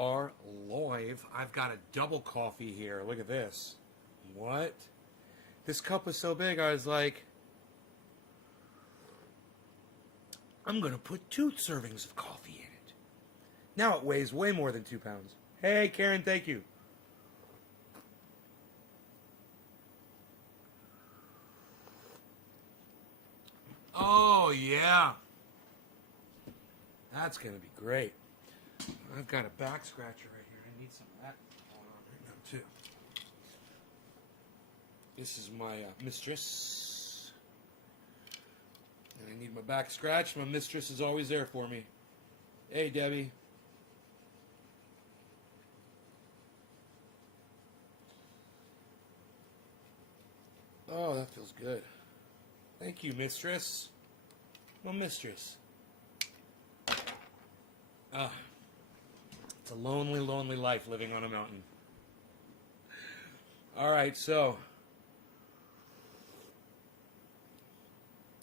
are live. I've got a double coffee here. Look at this. What? This cup was so big, I was like, I'm going to put 2 servings of coffee in it. Now it weighs way more than 2 pounds. Hey, Karen, thank you. Oh, yeah. That's going to be great. I've got a back scratcher right here. I need some of that going on right now, too. This is my mistress. And I need my back scratched. My mistress is always there for me. Hey, Debbie. Oh, that feels good. Thank you, mistress. My mistress. It's a lonely, lonely life living on a mountain. All right, so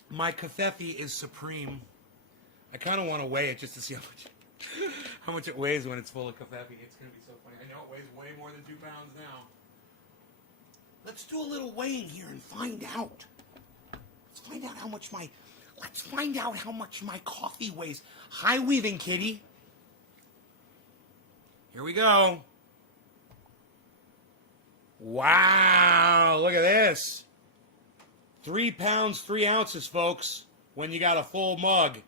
my Coffee is supreme. I kind of want to weigh it just to see how much it weighs when it's full of Coffee. It's going to be so funny. I know it weighs way more than 2 pounds now. Let's do a little weighing here and find out. Let's find out how much my coffee weighs. Hi, Weaving Kitty. Here we go. Wow, look at this. 3 pounds, 3 ounces, folks, when you got a full mug.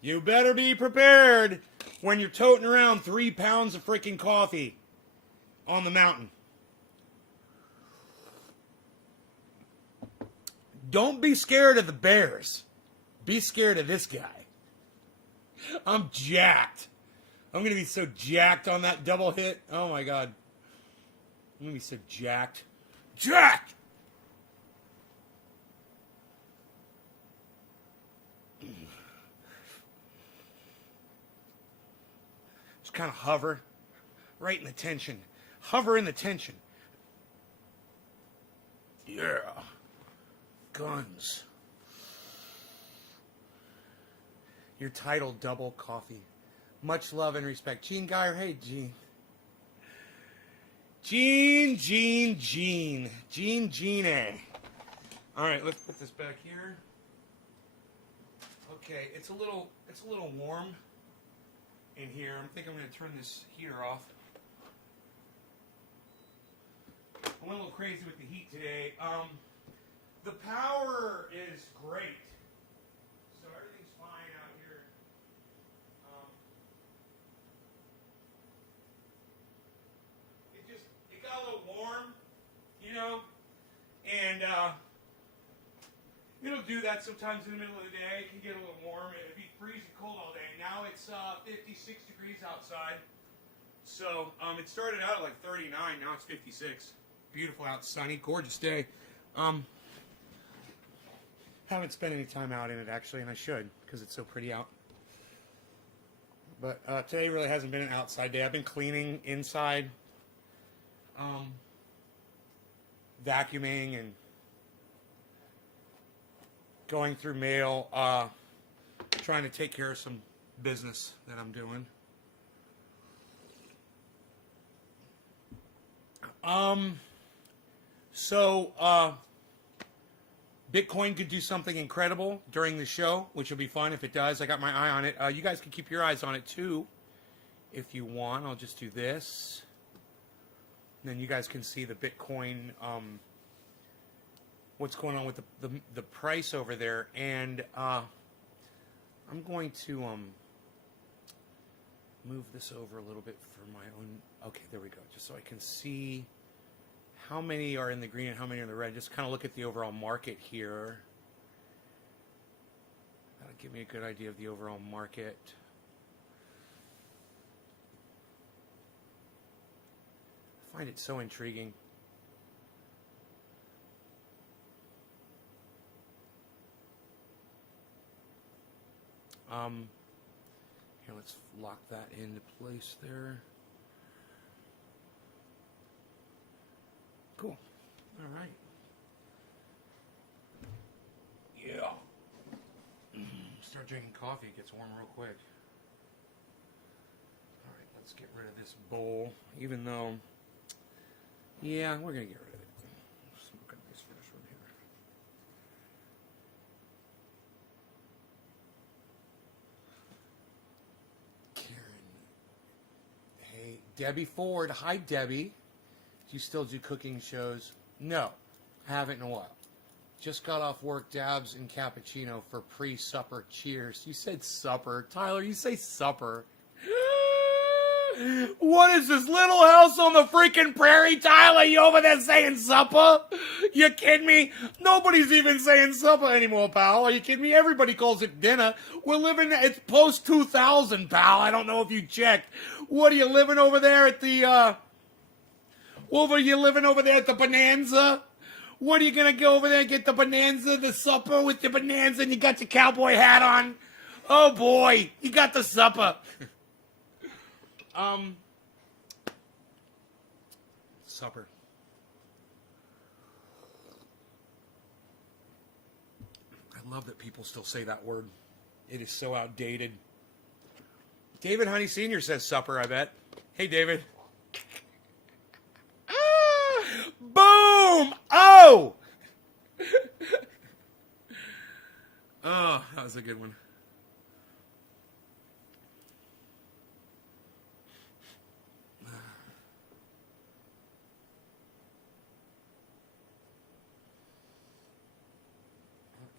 You better be prepared when you're toting around 3 pounds of freaking coffee on the mountain. Don't be scared of the bears. Be scared of this guy. I'm jacked. I'm going to be so jacked on that double hit. Oh, my God. I'm going to be so jacked. Jacked! Just kind of hover right in the tension. Hover in the tension. Yeah. Guns. Your title, double coffee. Much love and respect. Gene Geyer, hey, Gene. Gene. All right, let's put this back here. Okay, it's a little warm in here. I think I'm going to turn this heater off. I went a little crazy with the heat today. The power is great, so everything's fine out here. It got a little warm, you know, and it'll do that sometimes in the middle of the day. It can get a little warm. It'll be freezing cold all day. Now it's 56 degrees outside. So it started out at like 39. Now it's 56. Beautiful out, sunny, gorgeous day. Haven't spent any time out in it, actually, and I should, because it's so pretty out. But today really hasn't been an outside day. I've been cleaning inside, vacuuming, and going through mail, trying to take care of some business that I'm doing. Bitcoin could do something incredible during the show, which will be fun if it does. I got my eye on it. You guys can keep your eyes on it too, if you want. I'll just do this. And then you guys can see the Bitcoin, what's going on with the price over there. And I'm going to move this over a little bit for my own. Okay, there we go. Just so I can see how many are in the green and how many are in the red. Just kind of look at the overall market here. That'll give me a good idea of the overall market. I find it so intriguing. Here, let's lock that into place there. Cool. All right. Yeah. Start drinking coffee. It gets warm real quick. All right, Let's get rid of this bowl, even though, yeah, we're going to get rid of it. Smoke a nice fresh one here. Karen. Hey, Debbie Ford. Hi, Debbie. Do you still do cooking shows? No, haven't in a while. Just got off work, dabs and cappuccino for pre-supper. Cheers. You said supper. Tyler, you say supper. What is this little house on the freaking prairie, Tyler? You over there saying supper? You kidding me? Nobody's even saying supper anymore, pal. Are you kidding me? Everybody calls it dinner. We're living, it's post-2000, pal. I don't know if you checked. What are you living over there at the, you living over there at the Bonanza? What are you going to go over there and get the Bonanza, the supper with the Bonanza, and you got your cowboy hat on? Oh, boy. You got the supper. Supper. I love that people still say that word. It is so outdated. David Honey Sr. says supper, I bet. Hey, David. Boom! Oh! Oh, that was a good one.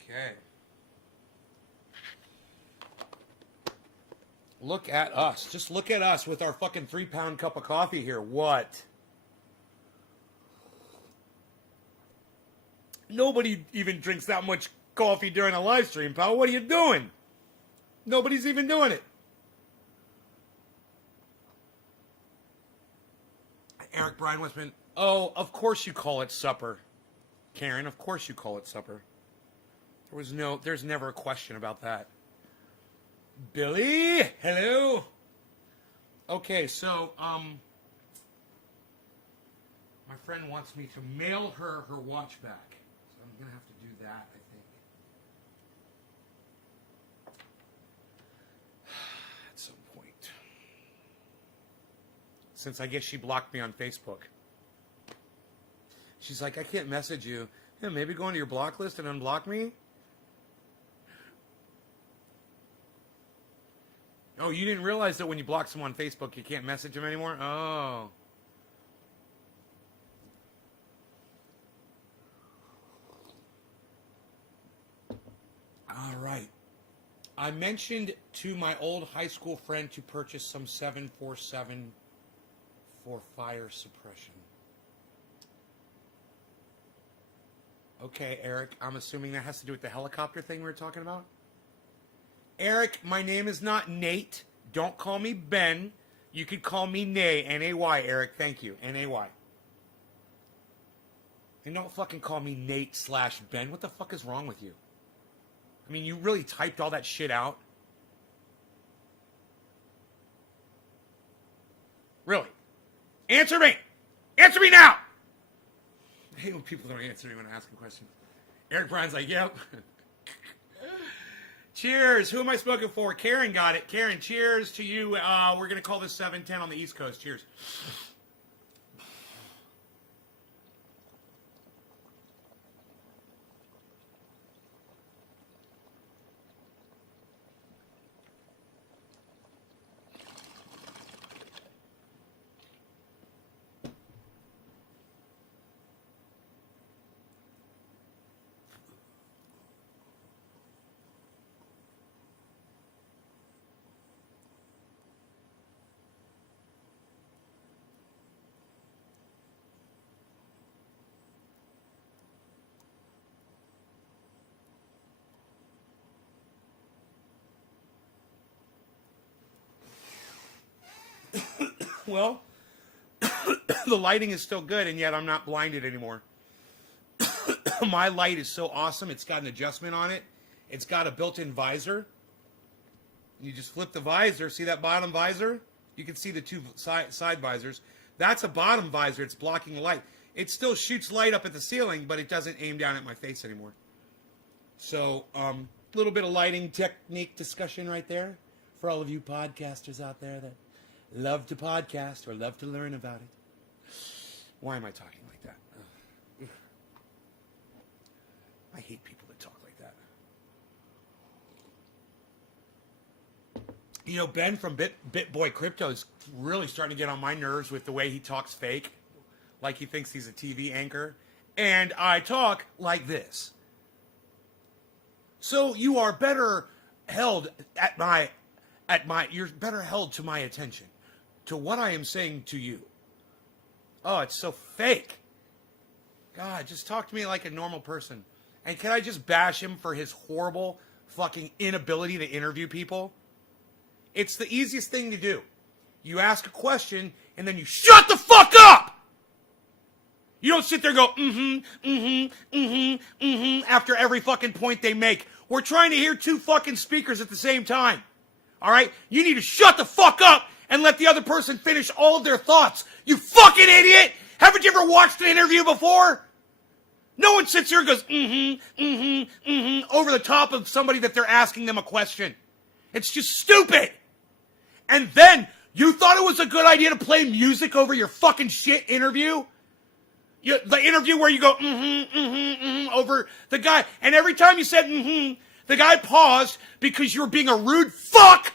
Okay. Look at us. Just look at us with our fucking 3-pound cup of coffee here. What? Nobody even drinks that much coffee during a live stream, pal. What are you doing? Nobody's even doing it. Eric Brian Westman. Oh, of course you call it supper. Karen, of course you call it supper. There's never a question about that. Billy, hello. Okay, so, my friend wants me to mail her watch back. So I'm going to have to do that, I think. At some point. Since I guess she blocked me on Facebook. She's like, I can't message you. Yeah, maybe go into your block list and unblock me? Oh, you didn't realize that when you block someone on Facebook, you can't message them anymore? Oh. All right. I mentioned to my old high school friend to purchase some 747 for fire suppression. Okay, Eric, I'm assuming that has to do with the helicopter thing we were talking about? Eric, my name is not Nate. Don't call me Ben. You could call me Nay, N-A-Y, Eric. Thank you, N-A-Y. And don't fucking call me Nate/Ben. What the fuck is wrong with you? I mean, you really typed all that shit out? Really? Answer me! Answer me now! I hate when people don't answer me when I ask them questions. Eric Bryan's like, yep. Cheers. Who am I smoking for? Karen got it. Karen, cheers to you. We're going to call this 710 on the East Coast. Cheers. Well, the lighting is still good, and yet I'm not blinded anymore. My light is so awesome. It's got an adjustment on it. It's got a built-in visor. You just flip the visor. See that bottom visor? You can see the two side visors. That's a bottom visor. It's blocking the light. It still shoots light up at the ceiling, but it doesn't aim down at my face anymore. So, a little bit of lighting technique discussion right there for all of you podcasters out there that love to podcast or love to learn about it. Why am I talking like that? Ugh. I hate people that talk like that. You know, Ben from BitBoy Crypto is really starting to get on my nerves with the way he talks fake. Like he thinks he's a TV anchor. And I talk like this. So you are better held you're better held to my attention, to what I am saying to you. Oh, it's so fake. God, just talk to me like a normal person. And can I just bash him for his horrible fucking inability to interview people? It's the easiest thing to do. You ask a question, and then you shut the fuck up! You don't sit there and go, after every fucking point they make. We're trying to hear two fucking speakers at the same time. All right? You need to shut the fuck up and let the other person finish all of their thoughts. You fucking idiot! Haven't you ever watched an interview before? No one sits here and goes, over the top of somebody that they're asking them a question. It's just stupid. And then, you thought it was a good idea to play music over your fucking shit interview? The interview where you go, over the guy. And every time you said, the guy paused because you were being a rude fuck.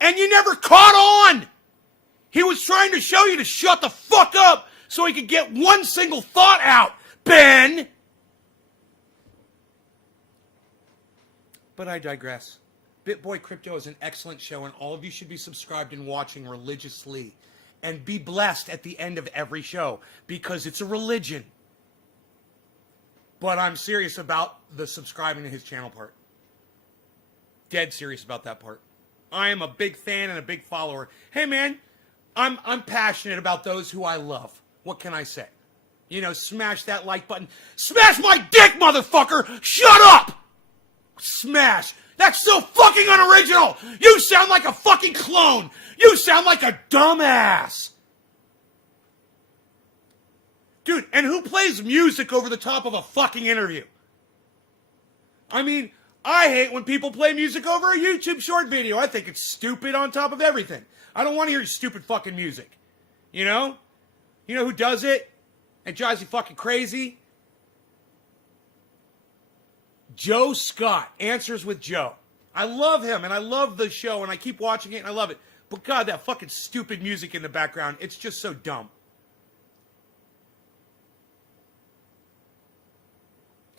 And you never caught on. He was trying to show you to shut the fuck up so he could get one single thought out, Ben. But I digress. BitBoy Crypto is an excellent show, and all of you should be subscribed and watching religiously. And be blessed at the end of every show, because it's a religion. But I'm serious about the subscribing to his channel part. Dead serious about that part. I am a big fan and a big follower. Hey man, I'm passionate about those who I love. What can I say? You know, smash that like button. Smash my dick, motherfucker! Shut up! Smash. That's so fucking unoriginal! You sound like a fucking clone! You sound like a dumbass! Dude, and who plays music over the top of a fucking interview? I mean, I hate when people play music over a YouTube short video. I think it's stupid on top of everything. I don't want to hear your stupid fucking music. You know? You know who does it? It drives you fucking crazy? Joe Scott, Answers with Joe. I love him, and I love the show, and I keep watching it, and I love it. But God, that fucking stupid music in the background, it's just so dumb.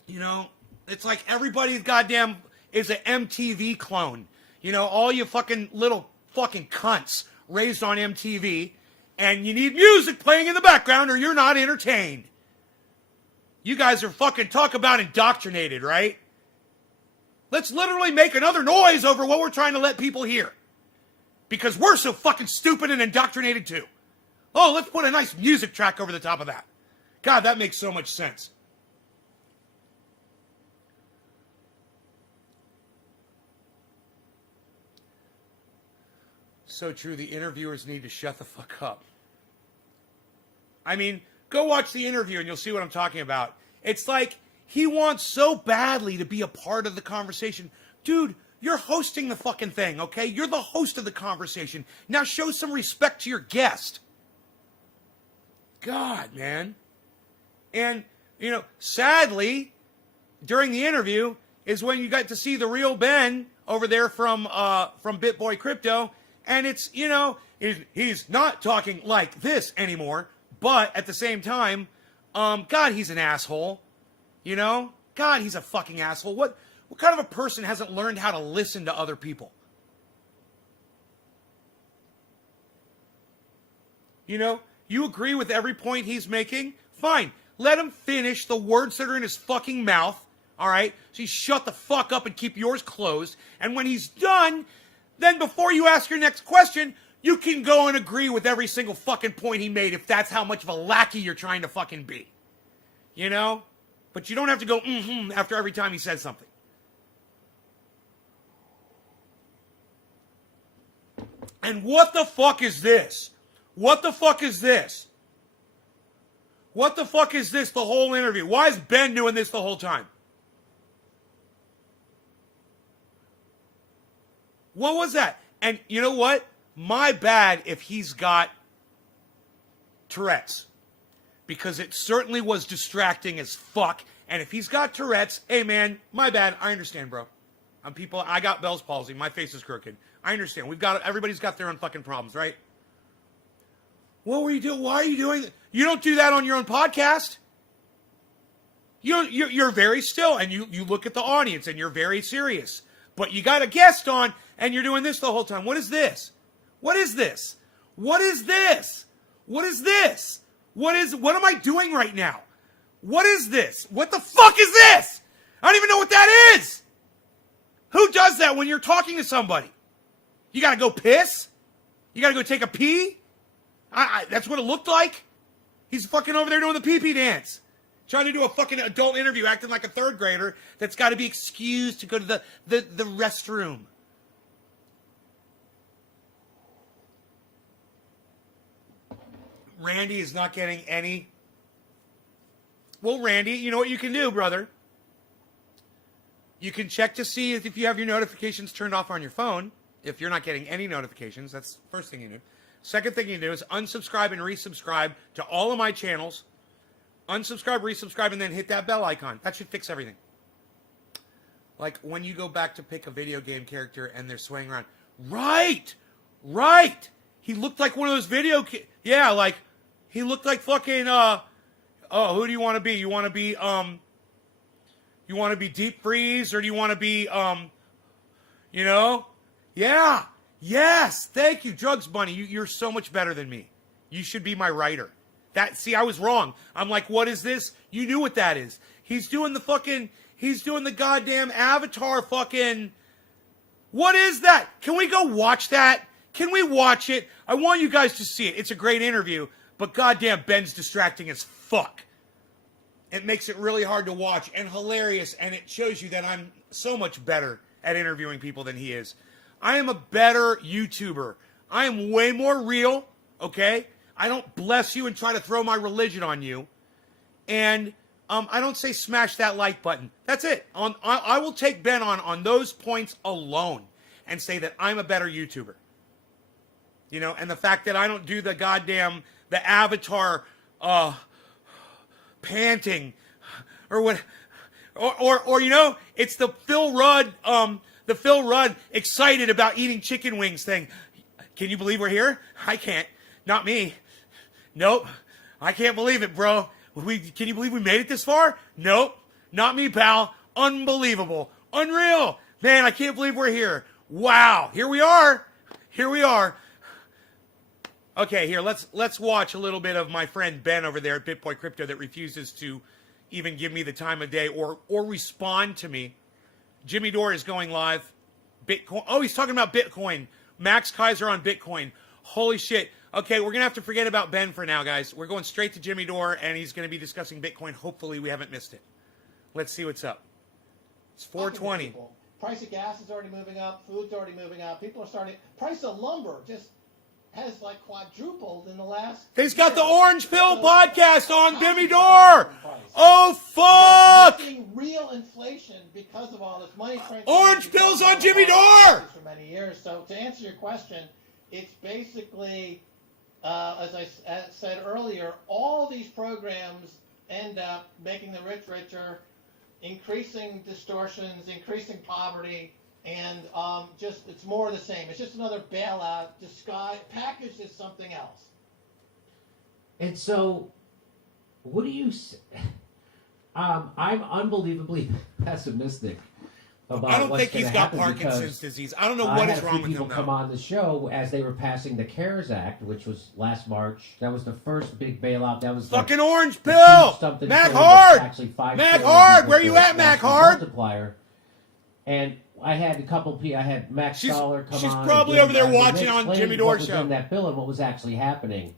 You know, it's like everybody goddamn is an MTV clone. You know, all you fucking little fucking cunts raised on MTV, and you need music playing in the background or you're not entertained. You guys are fucking talk about indoctrinated, right? Let's literally make another noise over what we're trying to let people hear. Because we're so fucking stupid and indoctrinated too. Oh, let's put a nice music track over the top of that. God, that makes so much sense. So true, the interviewers need to shut the fuck up. I mean, go watch the interview and you'll see what I'm talking about. It's like, he wants so badly to be a part of the conversation. Dude, you're hosting the fucking thing, okay? You're the host of the conversation. Now show some respect to your guest. God, man. And, you know, sadly, during the interview is when you got to see the real Ben over there from BitBoy Crypto. And it's, you know, he's not talking like this anymore. But at the same time, God, he's an asshole. You know? God, he's a fucking asshole. What kind of a person hasn't learned how to listen to other people? You know? You agree with every point he's making? Fine. Let him finish the words that are in his fucking mouth. Alright? So you shut the fuck up and keep yours closed. And when he's done, then before you ask your next question, you can go and agree with every single fucking point he made if that's how much of a lackey you're trying to fucking be. You know? But you don't have to go, after every time he says something. And what the fuck is this? What the fuck is this? What the fuck is this the whole interview? Why is Ben doing this the whole time? What was that? And you know what? my bad if he's got Tourette's. Because it certainly was distracting as fuck. And if he's got Tourette's, hey man, my bad. I understand, bro. I got Bell's palsy. My face is crooked. I understand. Everybody's got their own fucking problems, right? What were you doing? Why are you doing? You don't do that on your own podcast. You're very still, and you look at the audience, and you're very serious. But you got a guest on, and you're doing this the whole time. What is this? What is this? What is this? What is this? What am I doing right now? What is this? What the fuck is this? I don't even know what that is. Who does that when you're talking to somebody? You gotta go piss? You gotta go take a pee? That's what it looked like? He's fucking over there doing the pee-pee dance. Trying to do a fucking adult interview acting like a third grader that's got to be excused to go to the restroom. Randy is not getting any. Well, Randy, you know what you can do, brother? You can check to see if you have your notifications turned off on your phone. If you're not getting any notifications, that's the first thing you do. Second thing you do is unsubscribe and resubscribe to all of my channels. Unsubscribe, resubscribe, and then hit that bell icon. That should fix everything. Like when you go back to pick a video game character and they're swaying around. Right! He looked like one of those yeah, like, he looked like fucking, who do you want to be? You want to be Deep Freeze, or do you want to be, Yeah. Yes. Thank you, Drugs Bunny. You're so much better than me. You should be my writer. I was wrong. I'm like, what is this? You knew what that is. He's doing the goddamn Avatar fucking, what is that? Can we go watch that? Can we watch it? I want you guys to see it. It's a great interview, but goddamn, Ben's distracting as fuck. It makes it really hard to watch and hilarious, and it shows you that I'm so much better at interviewing people than he is. I am a better YouTuber. I am way more real, okay? I don't bless you and try to throw my religion on you. And I don't say smash that like button. That's it. I will take Ben on those points alone and say that I'm a better YouTuber. You know, and the fact that I don't do the Avatar panting or what, or it's the Phil Rudd excited about eating chicken wings thing. Can you believe we're here? I can't. Not me. Nope. I can't believe it, bro. Can you believe we made it this far? Nope. Not me, pal. Unbelievable. Unreal. Man, I can't believe we're here. Wow. Here we are. Okay, here, let's watch a little bit of my friend Ben over there at BitBoy Crypto that refuses to even give me the time of day or respond to me. Jimmy Dore is going live. Bitcoin. Oh, he's talking about Bitcoin. Max Kaiser on Bitcoin. Holy shit. Okay, we're going to have to forget about Ben for now, guys. We're going straight to Jimmy Dore, and he's going to be discussing Bitcoin. Hopefully we haven't missed it. Let's see what's up. It's 420. Price of gas is already moving up. Food's already moving up. People are starting. Price of lumber just has like quadrupled in the last. He's got the Orange Pill podcast on Jimmy Dore. Oh fuck! We're seeing real inflation because of all this money printing. Orange Pills on Jimmy Dore. For many years. So to answer your question, it's basically, as I said earlier, all these programs end up making the rich richer, increasing distortions, increasing poverty. And just it's more of the same. It's just another bailout packaged as something else. And so, what do you? I'm unbelievably pessimistic about. I don't what's think he's got Parkinson's disease. I don't know what is wrong with him. People come on the show as they were passing the CARES Act, which was last March. That was the first big bailout. That was fucking Orange Pill. Mac Hard. Where you at, Mac Hard? Multiplier. And I had a couple people. I had Max Dollar come on. She's probably over there watching on Jimmy Dore show. What was in that bill and what was actually happening.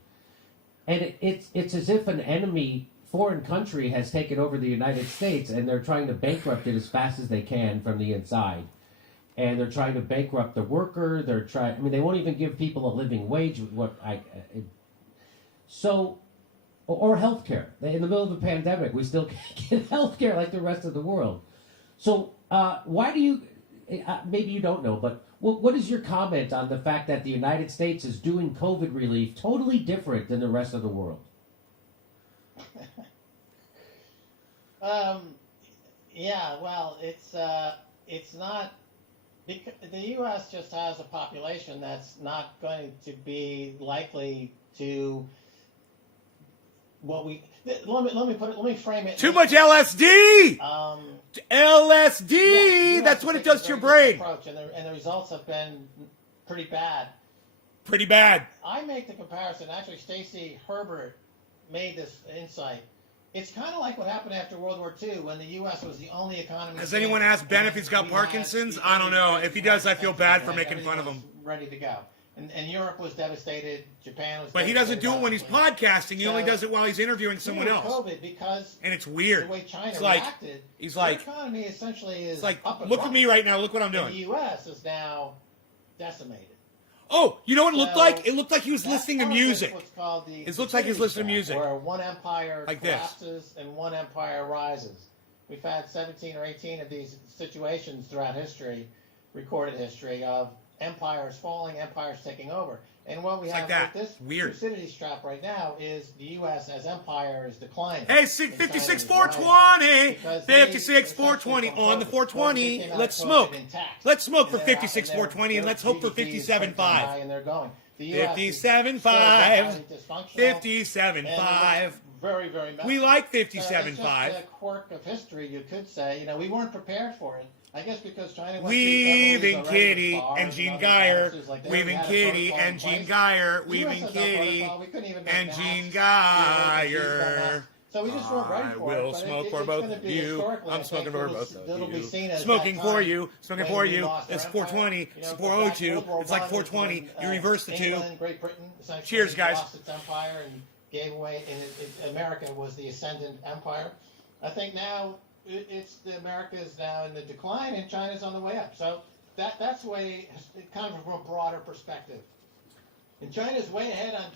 And it's as if an enemy foreign country has taken over the United States and they're trying to bankrupt it as fast as they can from the inside. And they're trying to bankrupt the worker. They won't even give people a living wage. Or health care. In the middle of a pandemic, we still can't get health care like the rest of the world. So why do you, maybe you don't know, but What is your comment on the fact that the United States is doing COVID relief totally different than the rest of the world? Yeah, well, it's not. Because the U.S. just has a population that's not going to be likely to what we. Let me frame it. Too much LSD. LSD. Yeah, That's what it does to your brain. Approach, and the results have been pretty bad. Pretty bad. I make the comparison. Actually, Stacey Herbert made this insight. It's kind of like what happened after World War II when the U.S. was the only economy. Has anyone asked Ben if he's got Parkinson's? I don't know. If he does, I feel bad for making fun of him. Ready to go. And Europe was devastated. Japan was. But he doesn't do it when he's podcasting. He only does it while he's interviewing someone else. COVID, because and it's weird. The way China it's like, reacted. He's like, the economy essentially is. It's like, up and look running. at me right now. Look what I'm doing. And the U.S. is now decimated. Oh, you know what it looked like? It looked like he was listening to music. What's called the it looks like he's listening to music. Where one empire like collapses and one empire rises. We've had 17 or 18 of these situations throughout history, recorded history, of empires falling, empires taking over. And what we have with this Thucydides trap right now is the U.S. as empire is declining. Hey, 56 420! 56 420 on the 420. Let's smoke. Let's smoke for 56 420 and let's hope for 57 5. And they're going. 57 5. 57 5. Very, very messy. We like 57 5. It's just a quirk of history, you could say. You know, we weren't prepared for it. I guess because China was Weaving Kitty and Gene Geyer. Weaving Kitty and Gene Geyer. Weaving Kitty and Gene Geyer. So we just weren't ready for it. I will smoke for both of you. I'm smoking for both of you. Smoking for you. Smoking for you. It's 420. It's 402. It's like 420. You reverse the two. Great Britain. Cheers, guys. Lost its empire and gave away. And America was the ascendant empire. I think now America is now in the decline and China's on the way up. So that's the way, kind of from a broader perspective. And China's way ahead on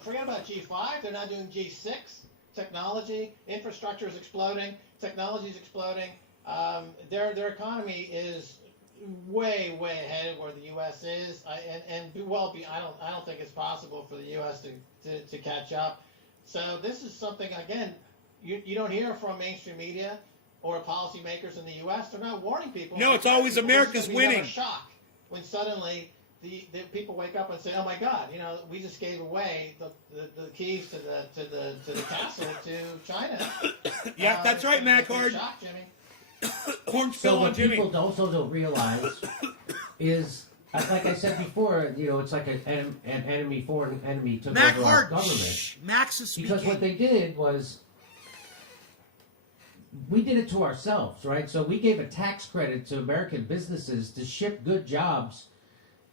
forget about G5, they're now doing G6. Technology, infrastructure is exploding, technology is exploding. Their economy is way ahead of where the U.S. is. I don't think it's possible for the U.S. to catch up. So this is something, again, you don't hear from mainstream media or policymakers in the U.S. They're not warning people. No, it's always America's winning. Shock when suddenly the people wake up and say, "Oh my God, you know, we just gave away the keys to the castle to China." Yeah, that's right, Matt Card. Shock, Jimmy. Orange so pill what on Jimmy. People also don't realize is, like I said before, you know, it's like an enemy, foreign enemy took over our government. Max is speaking. Because what they did was, we did it to ourselves, right? So we gave a tax credit to American businesses to ship good jobs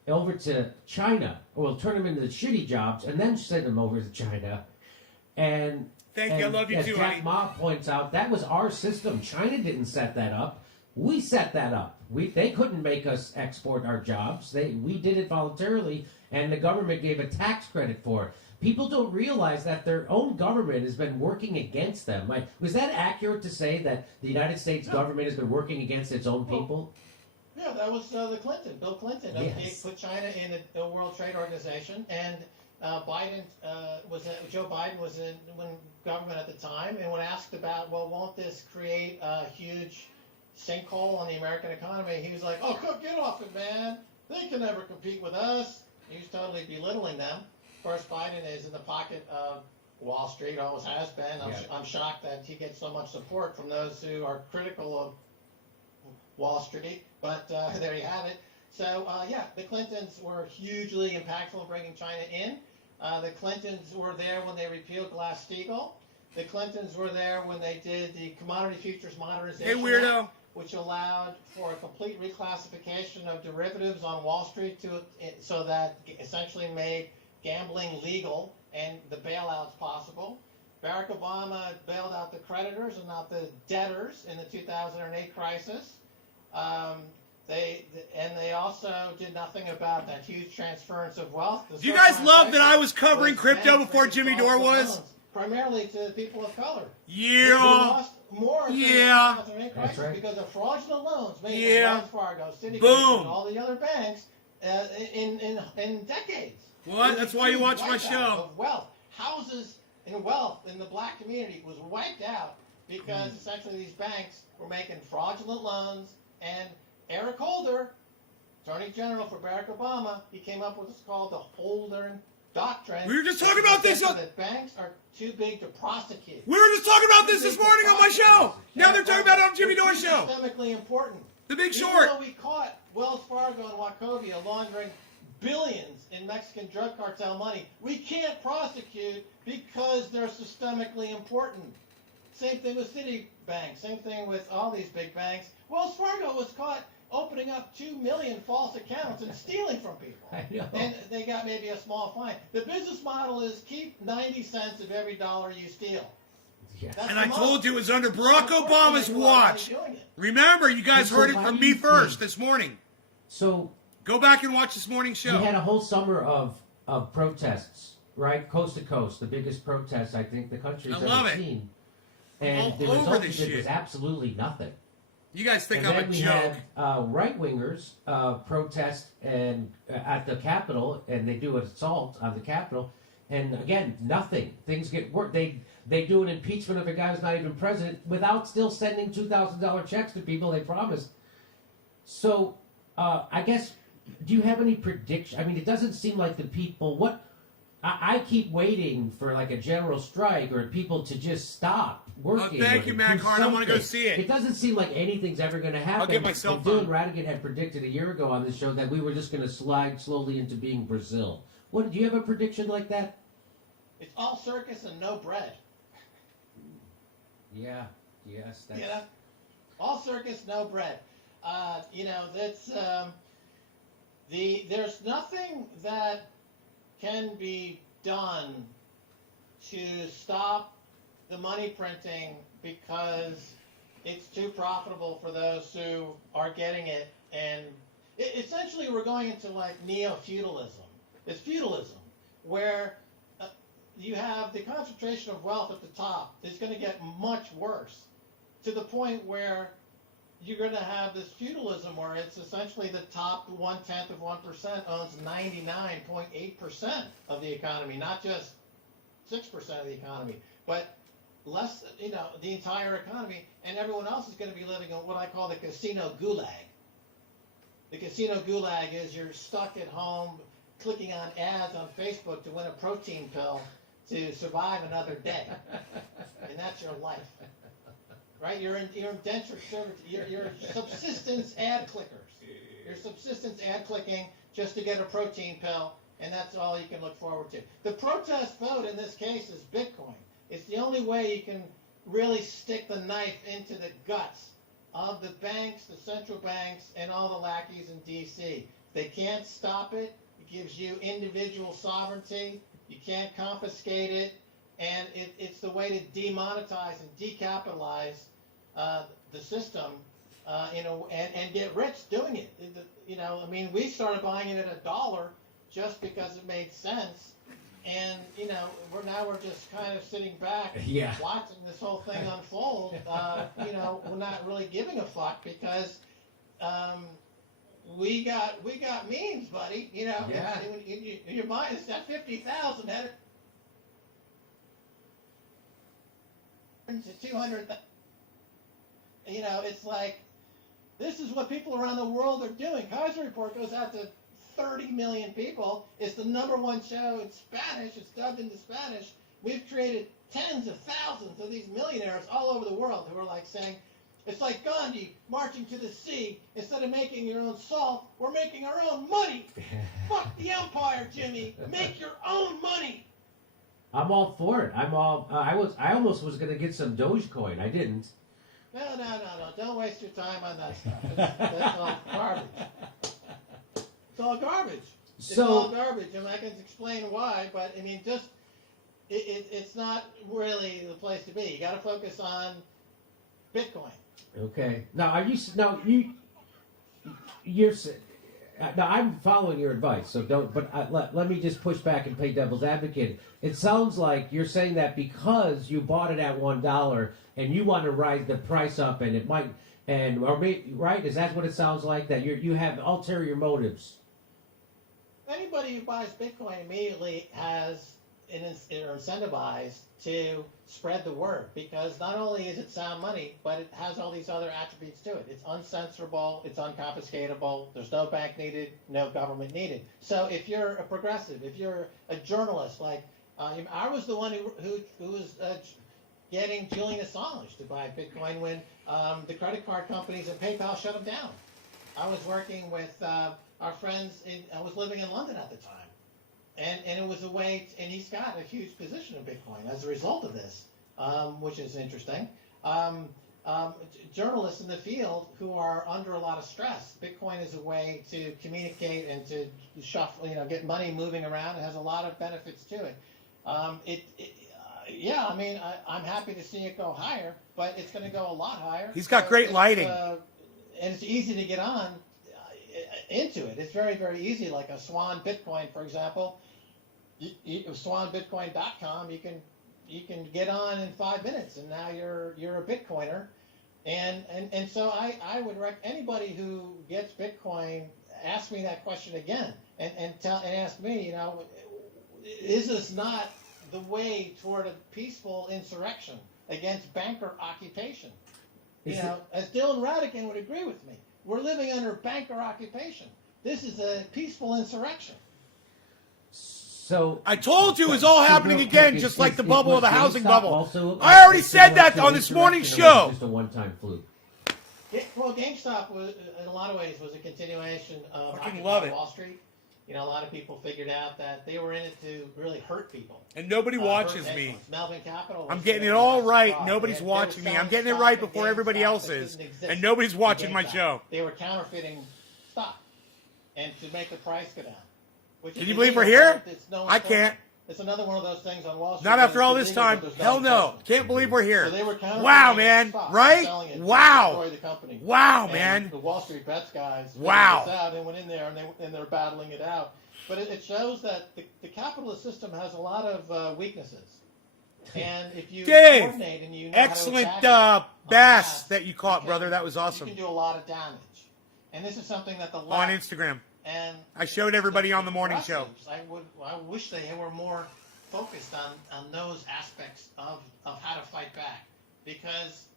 over to China, or we'll turn them into shitty jobs and then send them over to China. And thank you, I love you as too, Jack honey. Ma points out, that was our system. China didn't set that up. We set that up. They couldn't make us export our jobs. We did it voluntarily, and the government gave a tax credit for it. People don't realize that their own government has been working against them. Like, was that accurate to say that the United States government has been working against its own people? Yeah, that was Bill Clinton. Yes. He put China in the World Trade Organization, and Joe Biden was in government at the time, and when asked about, well, won't this create a huge sinkhole on the American economy, he was like, "Oh, get off it, man. They can never compete with us." He was totally belittling them. Of course, Biden is in the pocket of Wall Street, always has been. I'm shocked that he gets so much support from those who are critical of Wall Street, but there you have it. So, the Clintons were hugely impactful in bringing China in. The Clintons were there when they repealed Glass-Steagall. The Clintons were there when they did the Commodity Futures Modernization Hey, weirdo. Act, which allowed for a complete reclassification of derivatives on Wall Street so that essentially made gambling legal and the bailouts possible. Barack Obama bailed out the creditors and not the debtors in the 2008 crisis. They also did nothing about that huge transference of wealth. Do you guys love that I was covering crypto before Jimmy Dore was? Primarily to the people of color. Yeah. more than Yeah. the 2008 That's crisis right. because of fraudulent loans made Yeah. from Wells Fargo, Citigroup, Boom. and all the other banks in decades. What? It was That's a why you huge watch my wipeout show. Of wealth, houses and wealth in the black community was wiped out because essentially these banks were making fraudulent loans. And Eric Holder, Attorney General for Barack Obama, he came up with what's called the Holder Doctrine. We were just talking about this on- That banks are too big to prosecute. We were just talking about this morning on my show. Now they're talking about it on Jimmy Dore's show. Systemically important. The Big Even Short. though we caught Wells Fargo and Wachovia laundering billions in Mexican drug cartel money, we can't prosecute because they're systemically important. Same thing with Citibank. Same thing with all these big banks. Wells Fargo was caught opening up 2 million false accounts and stealing from people. I know. And they got maybe a small fine. The business model is keep 90 cents of every dollar you steal. Yeah. That's And the I model. told you it was under Barack Unfortunately, Obama's they make a lot of watch. money doing it. Remember, you guys So heard it why from do me you first think- this morning. So Go back and watch this morning's show. we had a whole summer of protests, right? Coast to coast, the biggest protests I think the country's I love ever it. seen. And All the over result this of it was shit. absolutely nothing. You guys think And I'm then a we joke. had right-wingers protest and at the Capitol, and they do an assault on the Capitol, and again, nothing. Things get worse. They do an impeachment of a guy who's not even president without still sending $2,000 checks to people they promised. So, I guess, do you have any prediction? I mean, it doesn't seem like the people. I keep waiting for like a general strike or people to just stop working. thank or you, do Mac Hart. I wanna go something. see it. It doesn't seem like anything's ever going to happen. get my cell And phone. Dylan Radigan had predicted a year ago on this show that we were just going to slide slowly into being Brazil. What do you have a prediction like that? It's all circus and no bread. Yeah. Yes. That's, You know, all circus, no bread. That's there's nothing that can be done to stop the money printing because it's too profitable for those who are getting it. And essentially, we're going into like neo-feudalism. It's feudalism where you have the concentration of wealth at the top is going to get much worse to the point where you're going to have this feudalism where it's essentially the top 1/10 of 1% owns 99.8% of the economy, not just 6% of the economy, but less, the entire economy, and everyone else is going to be living in what I call the casino gulag. The casino gulag is you're stuck at home clicking on ads on Facebook to win a protein pill to survive another day, and that's your life. Right? You're indentured servitude. You're subsistence ad clickers. You're subsistence ad clicking just to get a protein pill, and that's all you can look forward to. The protest vote in this case is Bitcoin. It's the only way you can really stick the knife into the guts of the banks, the central banks, and all the lackeys in D.C. They can't stop it. It gives you individual sovereignty. You can't confiscate it. And it's the way to demonetize and decapitalize the system, and get rich doing it. We started buying it at $1 just because it made sense, and we're just kind of sitting back, Yeah. watching this whole thing unfold. We're not really giving a fuck because we got means, buddy. Yeah. In your mind, it's that 50,000 headed to 200,000. It's like, this is what people around the world are doing. Kaiser Report goes out to 30 million people. It's the #1 show in Spanish. It's dubbed into Spanish. We've created tens of thousands of these millionaires all over the world who are like saying, it's like Gandhi marching to the sea. Instead of making your own salt, we're making our own money. Fuck the empire, Jimmy. Make your own money. I'm all for it. I'm all. I almost was going to get some Dogecoin. I didn't. No. Don't waste your time on that stuff. That's all garbage. It's all garbage. It's all garbage, and I can explain why. But I mean, it's not really the place to be. You got to focus on Bitcoin. Okay. Now, are you? No, you. You're. Now, I'm following your advice, so don't. But let me just push back and play devil's advocate. It sounds like you're saying that because you bought it at $1 and you want to rise the price up, and it might, right? Is that what it sounds like? That you have ulterior motives. Anybody who buys Bitcoin immediately is incentivized to spread the word, because not only is it sound money, but it has all these other attributes to it. It's uncensorable, it's unconfiscatable, there's no bank needed, no government needed. So if you're a progressive, if you're a journalist, like I was the one who was getting Julian Assange to buy Bitcoin when the credit card companies and PayPal shut them down. I was working with our friends, I was living in London at the time. And it was a way, and he's got a huge position in Bitcoin as a result of this, which is interesting. Journalists in the field who are under a lot of stress, Bitcoin is a way to communicate and to shuffle, get money moving around. It has a lot of benefits to it. Yeah, I mean, I'm happy to see it go higher, but it's going to go a lot higher. He's got great lighting. And it's easy to get on into it. It's very, very easy. Like a Swan Bitcoin, for example, SwanBitcoin.com, you can get on in 5 minutes, and now you're a Bitcoiner. And so I would recommend anybody who gets Bitcoin, ask me that question again, and ask me, is this not the way toward a peaceful insurrection against banker occupation? As Dylan Radican would agree with me, we're living under banker occupation. This is a peaceful insurrection. So I told you it was all happening again, just like the bubble of the housing bubble. Also, I already said that on this morning's show. Just a one-time fluke. Well, GameStop was, in a lot of ways, was a continuation of Fucking love it. Wall Street. A lot of people figured out that they were in it to really hurt people. And nobody watches me. Melvin Capital. I'm getting it all right. Nobody's watching me. I'm getting it right before everybody else is. And nobody's watching my show. They were counterfeiting stock and to make the price go down. Can you believe we're here? I can't. It's another one of those things on Wall Street. Not after all this time. Hell no. Can't believe we're here. So they were wow, man. Right? Wow. Wow, man. The Wall Street Bets guys figured wow. this out and went in there and they're battling it out. But it shows that the capitalist system has a lot of weaknesses. And if you coordinate and you know excellent how to attack bass that you caught, brother. That was awesome. You can do a lot of damage. And this is something that the left on Instagram. And I showed everybody on the morning show. I wish they were more focused on those aspects of how to fight back, because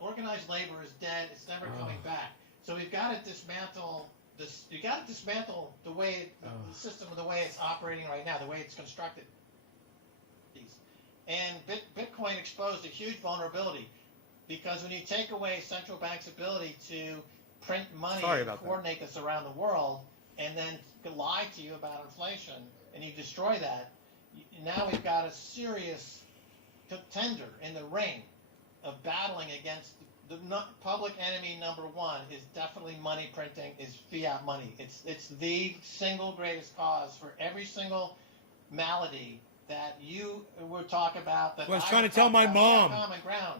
organized labor is dead. It's never coming back. So we've got to dismantle this. You got to dismantle the way the system, the way it's operating right now, the way it's constructed. And Bitcoin exposed a huge vulnerability, because when you take away central banks' ability to print money and coordinate this around the world, and then lie to you about inflation, and you destroy that, now we've got a serious contender in the ring of battling against the public enemy number one is definitely money printing, is fiat money. It's the single greatest cause for every single malady that you would talk about. That I was trying to tell my mom.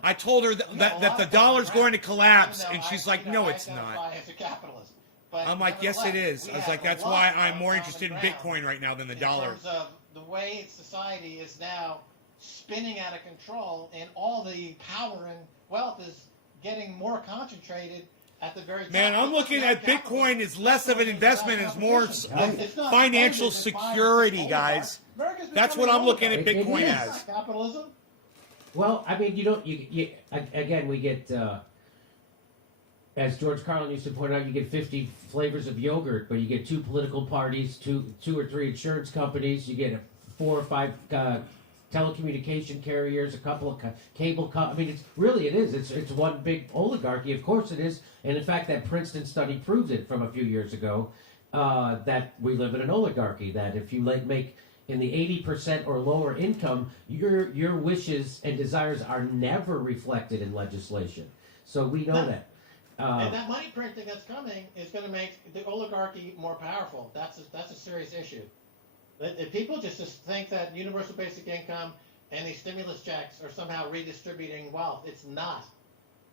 I told her that the dollar's going to collapse, and she's like, no, it's not. As a capitalist. But I'm like, yes, it is. I was like, that's why I'm more interested in Bitcoin right now than the dollar. In terms of the way society is now spinning out of control, and all the power and wealth is getting more concentrated at the very top. Man, I'm looking at Bitcoin as less of an investment, as more financial security, guys. That's what I'm looking at Bitcoin as. Capitalism? Well, I mean, again, we get... as George Carlin used to point out, you get 50 flavors of yogurt, but you get 2 political parties, two or three insurance companies, you get 4 or 5 telecommunication carriers, a couple of cable companies. I mean, it is. It's one big oligarchy. Of course it is. And in fact, that Princeton study proves it from a few years ago, that we live in an oligarchy, that if you make in the 80% or lower income, your wishes and desires are never reflected in legislation. So we know that. And that money printing that's coming is going to make the oligarchy more powerful. That's a serious issue. If people just think that universal basic income and these stimulus checks are somehow redistributing wealth, it's not.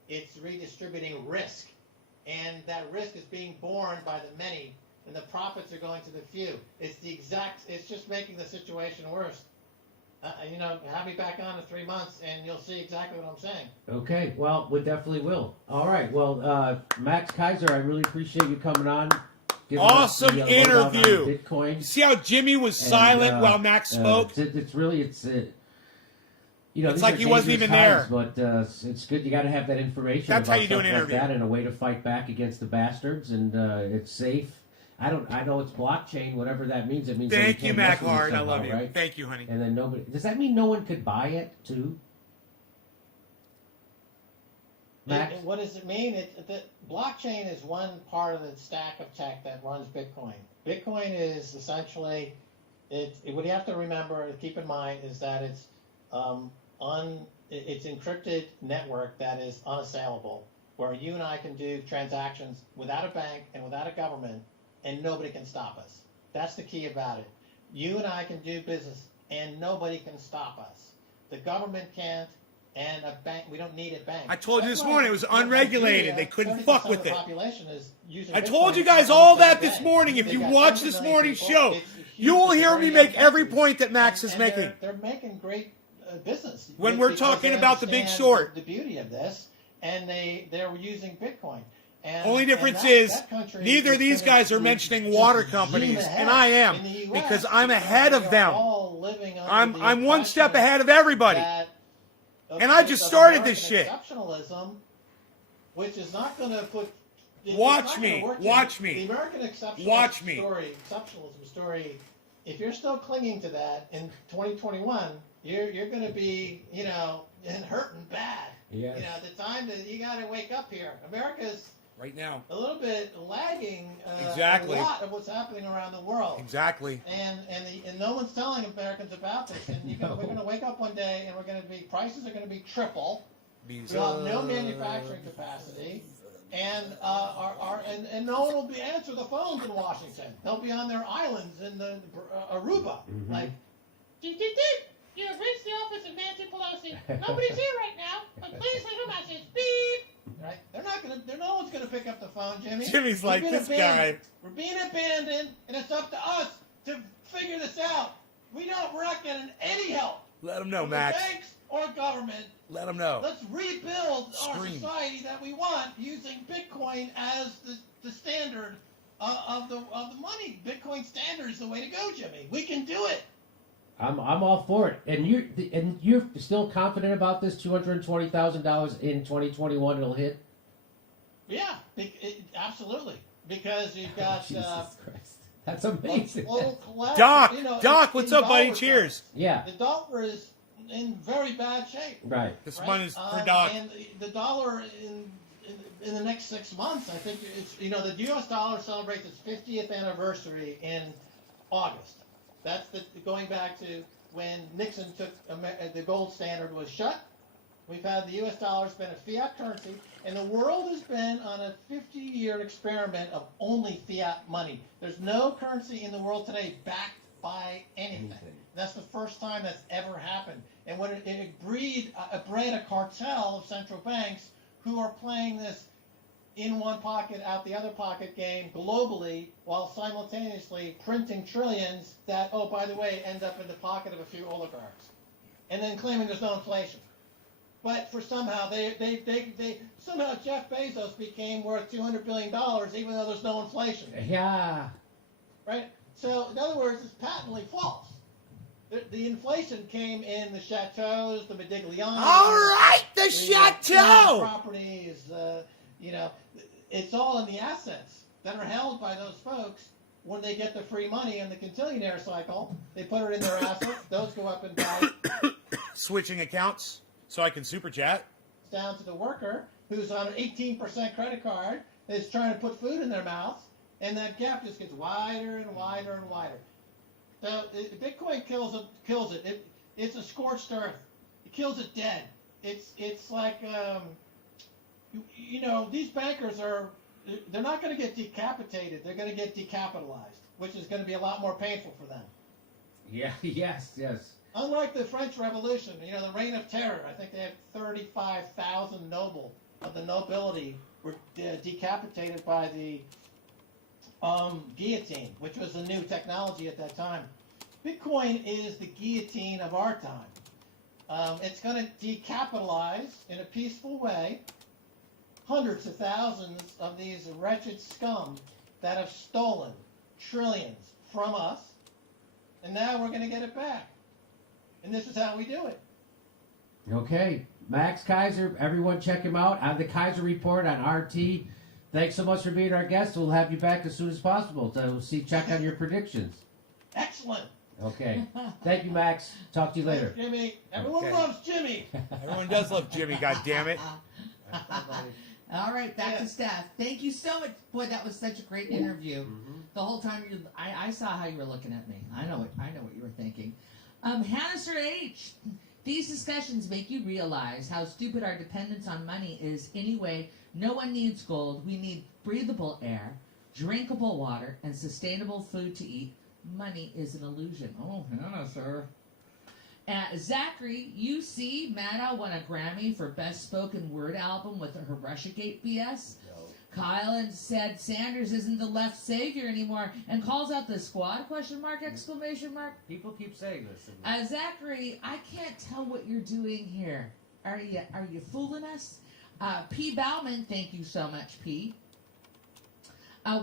It's redistributing risk, and that risk is being borne by the many and the profits are going to the few. It's just making the situation worse. Have me back on in 3 months, and you'll see exactly what I'm saying. Okay, well, we definitely will. All right, well, Max Kaiser, I really appreciate you coming on. Awesome interview. Bitcoin. You see how Jimmy was silent while Max spoke? It's it's like he wasn't even there. But it's good. You got to have that information. That's about how you do an stuff interview. Like that, and a way to fight back against the bastards, and it's safe. I know it's blockchain, whatever that means. It means Thank that you, can't Mac mess with it Hard. I somehow, love you. right? Thank you, honey. And then nobody. Does that mean no one could buy it too? Max? What does it mean? The blockchain is one part of the stack of tech that runs Bitcoin. Bitcoin is essentially, what you have to remember, keep in mind, is that it's encrypted network that is unassailable, where you and I can do transactions without a bank and without a government, and nobody can stop us. That's the key about it. You and I can do business, and nobody can stop us. The government can't, and a bank, we don't need a bank. I told you this morning it was unregulated. They couldn't fuck with it. I Bitcoin. told you guys all that this morning. If you watch this morning's show, you will hear me make every point that Max is making. They're making great business. When we're talking about the Big Short. The beauty of this, and they're using Bitcoin. And, Only difference is neither of is these guys are mentioning water companies, and I am, because I'm ahead of them. I'm one step ahead of everybody. And I just started this shit. Exceptionalism, which is not going to put. Watch me. Watch me. The American exceptionalism story. If you're still clinging to that in 2021, you're going to be, hurting bad. Yes. The time that you got to wake up here. America's right now a little bit lagging. Exactly. A lot of what's happening around the world. Exactly. And no one's telling Americans about this. And we're going to wake up one day and prices are going to be triple. We'll have no manufacturing capacity. And and no one will answer the phones in Washington. They'll be on their islands in the Aruba, like. You have reached the office of Nancy Pelosi. Nobody's here right now, but please leave a message. Beep. Right? No one's gonna pick up the phone, Jimmy. Jimmy's like, this guy. We're being abandoned, and it's up to us to figure this out. We're not getting any help. Let them know, from Max. the banks or government. Let them know. Let's rebuild our society that we want using Bitcoin as the standard of the money. Bitcoin standard is the way to go, Jimmy. We can do it. I'm all for it. And you're still confident about this $220,000 in 2021 it'll hit? Yeah, absolutely. Because you've got Jesus Christ. That's amazing. Doc, what's up, buddy? Cheers. Yeah. The dollar is in very bad shape. Right. This one is for Doc. And the dollar in the next 6 months, I think it's the U.S. dollar celebrates its 50th anniversary in August. That's going back to when Nixon took the gold standard was shut. We've had the U.S. dollar's been a fiat currency, and the world has been on a 50-year experiment of only fiat money. There's no currency in the world today backed by anything. That's the first time that's ever happened. And when it bred a cartel of central banks who are playing this in one pocket, out the other pocket game globally, while simultaneously printing trillions that, oh, by the way, end up in the pocket of a few oligarchs, and then claiming there's no inflation. But for somehow somehow Jeff Bezos became worth $200 billion, even though there's no inflation. Yeah. Right. So in other words, it's patently false. The inflation came in the chateaus, the Modigliani. All right, the chateau properties. It's all in the assets that are held by those folks. When they get the free money in the quintillionaire cycle, they put it in their assets. Those go up in value. Switching accounts so I can super chat. Down to the worker who's on an 18% credit card is trying to put food in their mouths, and that gap just gets wider and wider and wider. So Bitcoin kills it. It's a scorched earth. It kills it dead. It's like these bankers they're not going to get decapitated. They're going to get decapitalized, which is going to be a lot more painful for them. Yeah. Yes. Unlike the French Revolution, the Reign of Terror, I think they had 35,000 of the nobility were decapitated by the guillotine, which was a new technology at that time. Bitcoin is the guillotine of our time. It's going to decapitalize in a peaceful way hundreds of thousands of these wretched scum that have stolen trillions from us, and now we're going to get it back. And this is how we do it. Okay, Max Kaiser, everyone check him out on the Kaiser Report on RT. Thanks so much for being our guest. We'll have you back as soon as possible to check on your predictions. Excellent. Okay. Thank you, Max. Talk to you later. Thanks, Jimmy. Everyone Okay. loves Jimmy. Everyone does love Jimmy, God damn it. All right, back to Steph. Thank you so much. Boy, that was such a great interview. The whole time I saw how you were looking at me. I know what you were thinking. Hannister H. These discussions make you realize how stupid our dependence on money is anyway. No one needs gold. We need breathable air, drinkable water, and sustainable food to eat. Money is an illusion. Oh, Hannah, sir. Zachary, UC, Maddow won a Grammy for Best Spoken Word Album with her Russiagate BS. No. Kyle said Sanders isn't the left savior anymore and calls out the squad, question mark, exclamation mark. People keep saying this. Zachary, I can't tell what you're doing here. Are you fooling us? P. Bauman, thank you so much, P.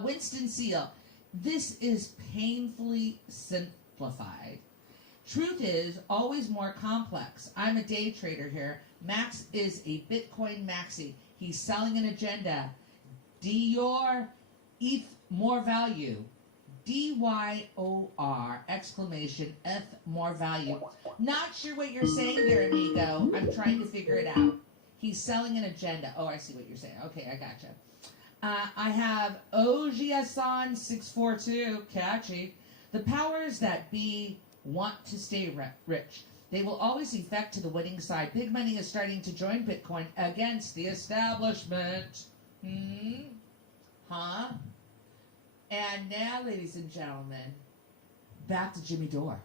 Winston Seal, this is painfully simplified. Truth is always more complex. I'm a day trader here. Max is a Bitcoin maxi. He's selling an agenda. Dior, ETH, more value. DYOR, exclamation, F, more value. Not sure what you're saying there, amigo. I'm trying to figure it out. He's selling an agenda. Oh, I see what you're saying. Okay, I gotcha. I have Ojiasan 642, catchy. The powers that be want to stay rich. They will always effect to the winning side. Big money is starting to join Bitcoin against the establishment. Huh? And now, ladies and gentlemen, back to Jimmy Dore.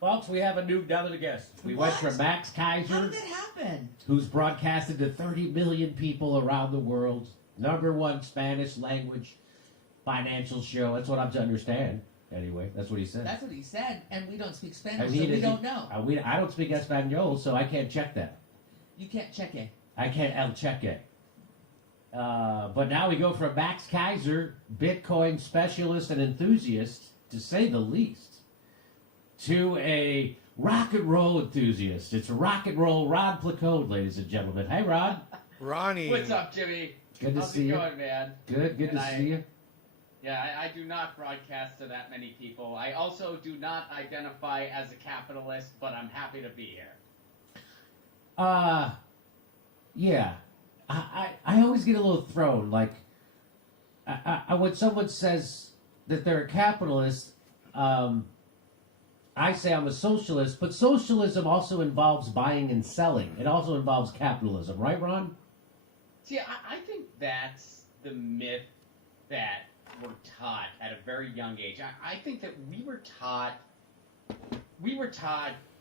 Folks, we have a new delegate guest. We went What? from Max How Kaiser, did that happen? who's broadcasted to 30 million people around the world. #1 Spanish language financial show. That's what I'm to understand. Anyway, that's what he said. That's what he said, and we don't speak I Spanish, mean, so we is don't he- know. I don't speak Espanol, so I can't check that. You can't check it. I can't el cheque. But now we go from Max Kaiser, Bitcoin specialist and enthusiast, to say the least, to a rock and roll enthusiast. It's rock and roll Rod Placode, ladies and gentlemen. Hey, Rod. Ronnie. What's up, Jimmy? Good to How's see it you. going, man? Good And to see you. Yeah, I do not broadcast to that many people. I also do not identify as a capitalist, but I'm happy to be here. Yeah. I always get a little thrown. Like, when someone says that they're a capitalist, I say I'm a socialist, but socialism also involves buying and selling. It also involves capitalism, right, Ron? See, I think that's the myth that we're taught at a very young age. I think that we were taught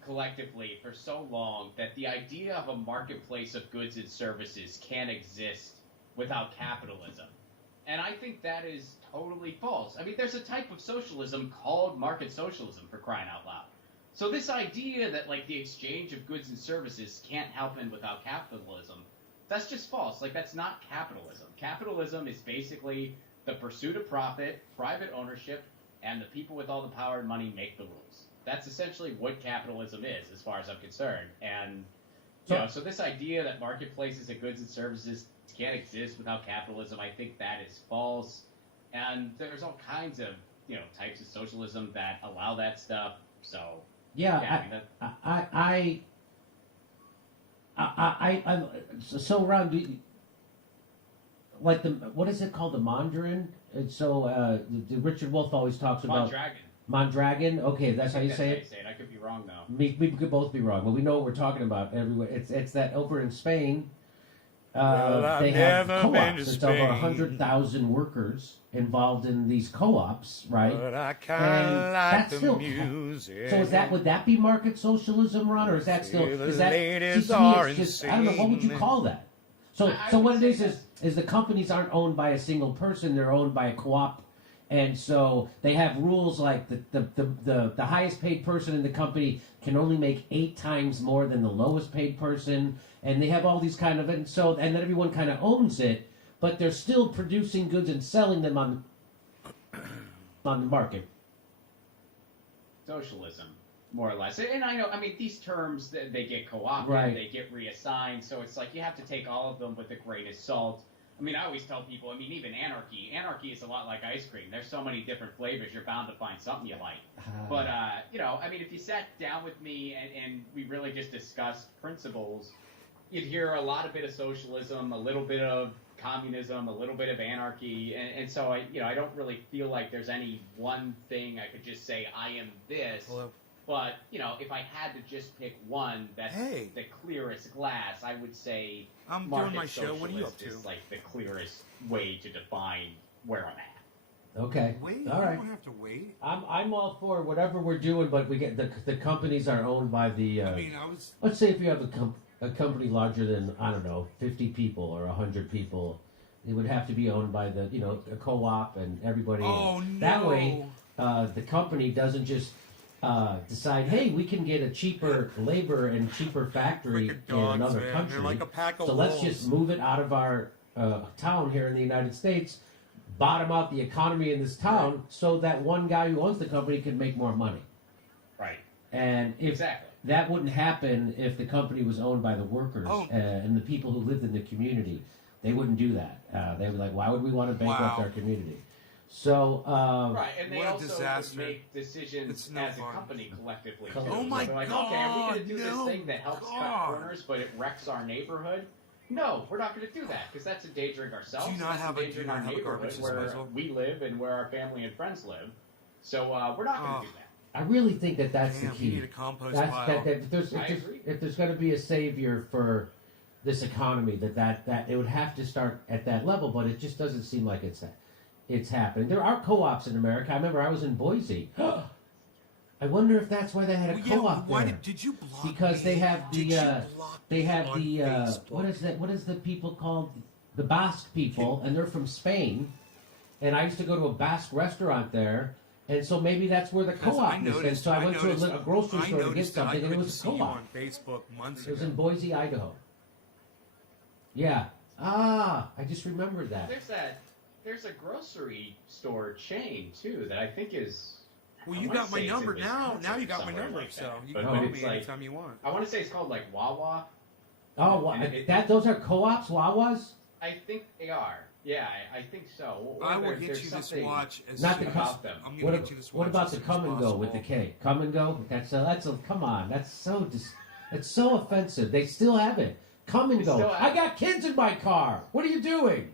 collectively for so long that the idea of a marketplace of goods and services can't exist without capitalism. And I think that is totally false. I mean, there's a type of socialism called market socialism, for crying out loud. So this idea that, like, the exchange of goods and services can't happen without capitalism, that's just false. Like, that's not capitalism. Capitalism is basically the pursuit of profit, private ownership, and the people with all the power and money make the rules. That's essentially what capitalism is, as far as I'm concerned. And, so this idea that marketplaces of goods and services can't exist without capitalism, I think that is false. And there's all kinds of, types of socialism that allow that stuff. So, I'm so Ron, like what is it called, the Mandarin? It's so the Richard Wolff always talks about Mondragon. Okay, that's how you say it. I could be wrong though. We could both be wrong, but we know what we're talking about. Everywhere, it's that over in Spain. Well, they have never been to co-ops. It's over Spain. 100,000 workers involved in these co-ops, right? But I kind And of like that's the still music. So would that be market socialism, Ron, or is that still? The Is that? ladies See, to me, are it's just, I don't know. What would you insane. call that? So I so would what it say is the companies aren't owned by a single person; they're owned by a co-op, And so they have rules like the highest paid person in the company can only make 8 times more than the lowest paid person, and they have all these kind of, and then everyone kind of owns it, but they're still producing goods and selling them on the market. Socialism, more or less. And I know, I mean, these terms, they get co-opted, Right. they get reassigned, so it's like you have to take all of them with a grain of salt. I mean, I always tell people, I mean, even anarchy is a lot like ice cream. There's so many different flavors, you're bound to find something you like. But, you know, I mean, if you sat down with me and we really just discussed principles, you'd hear a bit of socialism, a little bit of communism, a little bit of anarchy, and so I don't really feel like there's any one thing I could just say I am this. Hello. But if I had to just pick one that's the clearest glass, I would say I'm market doing my show. What are you up to? is like the clearest way to define where I'm at. Okay. Wait, all right. You don't have to wait. I'm all for whatever we're doing, but we get the companies are owned by the. I mean, I was. Let's say if you have a company larger than, I don't know, 50 people or 100 people, it would have to be owned by the a co-op and everybody. Oh, no. That way, the company doesn't just decide, hey, we can get a cheaper labor and cheaper factory Frickin' in dogs, another man. country. They're like a pack of so let's wolves. just move it out of our town here in the United States, bottom out the economy in this town, so that one guy who owns the company can make more money. Right. And if Exactly. that wouldn't happen if the company was owned by the workers Oh. and the people who lived in the community. They wouldn't do that. They'd be like, why would we want to bankrupt Wow. our community? So, Right, and they What a also disaster. would make decisions It's no as fun. a company collectively. Oh too. my So they're like, okay, are we going to do God, this thing that helps cut God. corners, but it wrecks our neighborhood? No, we're not going to do that because that's endangering ourselves. Do you not that's have a- endangering do you not our have a neighborhood garbage where disposal? we live and where our family and friends live. So we're not going Oh. to do that. I really think that that's Damn, the you key. need a compost That's pile. that if there's I agree. if there's going to be a savior for this economy, that it would have to start at that level, but it just doesn't seem like it's happening. There are co-ops in America. I remember I was in Boise. I wonder if that's why they had a Well, yeah, co-op why there. did you block Because me? they have Did the you block they me have on the Facebook? what is the people called, the Basque people, and they're from Spain. And I used to go to a Basque restaurant there, and so maybe that's where the Because co-op is. And so I went to a grocery store to get something, and it was a see you co-op. on Facebook months It was ago. in Boise, Idaho. Yeah. Ah, I just remembered that. There's a grocery store chain too that I think is. Well, I you wanna got my say it's in number now. Wisconsin Now you or got my somewhere number, like so that. you But can call it's me like, anytime you want. I want to say it's called like Wawa. Oh, wow. And it- That those are co-ops, Wawas? I think they are. Yeah, I think so. Or I will there's get you this something- watch as Not soon the as about them. I'm What, going to get you this watch. what about as the soon as come and go with the possible. K? Come and go? That's a come on. That's so it's so offensive. They still have it. Come and They go. still have I got kids in my car. What are you doing?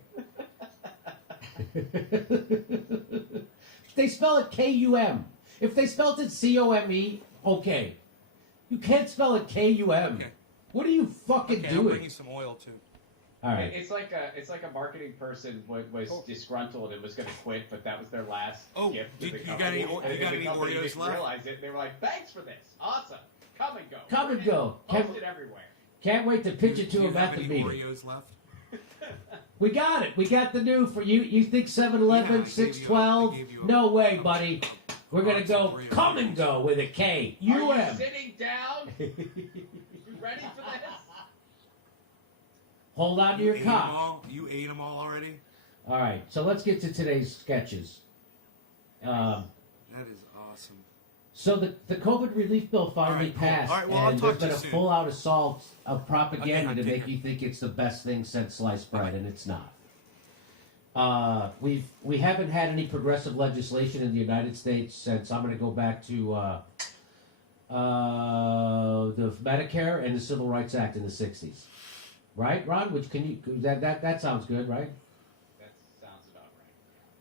They spell it K-U-M. If they spelled it C-O-M-E, okay. You can't spell it K-U-M. Okay. What are you fucking Okay, I'll doing? bring you some oil too. All right. It's like a marketing person was disgruntled and was going to quit, but that was their last Oh, gift. to did- the you got company. any- And you then got the any company Oreos didn't left? realize it. They were like, "Thanks for this, awesome, come and go, Come and go. Post it everywhere." Can't wait to pitch it Do to you him have at the any meeting. Oreos left? We got it. We got the new for you. You think 7-Eleven, Yeah, I gave you- 612? I gave you a- No way, buddy. We're gonna Box go of Oreos. come and go with a K. Are you U-M. sitting down? You ready for this? Hold on to You your ate 'em cock. all? You ate them all already? All right. So let's get to today's sketches. That is awesome. So the COVID relief bill finally All right, cool. passed, All right, well, I'll and talk there's to been you a soon. full-out assault of propaganda Okay, to I'm make taking- you think it's the best thing since sliced bread, and it's not. We haven't had any progressive legislation in the United States since I'm going to go back to the Medicare and the Civil Rights Act in the '60s, right, Ron? Which can you that sounds good, right? That sounds about right.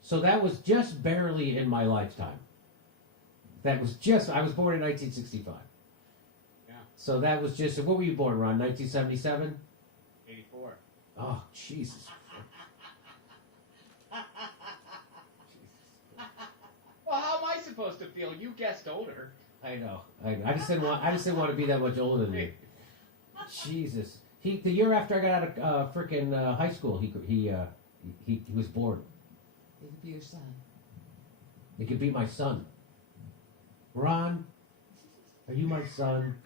So that was just barely in my lifetime. I was born in 1965. Yeah. So that was just, what were you born, Ron? 1977? 84. Oh, Jesus. Well, how am I supposed to feel? You guessed older. I know. I just didn't want to be that much older than you. Jesus. The year after I got out of frickin' high school, he was born. It'll be your son. It could be my son. Ron, are you my son?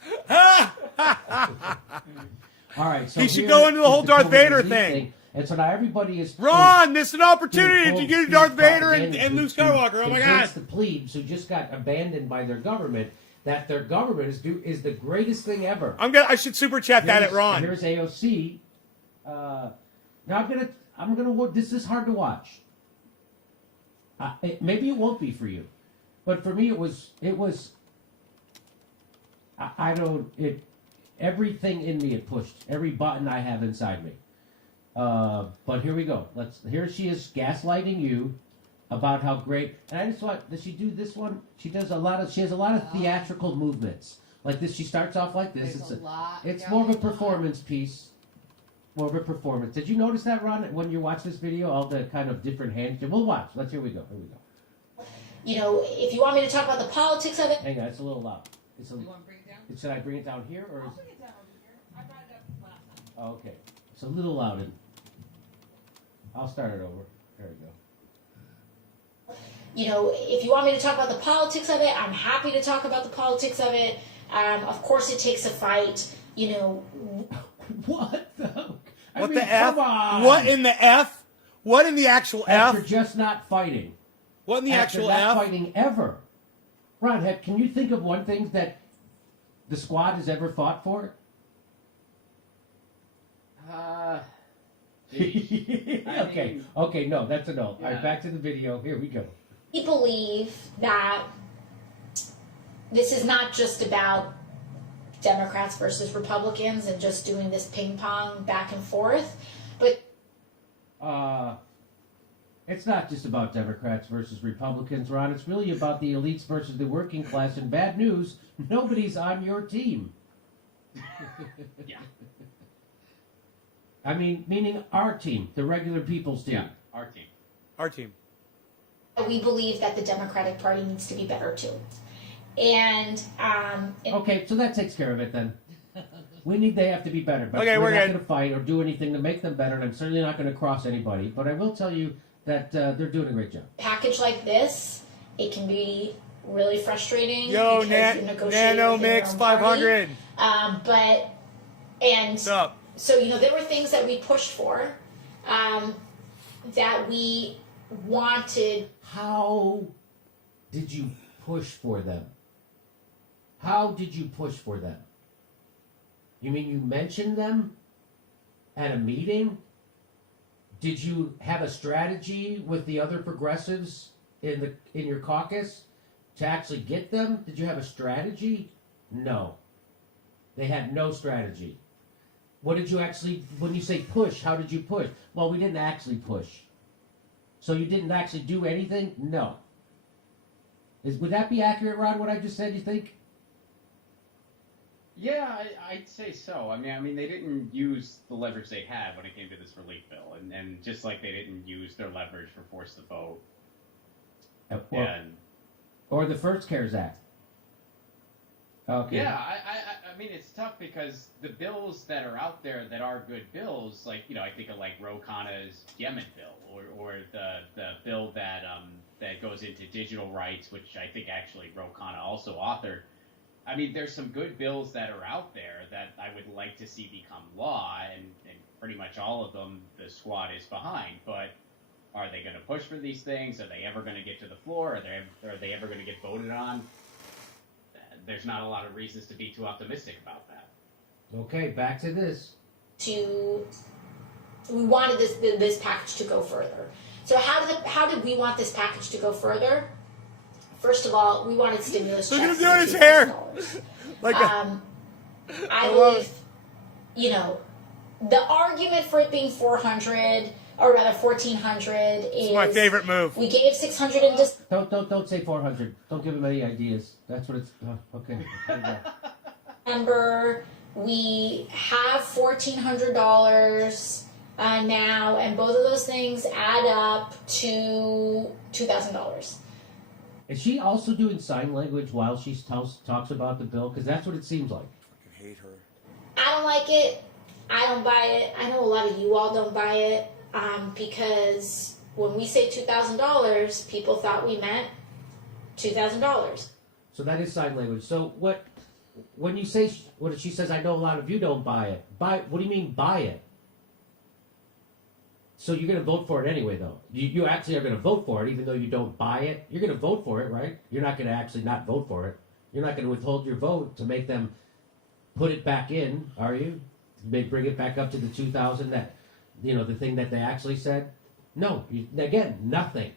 All right, so He should here go into the is whole Darth COVID Vader disease thing. And so now everybody is Ron, this is an opportunity doing to get full Darth speed Vader propaganda and Luke to Skywalker. Oh my God! convince the plebes who just got abandoned by their government that their government is the greatest thing ever. I should super chat that at Ron. Here's AOC. Now I'm gonna. This is hard to watch. Maybe it won't be for you, but for me it was. I don't. Everything in me it pushed. Every button I have inside me. But here we go. Here she is gaslighting you about how great. And I just want. Does she do this one? She has a lot of theatrical movements like this. She starts off like this. It's more of a performance piece. More of a performance. Did you notice that, Ron, when you watch this video? All the kind of different hands. We'll watch. Here we go. You know, if you want me to talk about the politics of it. Hang on, it's a little loud. You want to bring it down? Should I bring it down here or? I'll bring it down over here. I brought it up last time. Oh, okay, it's a little loud. I'll start it over. There we go. You know, if you want me to talk about the politics of it, I'm happy to talk about the politics of it. Of course, it takes a fight. You know. What the? What the F? Come on. What in the F? What in the actual After F? just not fighting. What in the After actual not F? fighting ever. Ron, can you think of one thing that the squad has ever fought for? Okay, no, that's a no. All right, back to the video. Here we go. We believe that this is not just about Democrats versus Republicans and just doing this ping pong back and forth, but it's not just about Democrats versus Republicans, Ron. It's really about the elites versus the working class. And bad news, nobody's on your team. Yeah. I mean, meaning our team, the regular people's team. Yeah, our team. Our team. we believe that the Democratic Party needs to be better too. And Okay, so that takes care of it then. They have to be better, but Okay, we're we're not good. going to fight or do anything to make them better, and I'm certainly not going to cross anybody. But I will tell you that they're doing a great job. package like this, it can be really frustrating. Yo, because you're negotiating Nano within your Mix own party. 500. What's up? So, there were things that we pushed for, that we wanted. How did you push for them? How did you push for them? You mean you mentioned them at a meeting? Did you have a strategy with the other progressives in your caucus to actually get them? Did you have a strategy? No. They had no strategy. What did you actually, when you say push, how did you push? Well, we didn't actually push. So you didn't actually do anything? No. Would that be accurate, Rod, what I just said, you think? Yeah, I'd say so. I mean, they didn't use the leverage they had when it came to this relief bill, and just like they didn't use their leverage for force the vote. Or the first CARES Act. Okay. Yeah, I mean, it's tough because the bills that are out there that are good bills, like, I think of like Ro Khanna's Yemen bill, or the bill that goes into digital rights, which I think actually Ro Khanna also authored. I mean, there's some good bills that are out there that I would like to see become law, and pretty much all of them the squad is behind. But are they going to push for these things? Are they ever going to get to the floor? Are they ever going to get voted on? There's not a lot of reasons to be too optimistic about that. Okay, back to this. We wanted this package to go further. So how did we want this package to go further? First of all, we wanted stimulus Look at checks. him doing his hair. Like I believe, the argument for it being 400 or rather 1,400 is my favorite move. We gave 600 in Don't say 400. Don't give him any ideas. That's what it's. Okay. December. We have $1,400 now, and both of those things add up to $2,000. Is she also doing sign language while she talks about the bill? Because that's what it seems like. I hate her. I don't like it. I don't buy it. I know a lot of you all don't buy it, because when we say $2,000, people thought we meant $2,000. So that is sign language. So when you say, what she says, I know a lot of you don't buy it. What do you mean buy it? So you're going to vote for it anyway, though. You actually are going to vote for it, even though you don't buy it. You're going to vote for it, right? You're not going to actually not vote for it. You're not going to withhold your vote to make them put it back in, are you? Bring it back up to the 2,000 that, the thing that they actually said? No. Again, nothing.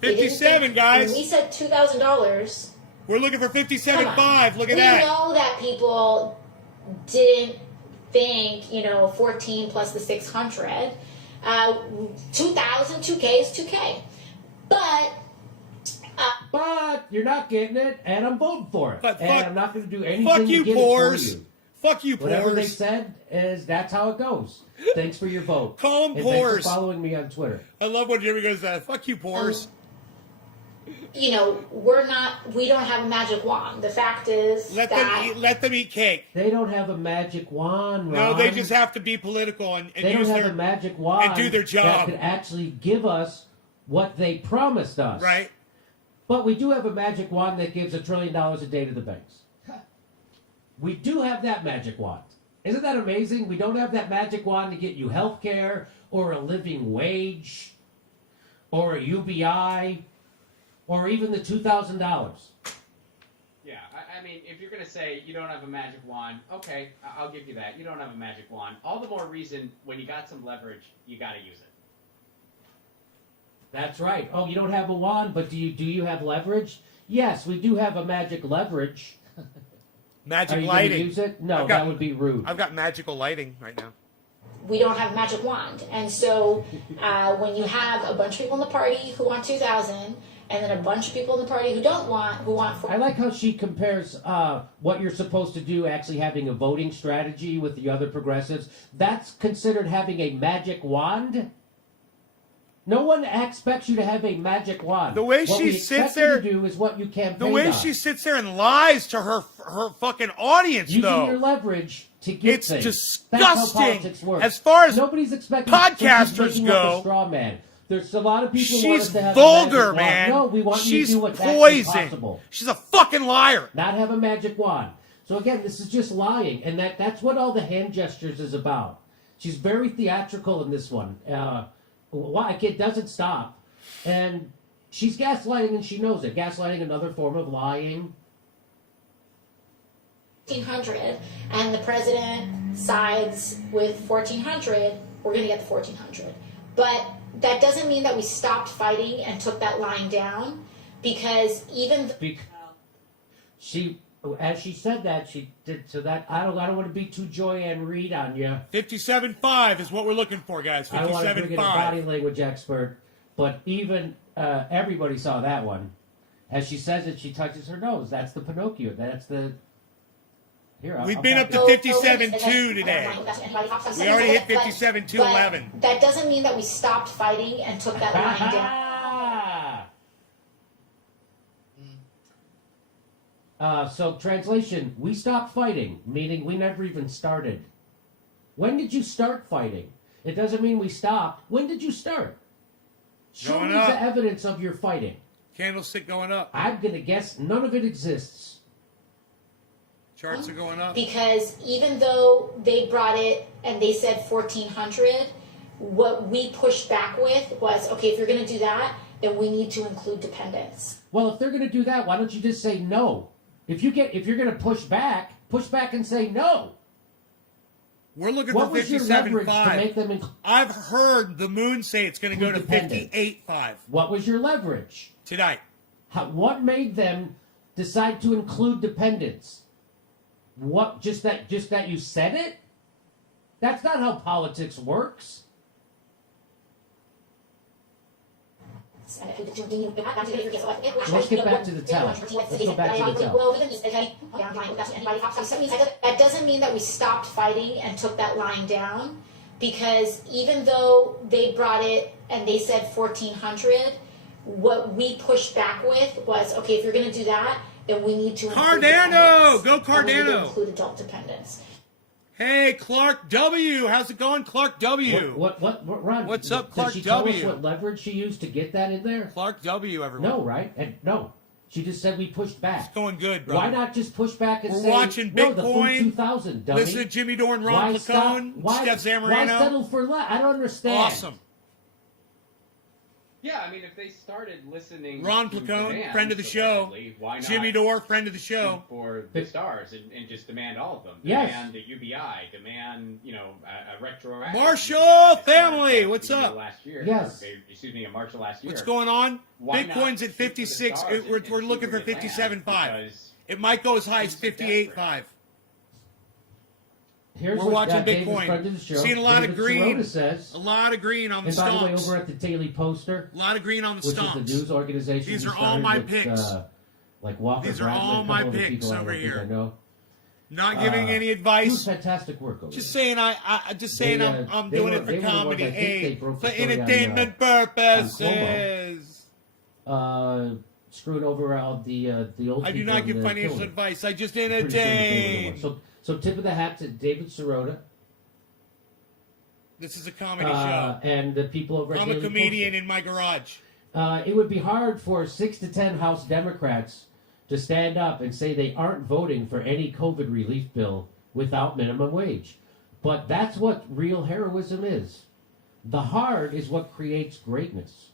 57, guys. When we said $2,000. We're looking for 57.5. Look at we that. We know that people didn't think, 14 plus the 600. 2,000, 2K is 2K. But you're not getting it, and I'm voting for it. But and I'm not going to do anything fuck to you, get Pores. it for you. Fuck you, Whatever they Pores. said is that's how it goes. Thanks for your vote. Call him and Pores. Thanks for following me on Twitter. I love when Jimmy goes, fuck you, Pores. We don't have a magic wand. The fact is Let them eat cake. They don't have a magic wand, Ron. No, they just have to be political and They use don't have their a magic wand and do their that job. could actually give us what they promised us. Right. But we do have a magic wand that gives $1 trillion a day to the banks. We do have that magic wand. Isn't that amazing? We don't have that magic wand to get you health care or a living wage or a UBI or even the $2,000. Yeah, I mean, if you're going to say you don't have a magic wand, okay, I'll give you that. You don't have a magic wand. All the more reason when you got some leverage, you got to use it. That's right. Oh, you don't have a wand, but do you have leverage? Yes, we do have a magic leverage. Magic Are you lighting. Gonna use it? No, that would be rude. I've got magical lighting right now. We don't have a magic wand. And so when you have a bunch of people in the party who want 2,000 and then a bunch of people in the party who want I like how she compares what you're supposed to do actually having a voting strategy with the other progressives. That's considered having a magic wand? No one expects you to have a magic wand. The way what she we sits expect there, you to do is what you campaign the way on. she sits there and lies to her fucking audience, Using though. your leverage to get It's things. disgusting. That's how politics works. As far as nobody's expecting podcasters she's making go, up a straw man. There's a lot of people who want us she's to have vulgar, a magic man. wand. No, we want you She's to do what's poison. actually possible. She's a fucking liar. Not have a magic wand. So again, this is just lying, and that's what all the hand gestures is about. She's very theatrical in this one. It doesn't stop. And she's gaslighting and she knows it. Gaslighting, another form of lying. 1,400 and the president sides with 1,400, we're going to get the 1,400. But that doesn't mean that we stopped fighting and took that line down, because As she said that, she did so that I don't want to be too Joyanne Reid on you. 57.5 is what we're looking for, guys. I don't want to bring in a 57.5. body language expert, but even everybody saw that one. As she says it, she touches her nose. That's the Pinocchio. That's the. Here, We've been up to 57.2 today. We already hit 57.211. That doesn't mean that we stopped fighting and took that line down. So translation: we stopped fighting, meaning we never even started. When did you start fighting? It doesn't mean we stopped. When did you start? Show Going me up. the evidence of your fighting. Candlestick going up. I'm gonna guess none of it exists. Charts are going up. Because even though they brought it and they said 1,400, what we pushed back with was, okay, if you're going to do that, then we need to include dependents. Well, if they're gonna do that, why don't you just say no? If you're gonna push back and say no. We're looking What for was your leverage to make 57.5. them I've heard the moon say it's going to go to Independent. 58.5 What was your leverage? tonight. What made them decide to include dependents? What? Just that you said it? That's not how politics works. Let's get back to the tell. Let's go back to the tell. That doesn't mean that we stopped fighting and took that line down, because even though they brought it and they said 1,400, what we pushed back with was, okay, if you're going to do that, then we need to include Cardano! dependents. Go And we need to Cardano! include adult dependents. Hey, Clark W. How's it going, Clark W? What, Ron? What's up, Clark Did she tell us W? what leverage she used to get that in there? Clark W, everyone. No, right? And no. She just said we pushed back. It's going good, bro. Why not just push back and We're say, watching no, the Bitcoin, full 2000, dummy. Listen to Jimmy Dorn, Ron Placone, Steph Zamorano. Why settle for less? I don't understand. Awesome. Yeah, I mean, if they started listening, Ron to Placone, demand, friend of the show. supposedly, why not Jimmy Dore, friend of the show. for the stars and just demand all of them? Yes. Demand a UBI, demand a retroactive. Marshall UBI family, at what's the beginning up? of Last year, Yes. Excuse me, in March of last year. What's going on? Why not Bitcoin's shoot at for the 56. stars We're and looking see for where they land? 57.5. Because It might go as high as Things are 58.5. Here's We're what watching David's Bitcoin. friend of the show, Seeing a lot David of green. Sirota says, A lot of green on the and by the way, stomps. over at the Daily Poster, A lot of green on the which stomps. is the news organization These we are all started my with, picks. like Walker These are Bradley, all a my couple other picks people I over don't think here. I know. Not giving any Doing advice. fantastic work over Just there. saying, I'm they doing were- it for they were the ones, comedy, I think they hey, broke for the story on, entertainment purposes. Screwing over all the old I do people not give in the financial killing. advice. I just Pretty sure that they were the entertain. ones. So tip of the hat to David Sirota This is a comedy show. and the people over at I'm a Daily comedian Poster. in my garage. It would be hard for 6 to 10 House Democrats to stand up and say they aren't voting for any COVID relief bill without minimum wage. But that's what real heroism is. The hard is what creates greatness.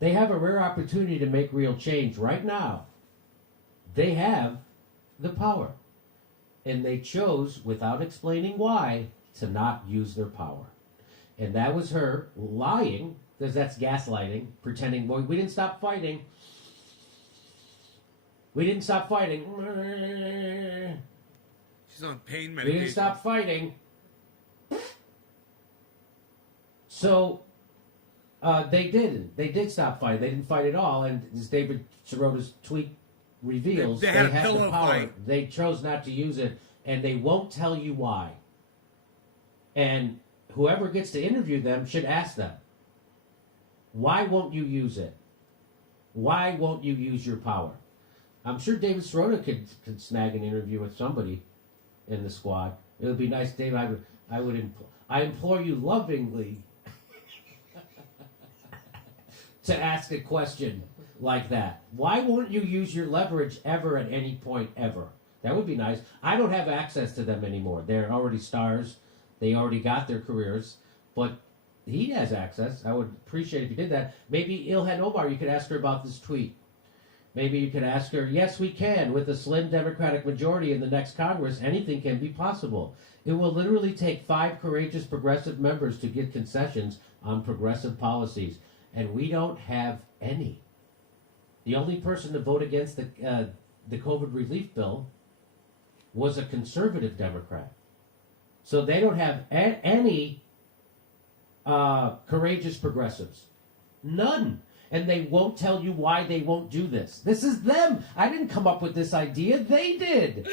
They have a rare opportunity to make real change right now. They have the power. And they chose, without explaining why, to not use their power. And that was her lying, because that's gaslighting, pretending, boy, we didn't stop fighting. We didn't stop fighting. She's on pain We medication. didn't stop fighting. So, they didn't. They did stop fighting. They didn't fight at all. And as David Sirota's tweet reveals, They had a the pillow power. fight. They chose not to use it, and they won't tell you why. And whoever gets to interview them should ask them, why won't you use it? Why won't you use your power? I'm sure David Sirota could snag an interview with somebody in the squad. It would be nice, Dave. I implore you lovingly to ask a question like that. Why won't you use your leverage ever at any point ever? That would be nice. I don't have access to them anymore. They're already stars. They already got their careers. But he has access. I would appreciate if you did that. Maybe Ilhan Omar, you could ask her about this tweet. Maybe you could ask her, yes, we can. With a slim Democratic majority in the next Congress, anything can be possible. It will literally take 5 courageous progressive members to get concessions on progressive policies. And we don't have any. The only person to vote against the COVID relief bill was a conservative Democrat. So they don't have any courageous progressives. None. And they won't tell you why they won't do this. This is them. I didn't come up with this idea. They did.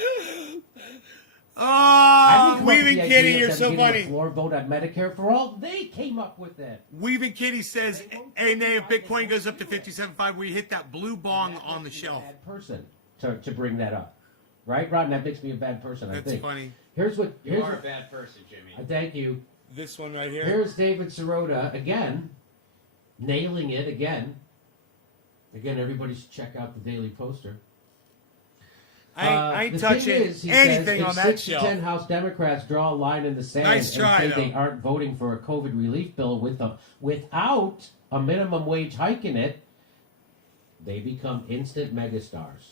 Oh, Weaving Kitty, you're so funny. Floor vote on Medicare for all. They came up with it. Weaving Kitty says, hey, Nate, if Bitcoin goes up to 57.5, we hit that blue bong on the shelf. Bad person to bring that up. Right, Ron? That makes me a bad person, I That's think. funny. You are a bad person, Jimmy. Thank you. This one right here. Here's David Sirota again, nailing it again. Again, everybody should check out the Daily Poster. I ain't the touching thing is, he anything says, on if that 6 to shelf. 10 House Democrats draw a line in the sand Nice try, and say though. they aren't voting for a COVID relief bill without a minimum wage hike in it, they become instant megastars.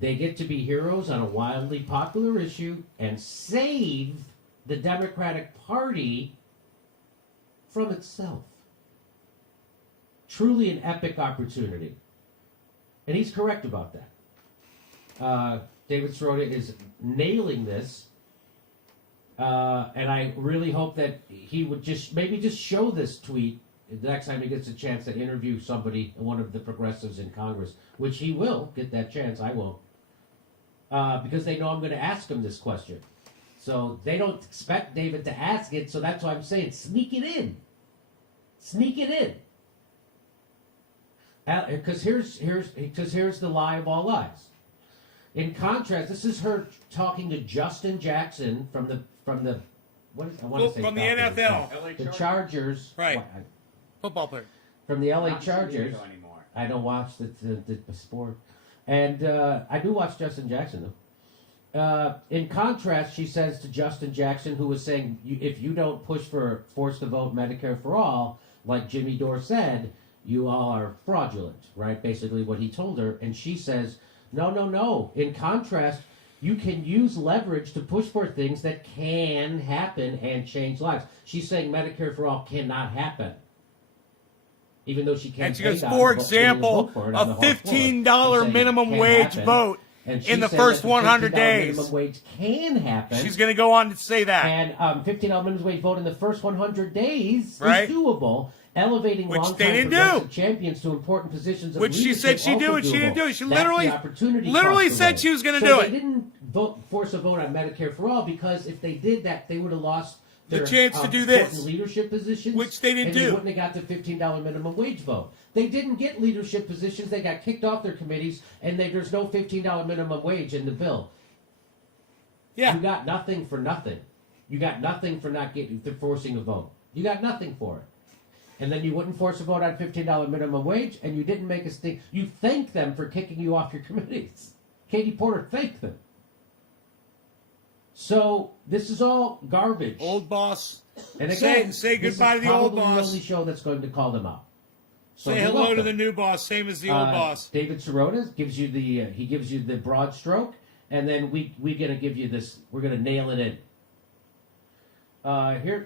They get to be heroes on a wildly popular issue and save the Democratic Party from itself. Truly an epic opportunity. And he's correct about that. David Sirota is nailing this. And I really hope that he would maybe just show this tweet the next time he gets a chance to interview somebody, one of the progressives in Congress, which he will get that chance. I won't. Because they know I'm going to ask him this question. So they don't expect David to ask it, so that's why I'm saying sneak it in. Sneak it in. Because here's the lie of all lies. In contrast, this is her talking to Justin Jackson from the what is I want to say from the Falcons, NFL. LA the Chargers, Right. Football player. from the LA Not Chargers. San Diego anymore. I don't watch the sport, and I do watch Justin Jackson though. In contrast, she says to Justin Jackson, who was saying, if you don't push for force to vote Medicare for all, like Jimmy Dore said, you all are fraudulent, right? Basically what he told her. And she says, no. In contrast, you can use leverage to push for things that can happen and change lives. She's saying Medicare for all cannot happen. Even though she can't. And she goes, for example, a $15 minimum wage vote in the first 100 days. Minimum wage can happen. She's going to go on to say that. And $15 minimum wage vote in the first 100 days Right. is doable. Elevating Which long-time they didn't progressive do. champions to important positions of Which she leadership said she'd do also it. She didn't doable. do it. She That's literally- the opportunity literally cost said away. she was gonna So do they it. didn't force a vote on Medicare for all, because if they did that, they would have lost The their, chance to do this. important leadership positions, Which they didn't and do. They wouldn't have got the $15 minimum wage vote. They didn't get leadership positions. They got kicked off their committees, and there's no $15 minimum wage in the bill. Yeah. You got nothing for nothing. You got nothing for not for forcing a vote. You got nothing for it. And then you wouldn't force a vote on $15 minimum wage, and you didn't make a stink. You thanked them for kicking you off your committees. Katie Porter thanked them. So this is all garbage. Old boss. And Say again, goodbye this to the old is probably the boss. only show that's going to call them out. So Say you're hello to welcome. the new boss, same as the old boss. David Sirota gives you the broad stroke, and then we're gonna give you this. We're gonna nail it in.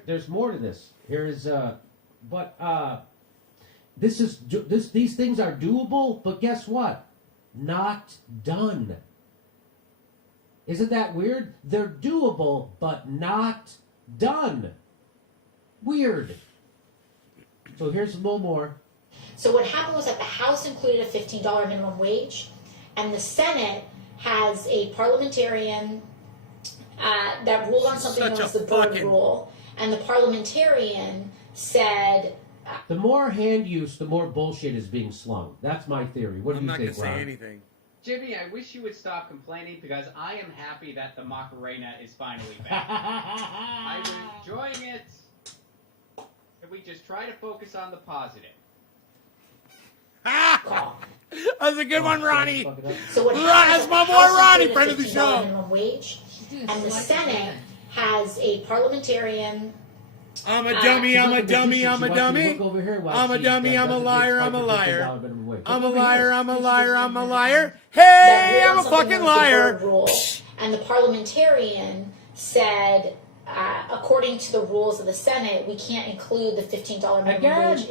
There's more to this. These things are doable, but guess what? Not done. Isn't that weird? They're doable, but not done. Weird. So here's a little more. So what happened was that the House included a $15 minimum wage, and the Senate has a parliamentarian that ruled on something known Such as the a Byrd fucking- Rule, and the parliamentarian said, The more hand use, the more bullshit is being slung. That's my theory. What do I'm you not going think, to say Ron? anything. Jimmy, I wish you would stop complaining, because I am happy that the Macarena is finally back. I was enjoying it. Can we just try to focus on the positive? Ah! call. That's a good one, Ronnie. Fuck it up. So what Ron, happened that's is my the boy House Ronnie, included friend of the $15 show. minimum wage, She's doing and the slight Senate percent. has a parliamentarian. I'm a dummy, I'm a dummy, I'm a dummy. Look over here while I'm a she, dummy, I'm a doesn't liar, take I'm a $15 liar. minimum wage. I'm a Look over liar, here. I'm a liar, I'm a liar. that Hey, ruled I'm on a something fucking known as the liar. Byrd Rule, and the parliamentarian said, according to the rules of the Senate, we can't include the $15 minimum wage.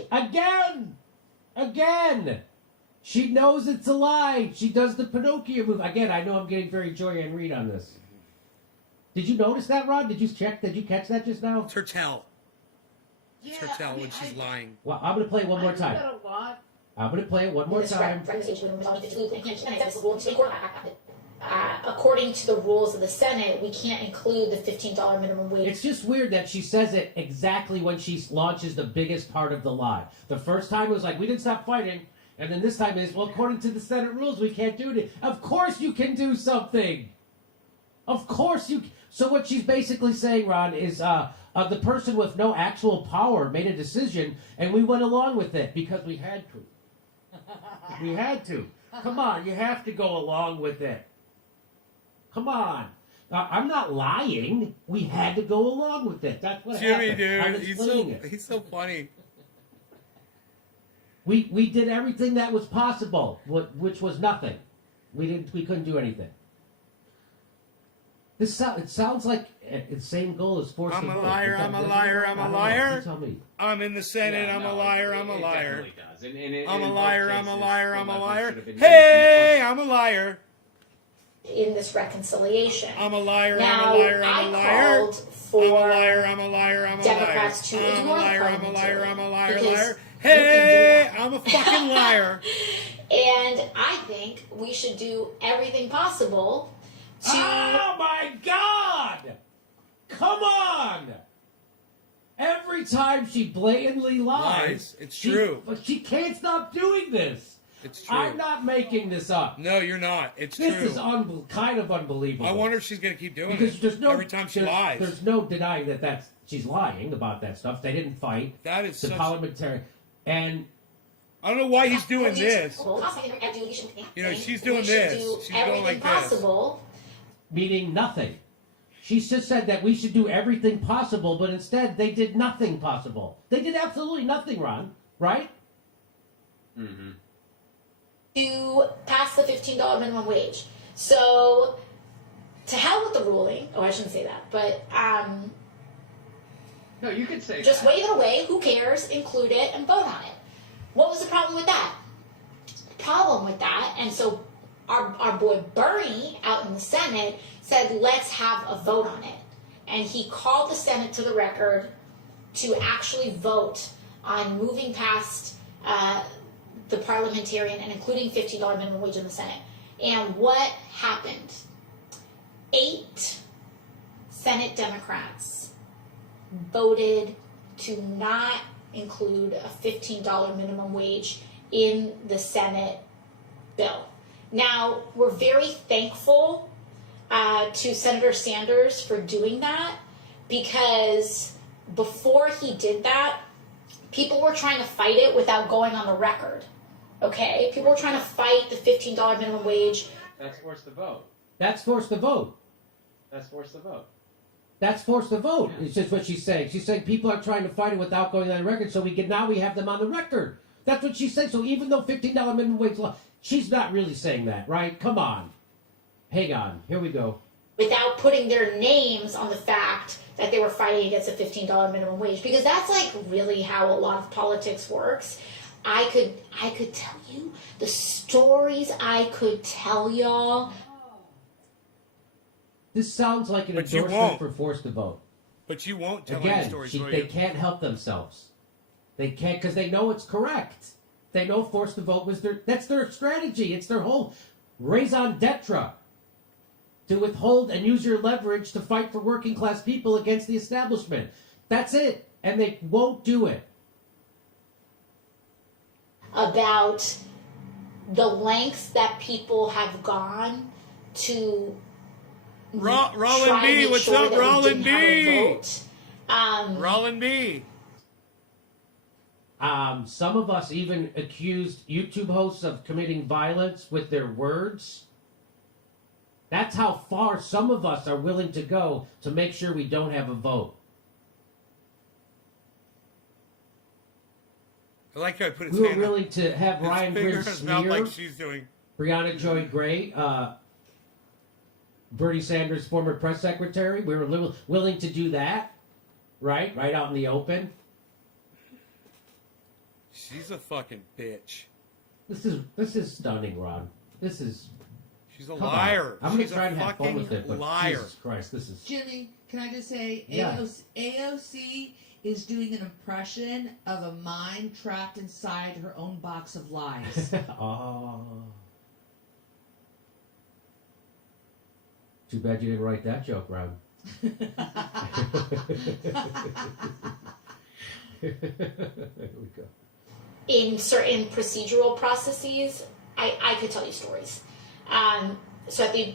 Again. She knows it's a lie. She does the Pinocchio move. Again, I know I'm getting very Joy and Reed on this. Did you notice that, Rod? Did you catch that just now? It's her tell. It's her tell when she's lying. Well, I'm going to play it one more time. a lot. I'm going to play it one more time. According to the rules of the Senate, we can't include the $15 minimum wage. It's just weird that she says it exactly when she launches the biggest part of the lie. The first time it was like, we didn't stop fighting. And then this time is, well, according to the Senate rules, we can't do it. Of course you can do something. Of course you. So what she's basically saying, Ron, is the person with no actual power made a decision, and we went along with it because we had to. We had to. Come on, you have to go along with it. Come on. I'm not lying. We had to go along with it. That's what Jimmy, happened. I'm dude, explaining it. he's so funny. We did everything that was possible, which was nothing. We couldn't do anything. It sounds like the same goal as force I'm the a vote. liar, Is that- I'm a does it? liar, I I'm a don't know. liar. You tell me. I'm in the Senate, Yeah, I'm no, a liar, I'm a it liar. definitely does. And I'm in a both liar, I'm a cases, liar, the I'm a leverage liar. should have been Hey, used. I'm a liar. in this reconciliation. I'm a liar, Now, I'm a liar, I'm a liar. called for I'm a liar, I'm a liar, I'm a liar. Democrats to I'm a ignore the liar, I'm a liar, I'm a liar, because liar. you Hey, can do that. I'm a fucking liar. And I think we should do everything possible to. Oh my God! Come on! Every time she blatantly lies, Lies. It's true. But she can't stop doing this. It's true. I'm not making this up. No, you're not. It's This true. is kind of unbelievable. I wonder if she's going to keep doing because it there's no every time she lies. There's no denying that she's lying about that stuff. They didn't fight. That is the such... parliamentarian, and I don't know why he's doing this. You know, she's doing this. She's going like this. possible. meaning nothing. She just said that we should do everything possible, but instead they did nothing possible. They did absolutely nothing, Ron. Right? Mm-hmm. To pass the $15 minimum wage. So, to hell with the ruling. Oh, I shouldn't say that. But, No, you can say just that. wave it away. Who cares? Include it and vote on it. What was the problem with that? The problem with that, and so our boy Bernie out in the Senate said, let's have a vote on it. And he called the Senate to the record to actually vote on moving past the parliamentarian and including $15 minimum wage in the Senate. And what happened? 8 Senate Democrats voted to not include a $15 minimum wage in the Senate bill. Now, we're very thankful to Senator Sanders for doing that, because before he did that, people were trying to fight it without going on the record. Okay? People were trying to fight the $15 minimum wage. That's forced to vote. That's forced to vote. That's forced to vote. That's forced to vote. Yeah. It's just what she's saying. She's saying people are trying to fight it without going on the record, so now we have them on the record. That's what she's saying. So even though $15 minimum wage law, she's not really saying that, right? Come on. Hang on. Here we go. Without putting their names on the fact that they were fighting against a $15 minimum wage, because that's like really how a lot of politics works. I could tell you the stories I could tell y'all. This sounds like an But you endorsement won't. for forced to vote. But you won't tell any Again, stories, will they you? can't help themselves. They can't, because they know it's correct. They know forced to vote was that's their strategy. It's their whole raison d'etre. To withhold and use your leverage to fight for working class people against the establishment. That's it. And they won't do it. About the lengths that people have gone to Roland try to B, make what's sure up, that we Roland didn't have a B? vote. Roland B. Some of us even accused YouTube hosts of committing violence with their words. That's how far some of us are willing to go to make sure we don't have a vote. I like how I put his We were hand willing to have his Ryan finger in Grin his mouth smear like she's doing. Brianna Joy Gray, Bernie Sanders' former press secretary. We were willing to do that, right out in the open. She's a fucking bitch. This is stunning, Ron. This is. She's a Come on. liar. I'm gonna She's try a and have fun with fucking it, but liar. Jesus Christ, this is. Jimmy, can I just say, Yeah. AOC is doing an impression of a mind trapped inside her own box of lies. Oh. Too bad you didn't write that joke, Ron. Here we go. In certain procedural processes, I could tell you stories. So I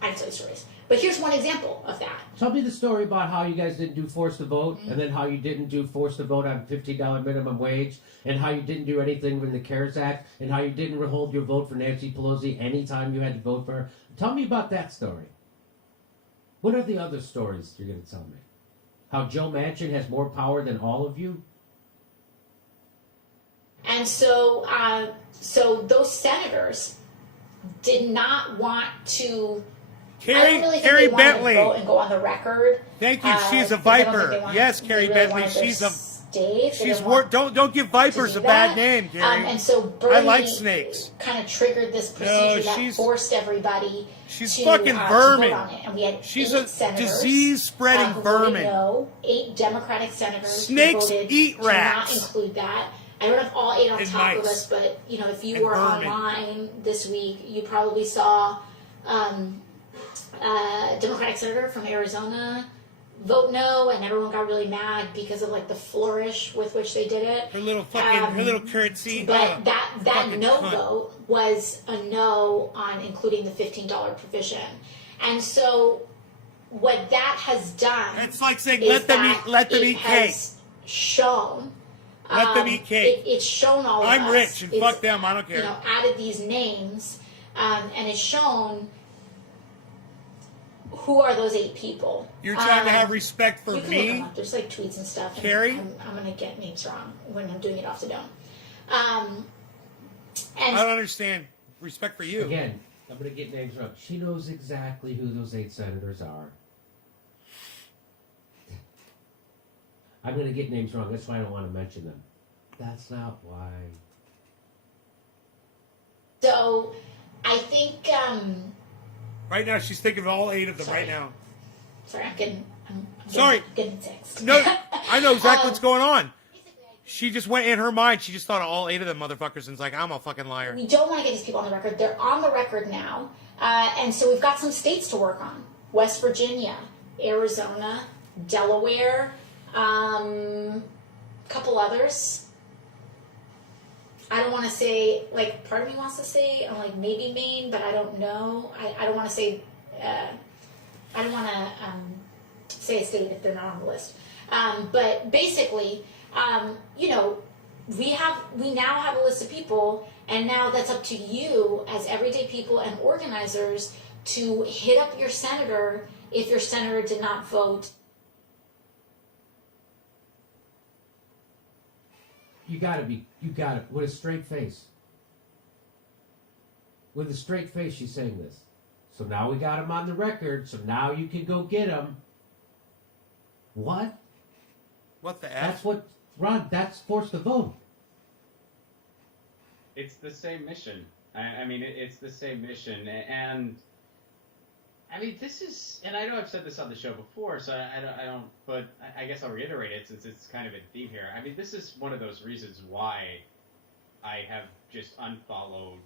can tell you stories. But here's one example of that. Tell me the story about how you guys didn't do forced to vote, and then how you didn't do forced to vote on $15 minimum wage, and how you didn't do anything with the CARES Act, and how you didn't withhold your vote for Nancy Pelosi anytime you had to vote for her. Tell me about that story. What are the other stories you're going to tell me? How Joe Manchin has more power than all of you? And so those senators did not want to. I Carrie, don't really think Carrie they wanted Bentley. to vote and go on the record. Thank you. She's a because I don't think viper. they wanted- Yes, they Carrie really Bentley. wanted their She's a. states. They She's didn't want don't give vipers to a do bad that. name, Carrie. And so Bernie I like snakes. kind of triggered this procedure that she's- forced everybody she's to, fucking to vermin. vote on it. And we had She's 8 a senators, disease-spreading who voted vermin. No, 8 Democratic senators Snakes who voted eat to rats. not include that. I don't have all 8 on And top of mice. us, but if you And were vermin. online this week, you probably saw Democratic senator from Arizona vote no, and everyone got really mad because of like the flourish with which they did it. Her little fucking, her little curtsy. But that fucking no cunt. vote was a no on including the $15 provision, and so what that has done. It's like saying is let them that eat cake. has shown. Let them eat cake. It's shown all of us. I'm rich and It's, fuck them. I don't care. You know, added these names, and it's shown who are those 8 people. You're trying to have respect for you can look them me. up. There's like tweets and stuff. And Carrie? I'm gonna get names wrong when I'm doing it off the dome. And I don't understand. Respect for you. Again, I'm going to get names wrong. She knows exactly who those 8 senators are. I'm going to get names wrong. That's why I don't want to mention them. That's not why. so I think. Right now, she's thinking of all 8 of them Sorry. right now. Sorry, I'm getting. I'm Sorry. getting text. No, I know exactly what's going on. She just went in her mind. She just thought of all 8 of them motherfuckers and it's like, I'm a fucking liar. We don't want to get these people on the record. They're on the record now. And so we've got some states to work on. West Virginia, Arizona, Delaware, couple others. I don't want to say, like, part of me wants to say, like, maybe Maine, but I don't know. I don't want to say, I don't want to say a state if they're not on the list. But basically, you know, we now have a list of people, and now that's up to you as everyday people and organizers to hit up your senator if your senator did not vote. You got it. With a straight face. With a straight face, she's saying this. So now we got him on the record, so now you can go get him. What? What the F? That's what, Ron, that's force the vote. It's the same mission. I mean, it's the same mission. And, I mean, this is, and I know I've said this on the show before, so I don't, but I guess I'll reiterate it since it's kind of a theme here. I mean, this is one of those reasons why I have just unfollowed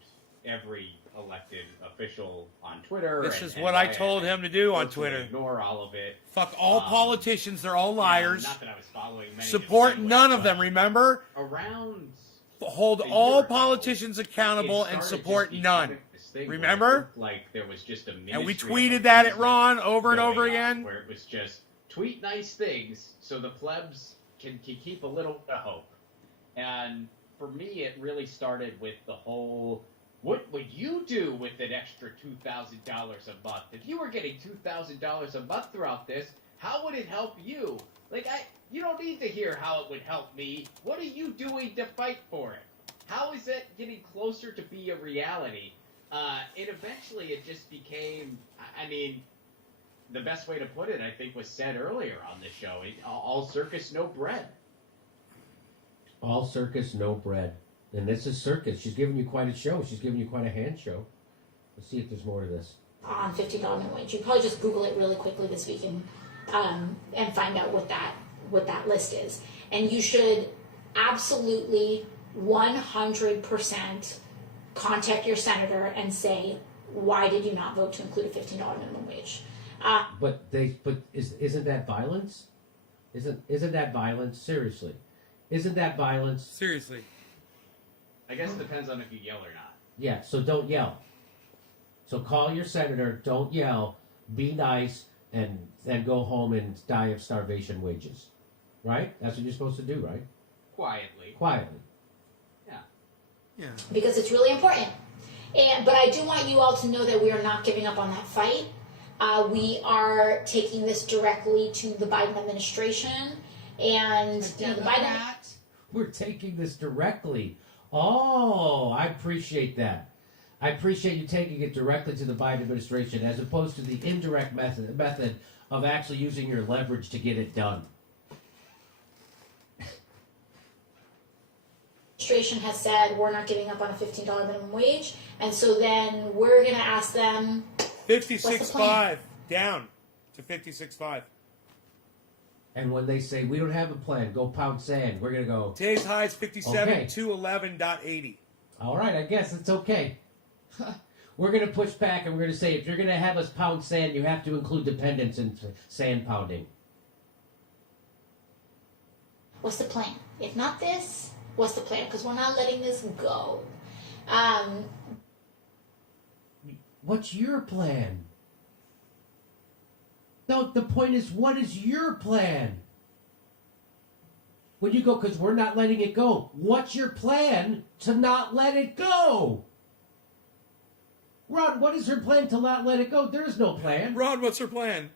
every elected official on Twitter. This is what I told him to do on Twitter. Ignore all of it. Fuck all politicians. They're all liars. Not that I was following many Support of them, none of but them, remember? Around Hold a all year ago, politicians accountable it and started support just none. becoming this thing where it Remember? looked like there was just a And we ministry tweeted of that at appeasement Ron over and over going on, again. where it was just tweet nice things so the plebs can keep a little bit of hope. And for me, it really started with the whole, what would you do with an extra $2,000 a month? If you were getting $2,000 a month throughout this, how would it help you? Like, you don't need to hear how it would help me. What are you doing to fight for it? How is it getting closer to be a reality? And eventually it just became, I mean, the best way to put it, I think, was said earlier on the show. All circus, no bread. All circus, no bread. And this is circus. She's giving you quite a show. She's giving you quite a hand show. Let's see if there's more to this. On $50 minimum wage. You probably just Google it really quickly this week and find out what that list is. And you should absolutely 100% contact your senator and say, why did you not vote to include a $15 minimum wage? But isn't that violence? Isn't that violence? Seriously, isn't that violence? Seriously. I guess it depends on if you yell or not. Yeah. So don't yell. So call your senator. Don't yell. Be nice and go home and die of starvation wages. Right? That's what you're supposed to do, right? Quietly. Quietly. Yeah. Because it's really important. But I do want you all to know that we are not giving up on that fight. We are taking this directly to the Biden administration, and the Biden. We're taking this directly. Oh, I appreciate that. I appreciate you taking it directly to the Biden administration as opposed to the indirect method of actually using your leverage to get it done. Administration has said we're not giving up on a $15 minimum wage, and so then we're going to ask them 56.5 down to 56.5. And when they say we don't have a plan, go pound sand, we're gonna go. Today's high is 57 Okay. 211.80. All right, I guess it's okay. We're gonna push back and we're gonna say if you're gonna have us pound sand, you have to include dependents in sand pounding. What's the plan? If not this, what's the plan? Because we're not letting this go. What's your plan? No, the point is, what is your plan? When you go, because we're not letting it go, what's your plan to not let it go? Ron, what is her plan to not let it go? There's no plan. Ron, what's her plan?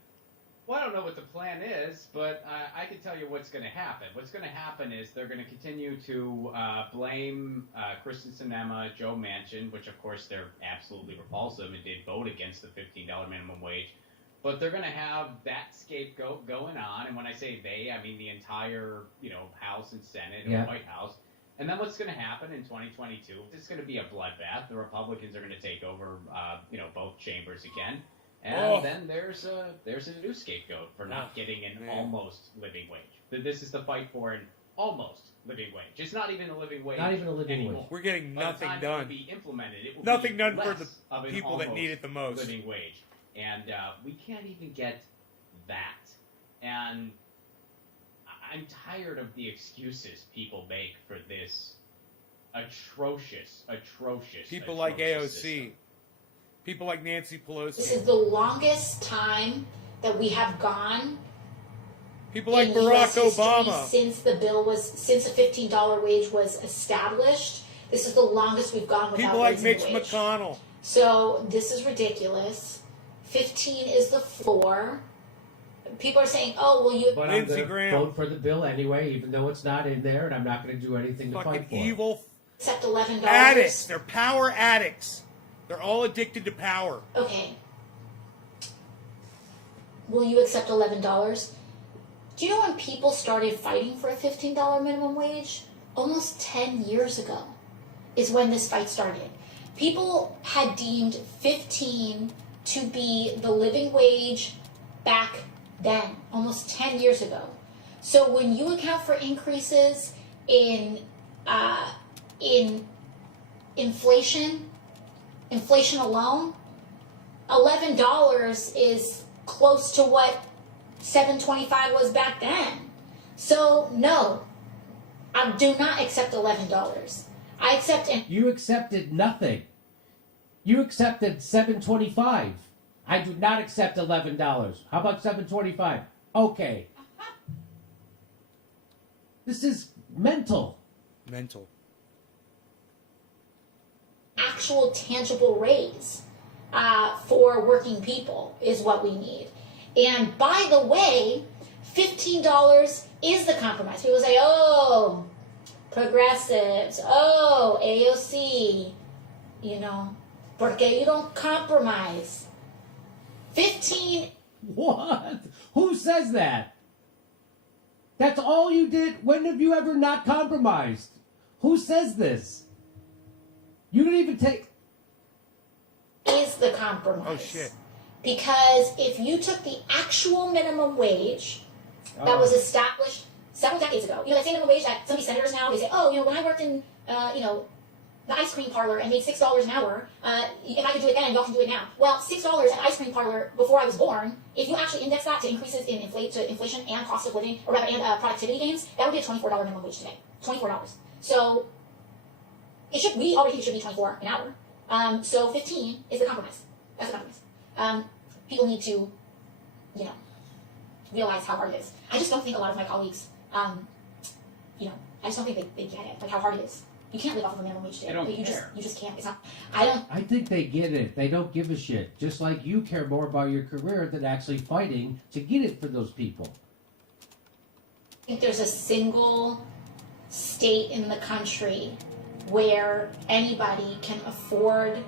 Well, I don't know what the plan is, but I can tell you what's going to happen. What's going to happen is they're going to continue to blame Kristen Sinema, Joe Manchin, which of course they're absolutely repulsive and did vote against the $15 minimum wage. But they're going to have that scapegoat going on, and when I say they, I mean the entire, House and Senate and White House. And then what's going to happen in 2022? It's going to be a bloodbath. The Republicans are going to take over, both chambers again. And then there's a new scapegoat for not getting an almost living wage. This is the fight for an almost living wage. It's not even a living wage. Not even a living anymore. wage. We're getting nothing By the time done. It will be implemented. It will Nothing be done for less the of an people that need it the most. living wage. And we can't even get that. And I'm tired of the excuses people make for this atrocious People like AOC. system. People like Nancy Pelosi. This is the longest time that we have gone People like in Barack US history Obama. since the $15 wage was established. This is the longest we've gone without People like raising Mitch the wage. McConnell. So this is ridiculous. 15 is the floor. People are saying, "Oh, well, you." But I'm Lindsey going to Graham. vote for the bill anyway, even though it's not in there, and I'm not going to do anything to Fucking fight for it. evil Accept $11. addicts. They're power addicts. They're all addicted to power. Okay. Will you accept $11? Do you know when people started fighting for a $15 minimum wage? Almost 10 years ago is when this fight started. People had deemed 15 to be the living wage back then, almost 10 years ago. So when you account for increases in inflation alone, $11 is close to what $7.25 was back then. So no, I do not accept $11. I accept You accepted nothing. You accepted $7.25. I do not accept $11. How about $7.25? Okay. This is mental. Mental. actual tangible raise for working people is what we need. And by the way, $15 is the compromise. People say, oh, progressives, oh, AOC, porque you don't compromise. 15. What? Who says that? That's all you did? When have you ever not compromised? Who says this? You didn't even take... Is the compromise. Oh, shit. Because if you took the actual minimum wage that was established several decades ago, that same minimum wage that some of these senators now, they say, oh, when I worked in, the ice cream parlor and made $6 an hour, if I could do it then, y'all can do it now. Well, $6 at ice cream parlor before I was born, if you actually index that to increases in inflation and cost of living, or rather, and productivity gains, that would be a $24 minimum wage today. $24. So, we already think it should be 24 an hour. So 15 is the compromise. That's the compromise. People need to, realize how hard it is. I just don't think a lot of my colleagues, I just don't think they get it, like how hard it is. You can't live off of a minimum wage today. They don't you care. You just can't. It's not. I think they get it. They don't give a shit. Just like you care more about your career than actually fighting to get it for those people. I think there's a single state in the country where anybody can afford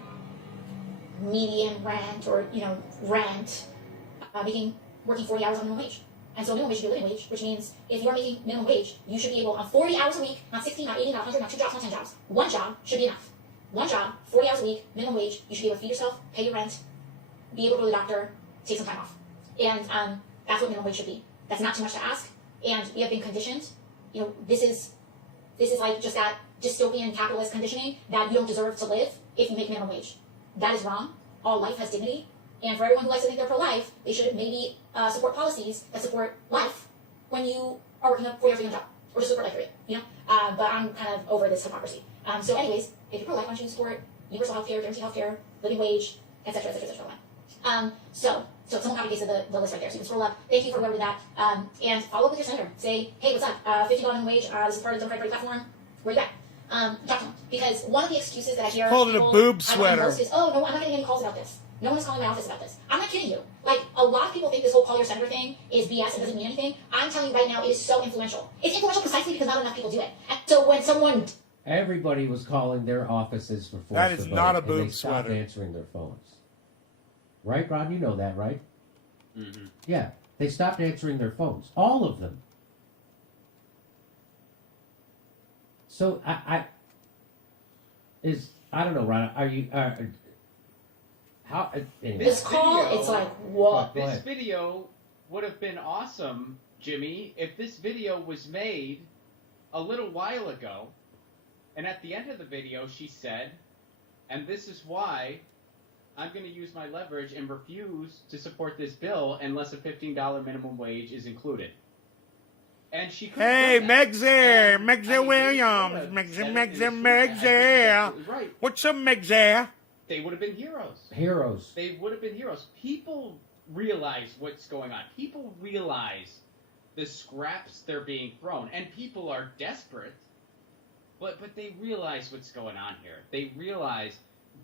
median rent or, rent, working 40 hours on minimum wage. And so minimum wage should be a living wage, which means if you're making minimum wage, you should be able, on 40 hours a week, not 16, not 80, not 100, not 2 jobs, not 10 jobs. One job should be enough. One job, 40 hours a week, minimum wage, you should be able to feed yourself, pay your rent, be able to go to the doctor, take some time off. And that's what minimum wage should be. That's not too much to ask. And we have been conditioned, this is like just that dystopian capitalist conditioning that you don't deserve to live if you make minimum wage. That is wrong. All life has dignity. And for everyone who likes to think they're pro-life, they should maybe support policies that support life when you are working a 40-hour job. or just support like 3, you know? But I'm kind of over this hypocrisy. So anyways, if you're pro-life, why don't you support universal health care, guaranteed health care, living wage, etc., etc., etc. So someone copy pasted the list right there. So you can scroll up. Thank you for whoever did that. And follow up with your senator. Say, hey, what's up? $50 minimum wage. This is part of the Democratic Party platform. Where you at? Talk to them. Because one of the excuses that I hear Called it a people boob have on sweater. most is, oh, no, I'm not getting any calls about this. No one is calling my office about this. I'm not kidding you. Like, a lot of people think this whole call your senator thing is BS and doesn't mean anything. I'm telling you right now, it is so influential. It's influential precisely because not enough people do it. And so when someone... Everybody was calling their offices for force That is to vote, not a and boob they stopped sweater. answering their phones. Right, Ron? You know that, right? Mm-hmm. Yeah, they stopped answering their phones. All of them. So I don't know, Ron. Are you how? Anyway. This call, video- it's like, whoa. Go This ahead. video would have been awesome, Jimmy, if this video was made a little while ago, and at the end of the video she said, and this is why I'm going to use my leverage and refuse to support this bill unless a $15 minimum wage is included. And she could Hey, have done that. Megzer, And, Megzer I mean, Williams, they could have said it in Megzer, his tweet. I think Megzer. he's absolutely right. What's up, Megzer? They would have been heroes. Heroes. They would have been heroes. People realize what's going on. People realize the scraps they're being thrown, and people are desperate. But they realize what's going on here. They realize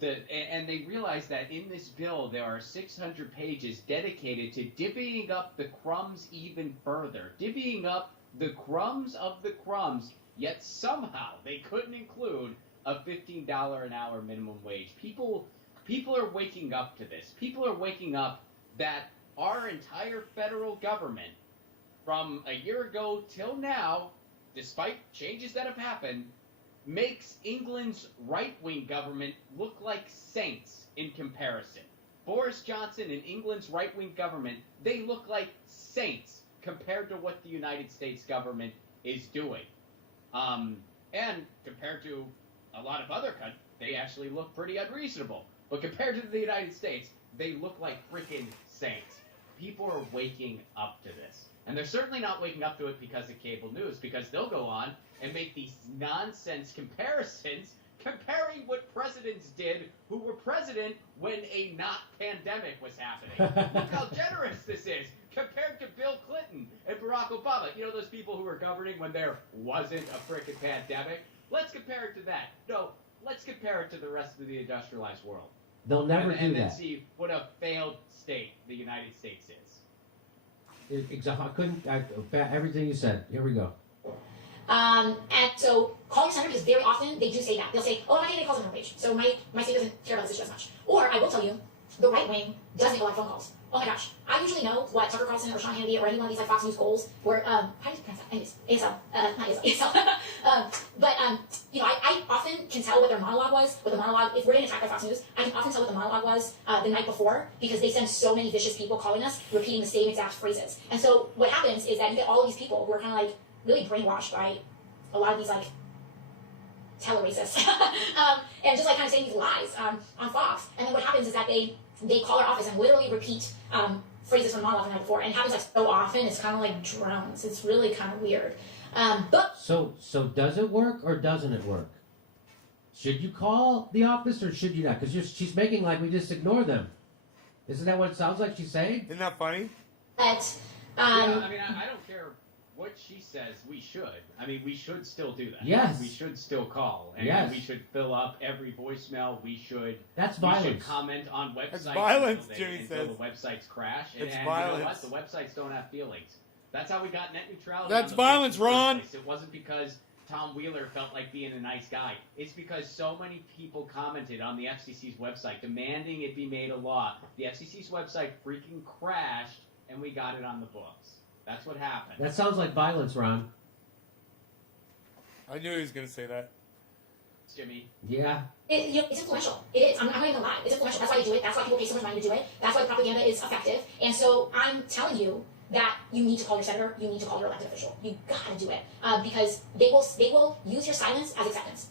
and they realize that in this bill there are 600 pages dedicated to divvying up the crumbs even further, divvying up the crumbs of the crumbs. Yet somehow they couldn't include a $15 an hour minimum wage. People are waking up to this. People are waking up that our entire federal government, from a year ago till now, despite changes that have happened, makes England's right-wing government look like saints in comparison. Boris Johnson and England's right-wing government, they look like saints compared to what the United States government is doing. And compared to a lot of other countries, they actually look pretty unreasonable. But compared to the United States, they look like freaking saints. People are waking up to this. And they're certainly not waking up to it because of cable news, because they'll go on and make these nonsense comparisons, comparing what presidents did who were president when a not pandemic was happening. Look how generous this is compared to Bill Clinton and Barack Obama. You know those people who were governing when there wasn't a frickin' pandemic? Let's compare it to that. No, let's compare it to the rest of the industrialized world. They'll never do and then that. see what a failed state the United States is. Everything you said. Here we go. And so calling senator, because very often they do say that. They'll say, oh, I'm not getting any calls on minimum wage, so my state doesn't care about this issue as much. Or I will tell you, the right wing does make a lot of phone calls. Oh my gosh. I usually know what Tucker Carlson or Sean Hannity or any one of these like Fox News goals were, how do you pronounce that? Anyways, ASL. Not ASL. But you know, I often can tell what their monologue was, if we're getting attacked by Fox News, I can often tell what the monologue was the night before, because they send so many vicious people calling us, repeating the same exact phrases. And so what happens is that you get all of these people who are kind of like really brainwashed by a lot of these like tele-racists, and just like kind of saying these lies on Fox. And then what happens is that they call our office and literally repeat phrases from the monologue the night before, and it happens like so often, it's kind of like drones. It's really kind of weird. But So does it work or doesn't it work? Should you call the office or should you not? Because she's making like we just ignore them. Isn't that what it sounds like she's saying? Isn't that funny? yeah, I mean, I don't care what she says. We should. I mean, we should still do that. Yes. We should still call. And Yes. we should fill up every voicemail. We should. That's We should violence. comment on websites That's violence, until Jimmy until says. the websites crash. It's and violence. You know what? The websites don't have feelings. That's how we got net neutrality. That's on the violence, first Ron. place. It wasn't because Tom Wheeler felt like being a nice guy. It's because so many people commented on the FCC's website demanding it be made a law. The FCC's website freaking crashed, and we got it on the books. That's what happened. That sounds like violence, Ron. I knew he was going to say that. Jimmy. Yeah. it's influential. It is. I'm not even gonna lie. It's influential. That's why they do it. That's why people pay so much money to do it. That's why the propaganda is effective. And so I'm telling you that you need to call your senator. You need to call your elected official. You gotta do it because they will use your silence as acceptance.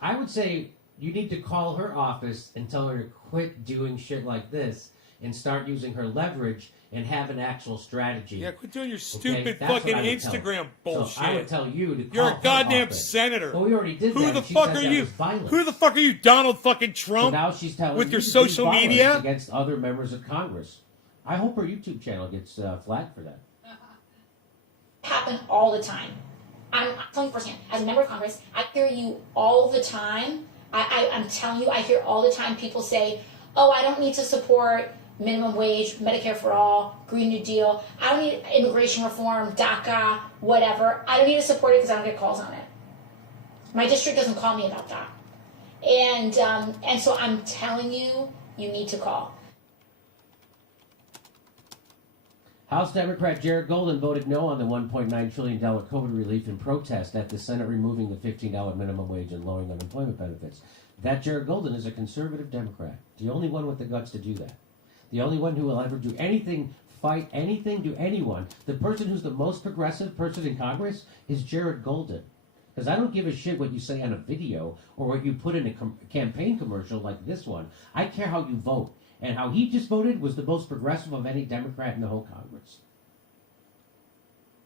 I would say you need to call her office and tell her to quit doing shit like this. and start using her leverage and have an actual strategy. Yeah, quit doing your stupid That's what fucking I would tell her. Instagram bullshit. So I would tell you to You're call a her goddamn off it. senator. Well, we already did Who that. the She fuck said are that you? was violent. Who the fuck are you, Donald fucking Trump? So now she's telling with you your to be social violent media against other members of Congress. I hope her YouTube channel gets flagged for that. Happen all the time. I'm telling you firsthand, as a member of Congress, I hear you all the time. I'm telling you, I hear all the time people say, oh, I don't need to support minimum wage, Medicare for all, Green New Deal. I don't need immigration reform, DACA, whatever. I don't need to support it because I don't get calls on it. My district doesn't call me about that. And so I'm telling you, you need to call. House Democrat Jared Golden voted no on the $1.9 trillion COVID relief in protest at the Senate removing the $15 minimum wage and lowering unemployment benefits. That Jared Golden is a conservative Democrat, the only one with the guts to do that. The only one who will ever do anything, fight anything to anyone. The person who's the most progressive person in Congress is Jared Golden. Because I don't give a shit what you say on a video or what you put in a campaign commercial like this one. I care how you vote. And how he just voted was the most progressive of any Democrat in the whole Congress.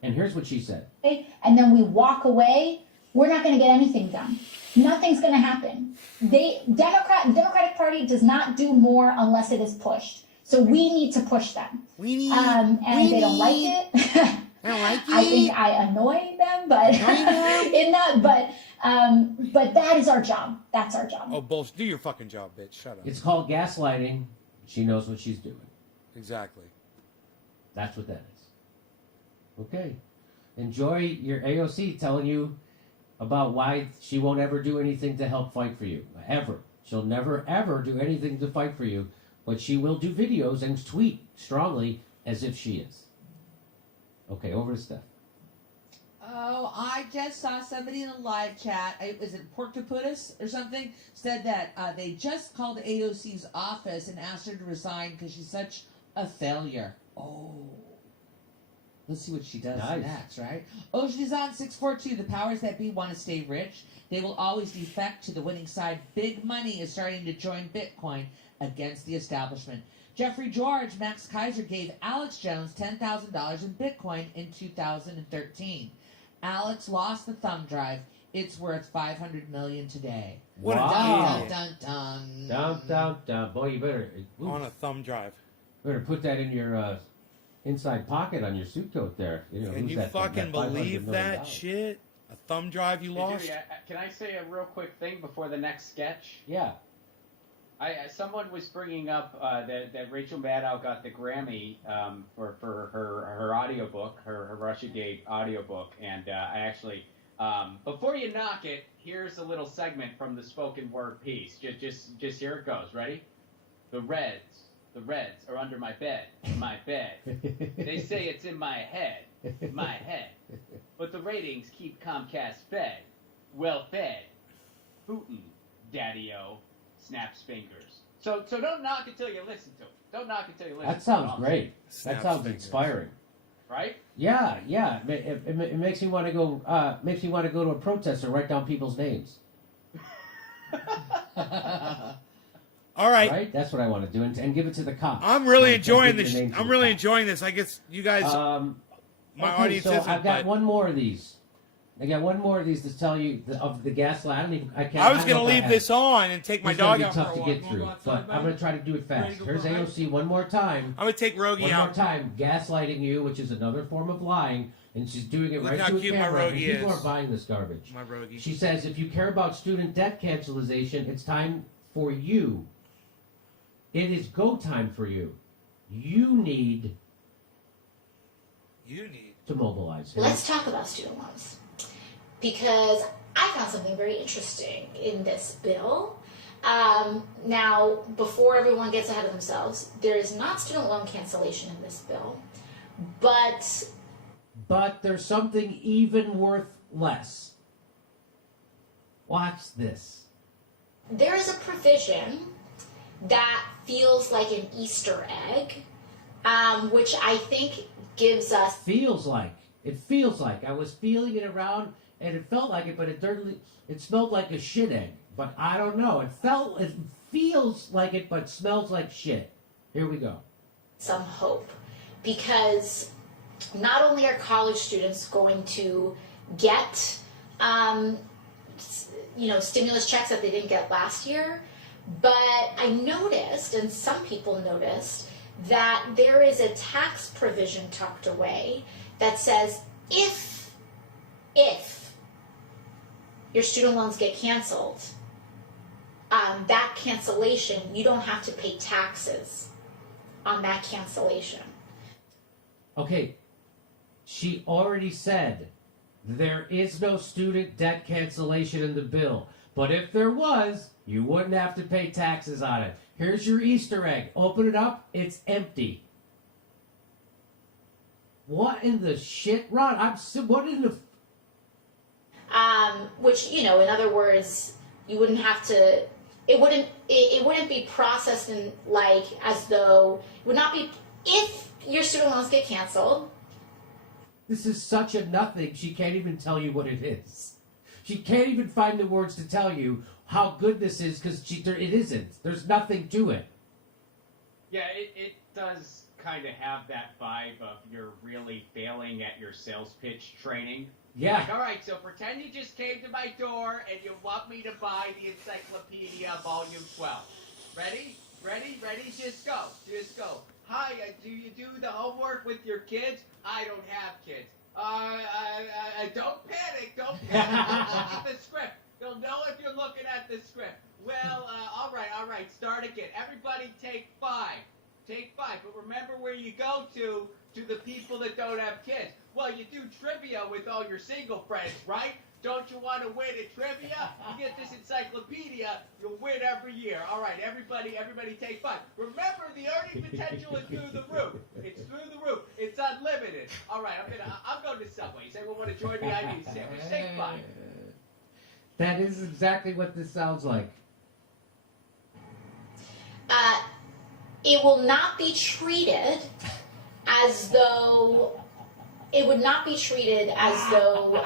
And here's what she said. And then we walk away, we're not going to get anything done. Nothing's going to happen. Democratic Party does not do more unless it is pushed. So we need to push them. They don't like it. I don't like it. I think I annoy them, but but that is our job. That's our job. Oh, bullshit. Do your fucking job, bitch. Shut up. It's called gaslighting. She knows what she's doing. Exactly. That's what that is. Okay. Enjoy your AOC telling you about why she won't ever do anything to help fight for you. Ever. She'll never, ever do anything to fight for you, but she will do videos and tweet strongly as if she is. Okay, over to Steph. Oh, I just saw somebody in a live chat. Was it Porctoputus or something? Said that they just called AOC's office and asked her to resign because she's such a failure. Oh. Let's see what she does next, right? Ocean is on 642. The powers that be want to stay rich. They will always defect to the winning side. Big money is starting to join Bitcoin against the establishment. Jeffrey George, Max Kaiser gave Alex Jones $10,000 in Bitcoin in 2013. Alex lost the thumb drive. It's worth $500 million today. What Wow. a Dun, dun, dun. Dun, dun, dun. Boy, you better on a thumb drive. put that in your inside pocket on your suit coat there. You know, Can who's you that, fucking that $500 believe million? that shit? A thumb drive you Hey, lost? Jimmy, can I say a real quick thing before the next sketch? Yeah. Someone was bringing up that Rachel Maddow got the Grammy for her audiobook, her Russiagate audiobook, and I actually, before you knock it, here's a little segment from the spoken word piece. Just here it goes. Ready? The Reds are under my bed. They say it's in my head. But the ratings keep Comcast fed. Well fed. Putin, Daddy-O, snaps fingers. So don't knock it till you listen to it. Don't knock it till you listen to it. That sounds great. Snaps That sounds fingers. inspiring. Right? Yeah. It makes me want to go. Makes me want to go to a protest and write down people's names. All right. Right? That's what I want to do, and give it to the cops. I'm really Like, enjoying give the this. names to I'm the really cops. enjoying this. I guess you guys, my Okay, audience so isn't. I've got but one more of these. I got one more of these to tell you of the gaslight. I can't. I was don't going know to if I leave have- this on and take my It's gonna dog be out tough for a to walk. get Wanna through, go outside, but buddy? I'm going to try to do it Ready fast. to go Here's for a ride? AOC one more time. I'm going to take Rogie One more out. time, gaslighting you, which is another form of lying, and she's doing it Look right how to a cute my camera. And Rogie people is. are buying this garbage. My Rogie. She says, if you care about student debt cancellation, it's time for you. It is go time for you. You need to mobilize. Let's talk about student loans. Because I found something very interesting in this bill. Now, before everyone gets ahead of themselves, there is not student loan cancellation in this bill. But there's something even worth less. Watch this. there is a provision that feels like an Easter egg, which I think gives us Feels like. It feels like. I was feeling it around, and it felt like it, but it smelled like a shit egg. But I don't know. It feels like it, but smells like shit. Here we go. some hope, because not only are college students going to get stimulus checks that they didn't get last year, but I noticed, and some people noticed, that there is a tax provision tucked away that says if your student loans get canceled, that cancellation, you don't have to pay taxes on that cancellation. Okay, she already said there is no student debt cancellation in the bill. But if there was, you wouldn't have to pay taxes on it. Here's your Easter egg. Open it up. It's empty. What in the shit, Ron? What in the... Which, in other words, you wouldn't have to... It wouldn't be processed in, as though... It would not be... If your student loans get canceled... This is such a nothing, she can't even tell you what it is. She can't even find the words to tell you how good this is, because it isn't. There's nothing to it. Yeah, it does kind of have that vibe of you're really failing at your sales pitch training. Yeah. Like, all right, so pretend you just came to my door and you want me to buy the Encyclopedia Volume 12. Ready? Just go. Hi, do you do the homework with your kids? I don't have kids. Don't panic. Don't look at the script. They'll know if you're looking at the script. Well, all right, start again. Everybody take 5. But remember where you go to the people that don't have kids. Well, you do trivia with all your single friends, right? Don't you want to win at trivia? You get this encyclopedia, you'll win every year. All right, everybody take 5. Remember, the earning potential is through the roof. It's through the roof. It's unlimited. All right, I'm going to Subway. You say, well, want to join me? I need a sandwich. Take 5. That is exactly what this sounds like. It will not be treated as though... It would not be treated as though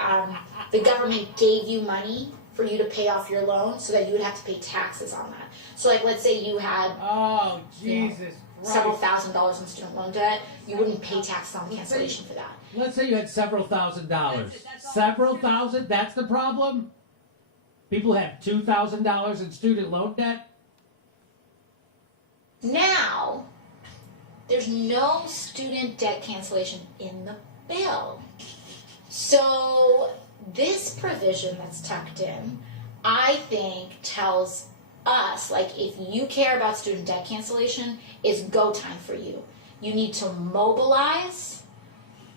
the government gave you money for you to pay off your loan, so that you would have to pay taxes on that. So, let's say you had several $1,000s in student loan debt, you wouldn't pay taxes on the cancellation for that. Let's say you had several $1,000s. Several thousand? That's the problem? People have $2,000 in student loan debt? Now, there's no student debt cancellation in the bill. So this provision that's tucked in, I think, tells us, if you care about student debt cancellation, it's go time for you. You need to mobilize,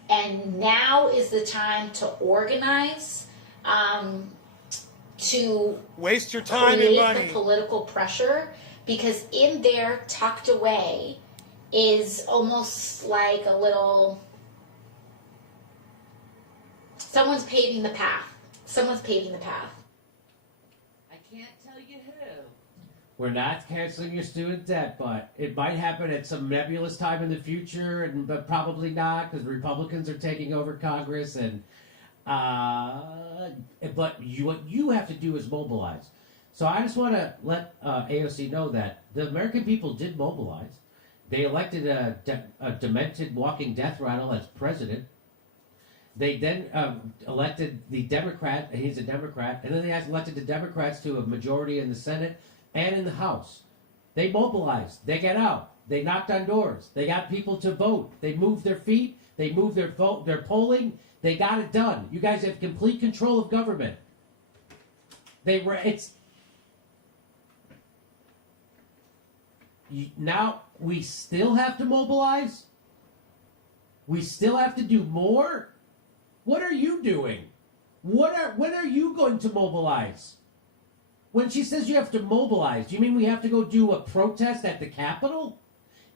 and now is the time to organize, to Waste your time and money. create the political pressure, because in there, tucked away, is almost like a little... Someone's paving the path. I can't tell you who. We're not canceling your student debt, but it might happen at some nebulous time in the future, but probably not, because Republicans are taking over Congress. But what you have to do is mobilize. So I just want to let AOC know that the American people did mobilize. They elected a demented walking death rattle as president. They then elected the Democrat, and he's a Democrat, and then they elected the Democrats to a majority in the Senate and in the House. They mobilized. They got out. They knocked on doors. They got people to vote. They moved their feet. They moved their vote, their polling. They got it done. You guys have complete control of government. Now we still have to mobilize? We still have to do more? What are you doing? When are you going to mobilize? When she says you have to mobilize, do you mean we have to go do a protest at the Capitol?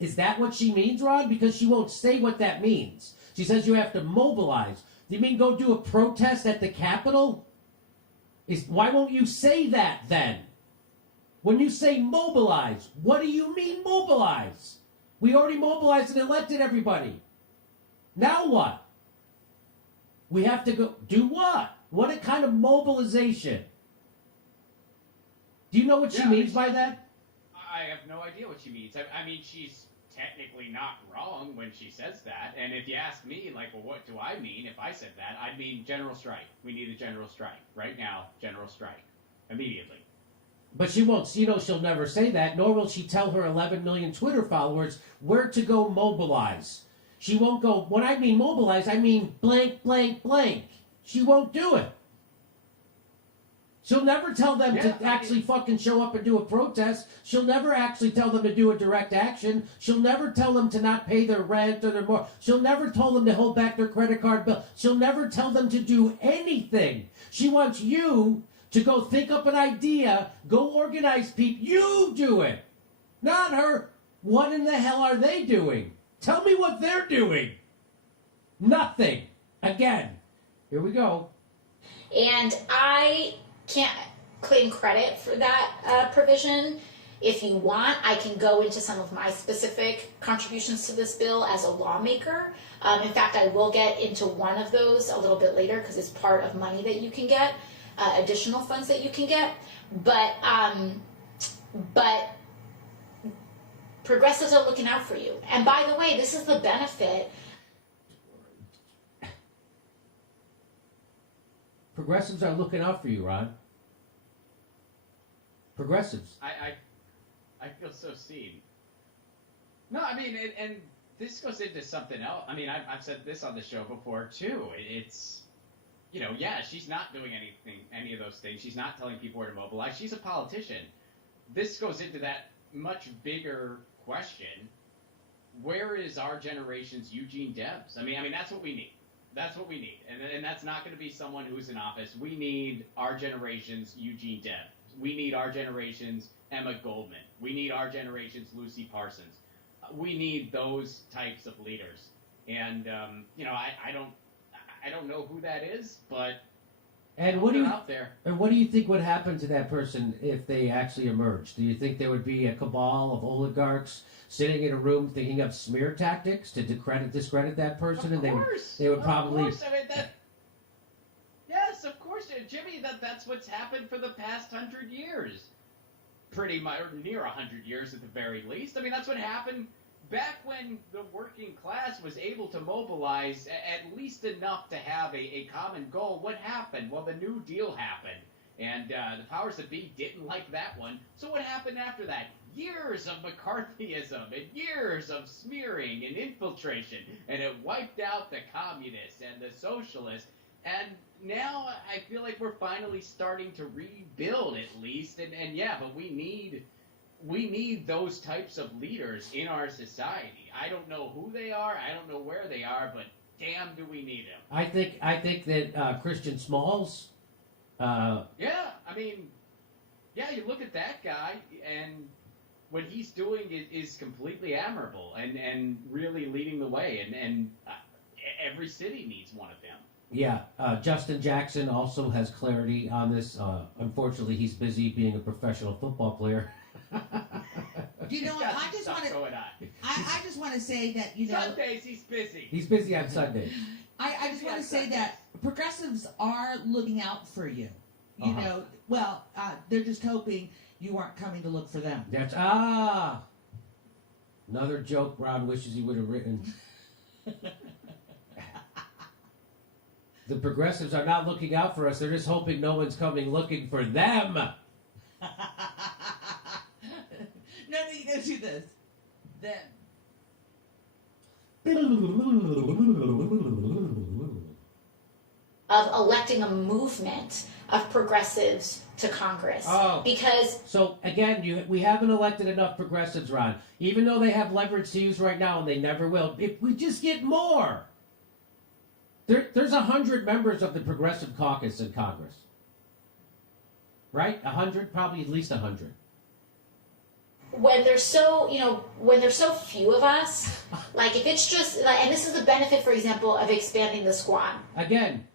Is that what she means, Ron? Because she won't say what that means. She says you have to mobilize. Do you mean go do a protest at the Capitol? Why won't you say that then? When you say mobilize, what do you mean mobilize? We already mobilized and elected everybody. Now what? We have to go do what? What kind of mobilization? Do you know what she means by that? I have no idea what she means. I mean, she's technically not wrong when she says that. And if you ask me, like, well, what do I mean if I said that? I'd mean general strike. We need a general strike. Right now, general strike. Immediately. But she won't, she'll never say that, nor will she tell her 11 million Twitter followers where to go mobilize. She won't go, when I mean mobilize, I mean blank, blank, blank. She won't do it. She'll never tell them to actually fucking show up and do a protest. She'll never actually tell them to do a direct action. She'll never tell them to not pay their rent or their more. She'll never tell them to hold back their credit card bill. She'll never tell them to do anything. She wants you to go think up an idea, go organize people. You do it. Not her. What in the hell are they doing? Tell me what they're doing. Nothing. Again. Here we go. And I can't claim credit for that provision. If you want, I can go into some of my specific contributions to this bill as a lawmaker. In fact, I will get into one of those a little bit later because it's part of money that you can get, additional funds that you can get. But progressives are looking out for you. And by the way, this is the benefit. Progressives are looking out for you, Ron. Progressives. I feel so seen. No, I mean, and this goes into something else. I mean, I've said this on the show before, too. It's, yeah, she's not doing any of those things. She's not telling people where to mobilize. She's a politician. This goes into that much bigger question. Where is our generation's Eugene Debs? I mean, that's what we need. That's what we need. And that's not going to be someone who's in office. We need our generation's Eugene Debs. We need our generation's Emma Goldman. We need our generation's Lucy Parsons. We need those types of leaders. And, I don't know who that is, but and what do you out there. And what do you think would happen to that person if they actually emerged? Do you think there would be a cabal of oligarchs sitting in a room thinking up smear tactics to discredit that person? Of and course. they would probably. Of course. I mean, yes, of course, Jimmy. That's what's happened for the past 100 years, pretty much, or near 100 years at the very least. I mean, that's what happened back when the working class was able to mobilize at least enough to have a common goal. What happened? Well, the New Deal happened, and the powers that be didn't like that one. So what happened after that? Years of McCarthyism and years of smearing and infiltration, and it wiped out the communists and the socialists. And now I feel like we're finally starting to rebuild, at least. And yeah, but we need those types of leaders in our society. I don't know who they are. I don't know where they are, but damn, do we need them. I think that Christian Smalls. Yeah, I mean, yeah, you look at that guy, and what he's doing is completely admirable and really leading the way. And every city needs one of them. Yeah, Justin Jackson also has clarity on this. Unfortunately, he's busy being a professional football player. You know what? I just want to say that Sundays he's busy. He's busy on Sundays. I just want to say that progressives are looking out for you. You know, well, they're just hoping you aren't coming to look for them. That's another joke Ron wishes he would have written. The progressives are not looking out for us. They're just hoping no one's coming looking for them. No, you don't do this. Them. Of electing a movement of progressives to Congress. Because so again, we haven't elected enough progressives, Ron. Even though they have leverage to use right now, and they never will. If we just get more, there's 100 members of the Progressive Caucus in Congress, right? 100, probably at least 100. when there's so few of us, like if it's just like, and this is the benefit, for example, of expanding the squad. Again,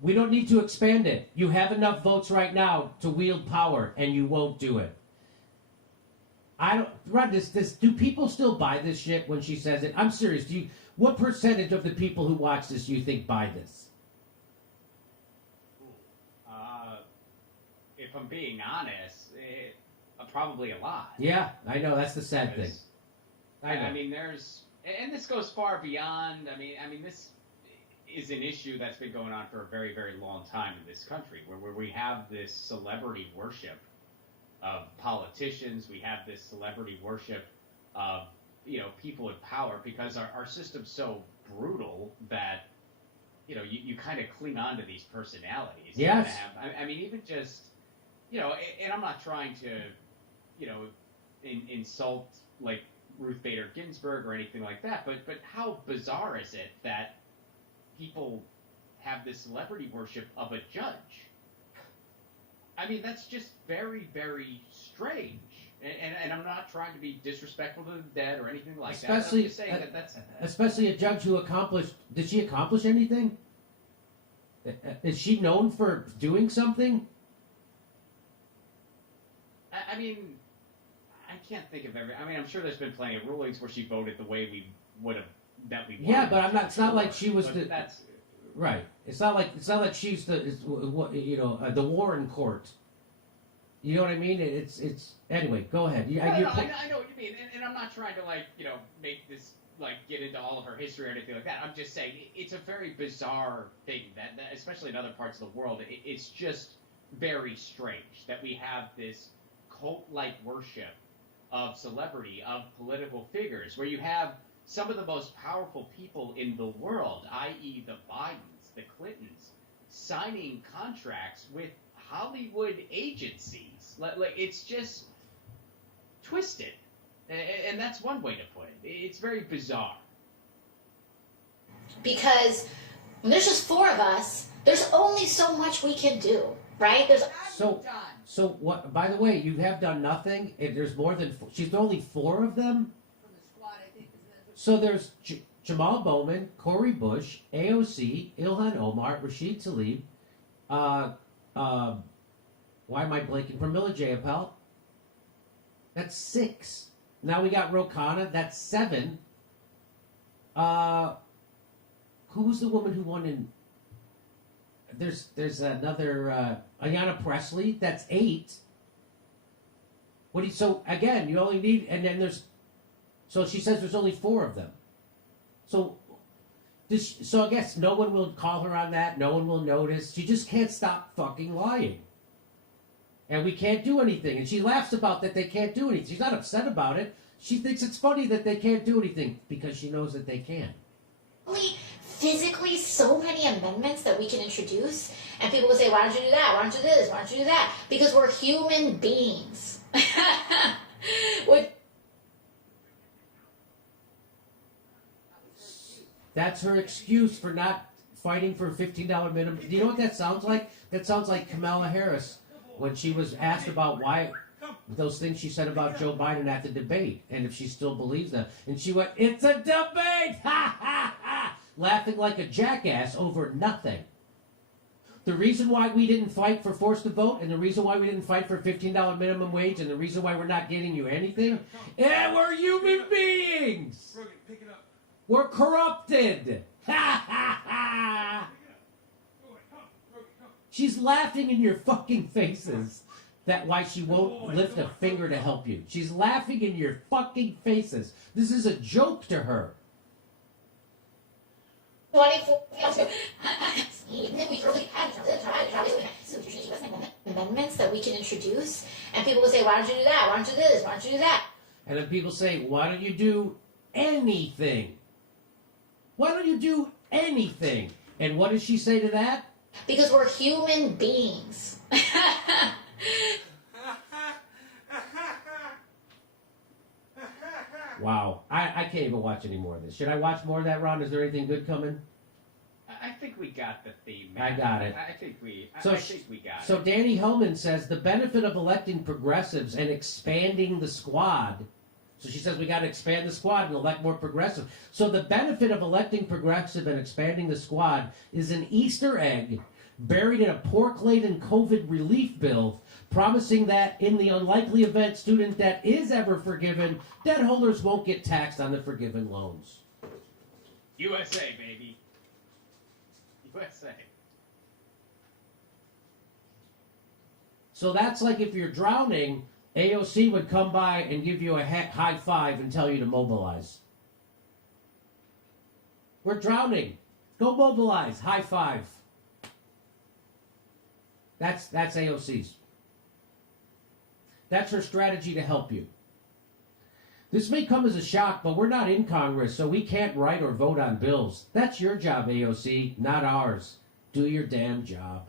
we don't need to expand it. You have enough votes right now to wield power, and you won't do it. Ron, do people still buy this shit when she says it? I'm serious. What percentage of the people who watch this do you think buy this? If I'm being honest, probably a lot. Yeah, I know. That's the sad thing. I mean, and this goes far beyond. I mean, this is an issue that's been going on for a very, very long time in this country, where we have this celebrity worship of politicians. We have this celebrity worship of people in power, because our system's so brutal that you kind of cling on to these personalities. Yes. I mean, even just and I'm not trying to insult like Ruth Bader Ginsburg or anything like that, but how bizarre is it that people have this celebrity worship of a judge? I mean, that's just very, very strange. And I'm not trying to be disrespectful to the dead or anything like that. I'm just saying that's especially a judge who accomplished. Did she accomplish anything? Is she known for doing something? I mean, I can't think of every. I mean, I'm sure there's been plenty of rulings where she voted the way we would have that we wanted. Yeah, but I'm not. It's not like she was the. That's right. It's not like she's the the Warren Court. You know what I mean? It's anyway. Go ahead. I know what you mean, and I'm not trying to make this get into all of her history or anything like that. I'm just saying it's a very bizarre thing that especially in other parts of the world, it's just very strange that we have this cult-like worship of celebrity, of political figures, where you have some of the most powerful people in the world, i.e. the Bidens, the Clintons, signing contracts with Hollywood agencies. Like it's just twisted, and that's one way to put it. It's very bizarre. Because when there's just four of us, there's only so much we can do, right? So what? By the way, you have done nothing. There's more than she's only four of them. From the squad, I think. So there's Jamal Bowman, Cori Bush, AOC, Ilhan Omar, Rashid Tlaib. Why am I blanking? Pramila Jayapal. That's 6. Now we got Rokana. That's 7. Who was the woman who won in? There's another Ayanna Presley. That's 8. So again, you only need, and then there's. So she says there's only 4 of them. So I guess no one will call her on that. No one will notice. She just can't stop fucking lying. And we can't do anything. And she laughs about that they can't do anything. She's not upset about it. She thinks it's funny that they can't do anything because she knows that they can. Physically, so many amendments that we can introduce, and people will say, why don't you do that? Why don't you do this? Why don't you do that? Because we're human beings. That's her excuse for not fighting for a $15 minimum. Do you know what that sounds like? That sounds like Kamala Harris when she was asked about why those things she said about Joe Biden at the debate, and if she still believes them. And she went, "It's a debate!" Ha ha ha! Laughing like a jackass over nothing. The reason why we didn't fight for forced to vote, and the reason why we didn't fight for $15 minimum wage, and the reason why we're not getting you anything, we're human beings! Pick it up. We're corrupted! Ha ha ha! She's laughing in your fucking faces. That's why she won't lift a finger to help you. She's laughing in your fucking faces. This is a joke to her. 24 amendments that we can introduce, and people will say, why don't you do that? Why don't you do this? Why don't you do that? And then people say, why don't you do anything? Why don't you do anything? And what does she say to that? Because we're human beings. Wow. I can't even watch any more of this. Should I watch more of that, Ron? Is there anything good coming? I think we got the theme, man. I got it. I think we got it. So Danny Hellman says the benefit of electing progressives and expanding the squad. So she says we got to expand the squad and elect more progressive. So the benefit of electing progressive and expanding the squad is an Easter egg buried in a pork-laden COVID relief bill, promising that in the unlikely event student debt is ever forgiven, debt holders won't get taxed on the forgiven loans. USA, baby. USA. So that's like if you're drowning AOC would come by and give you a high five and tell you to mobilize. We're drowning. Go mobilize. High five. That's AOC's. That's her strategy to help you. This may come as a shock, but we're not in Congress, so we can't write or vote on bills. That's your job, AOC, not ours. Do your damn job.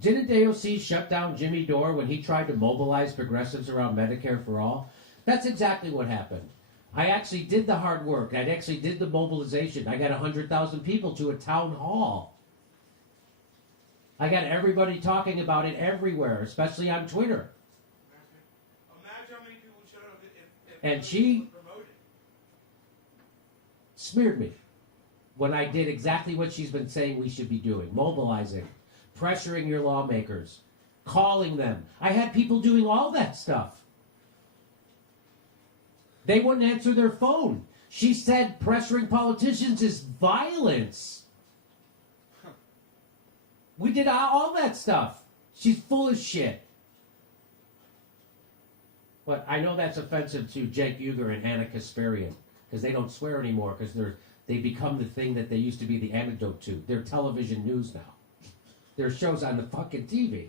Didn't AOC shut down Jimmy Dore when he tried to mobilize progressives around Medicare for All? That's exactly what happened. I actually did the hard work. I actually did the mobilization. I got 100,000 people to a town hall. I got everybody talking about it everywhere, especially on Twitter. Imagine how many people showed up if And she was promoted. smeared me when I did exactly what she's been saying we should be doing. Mobilizing, pressuring your lawmakers, calling them. I had people doing all that stuff. They wouldn't answer their phone. She said pressuring politicians is violence. We did all that stuff. She's full of shit. But I know that's offensive to Jake Uger and Anna Kasparian because they don't swear anymore because they become the thing that they used to be the antidote to. They're television news now. Their shows on the fucking TV.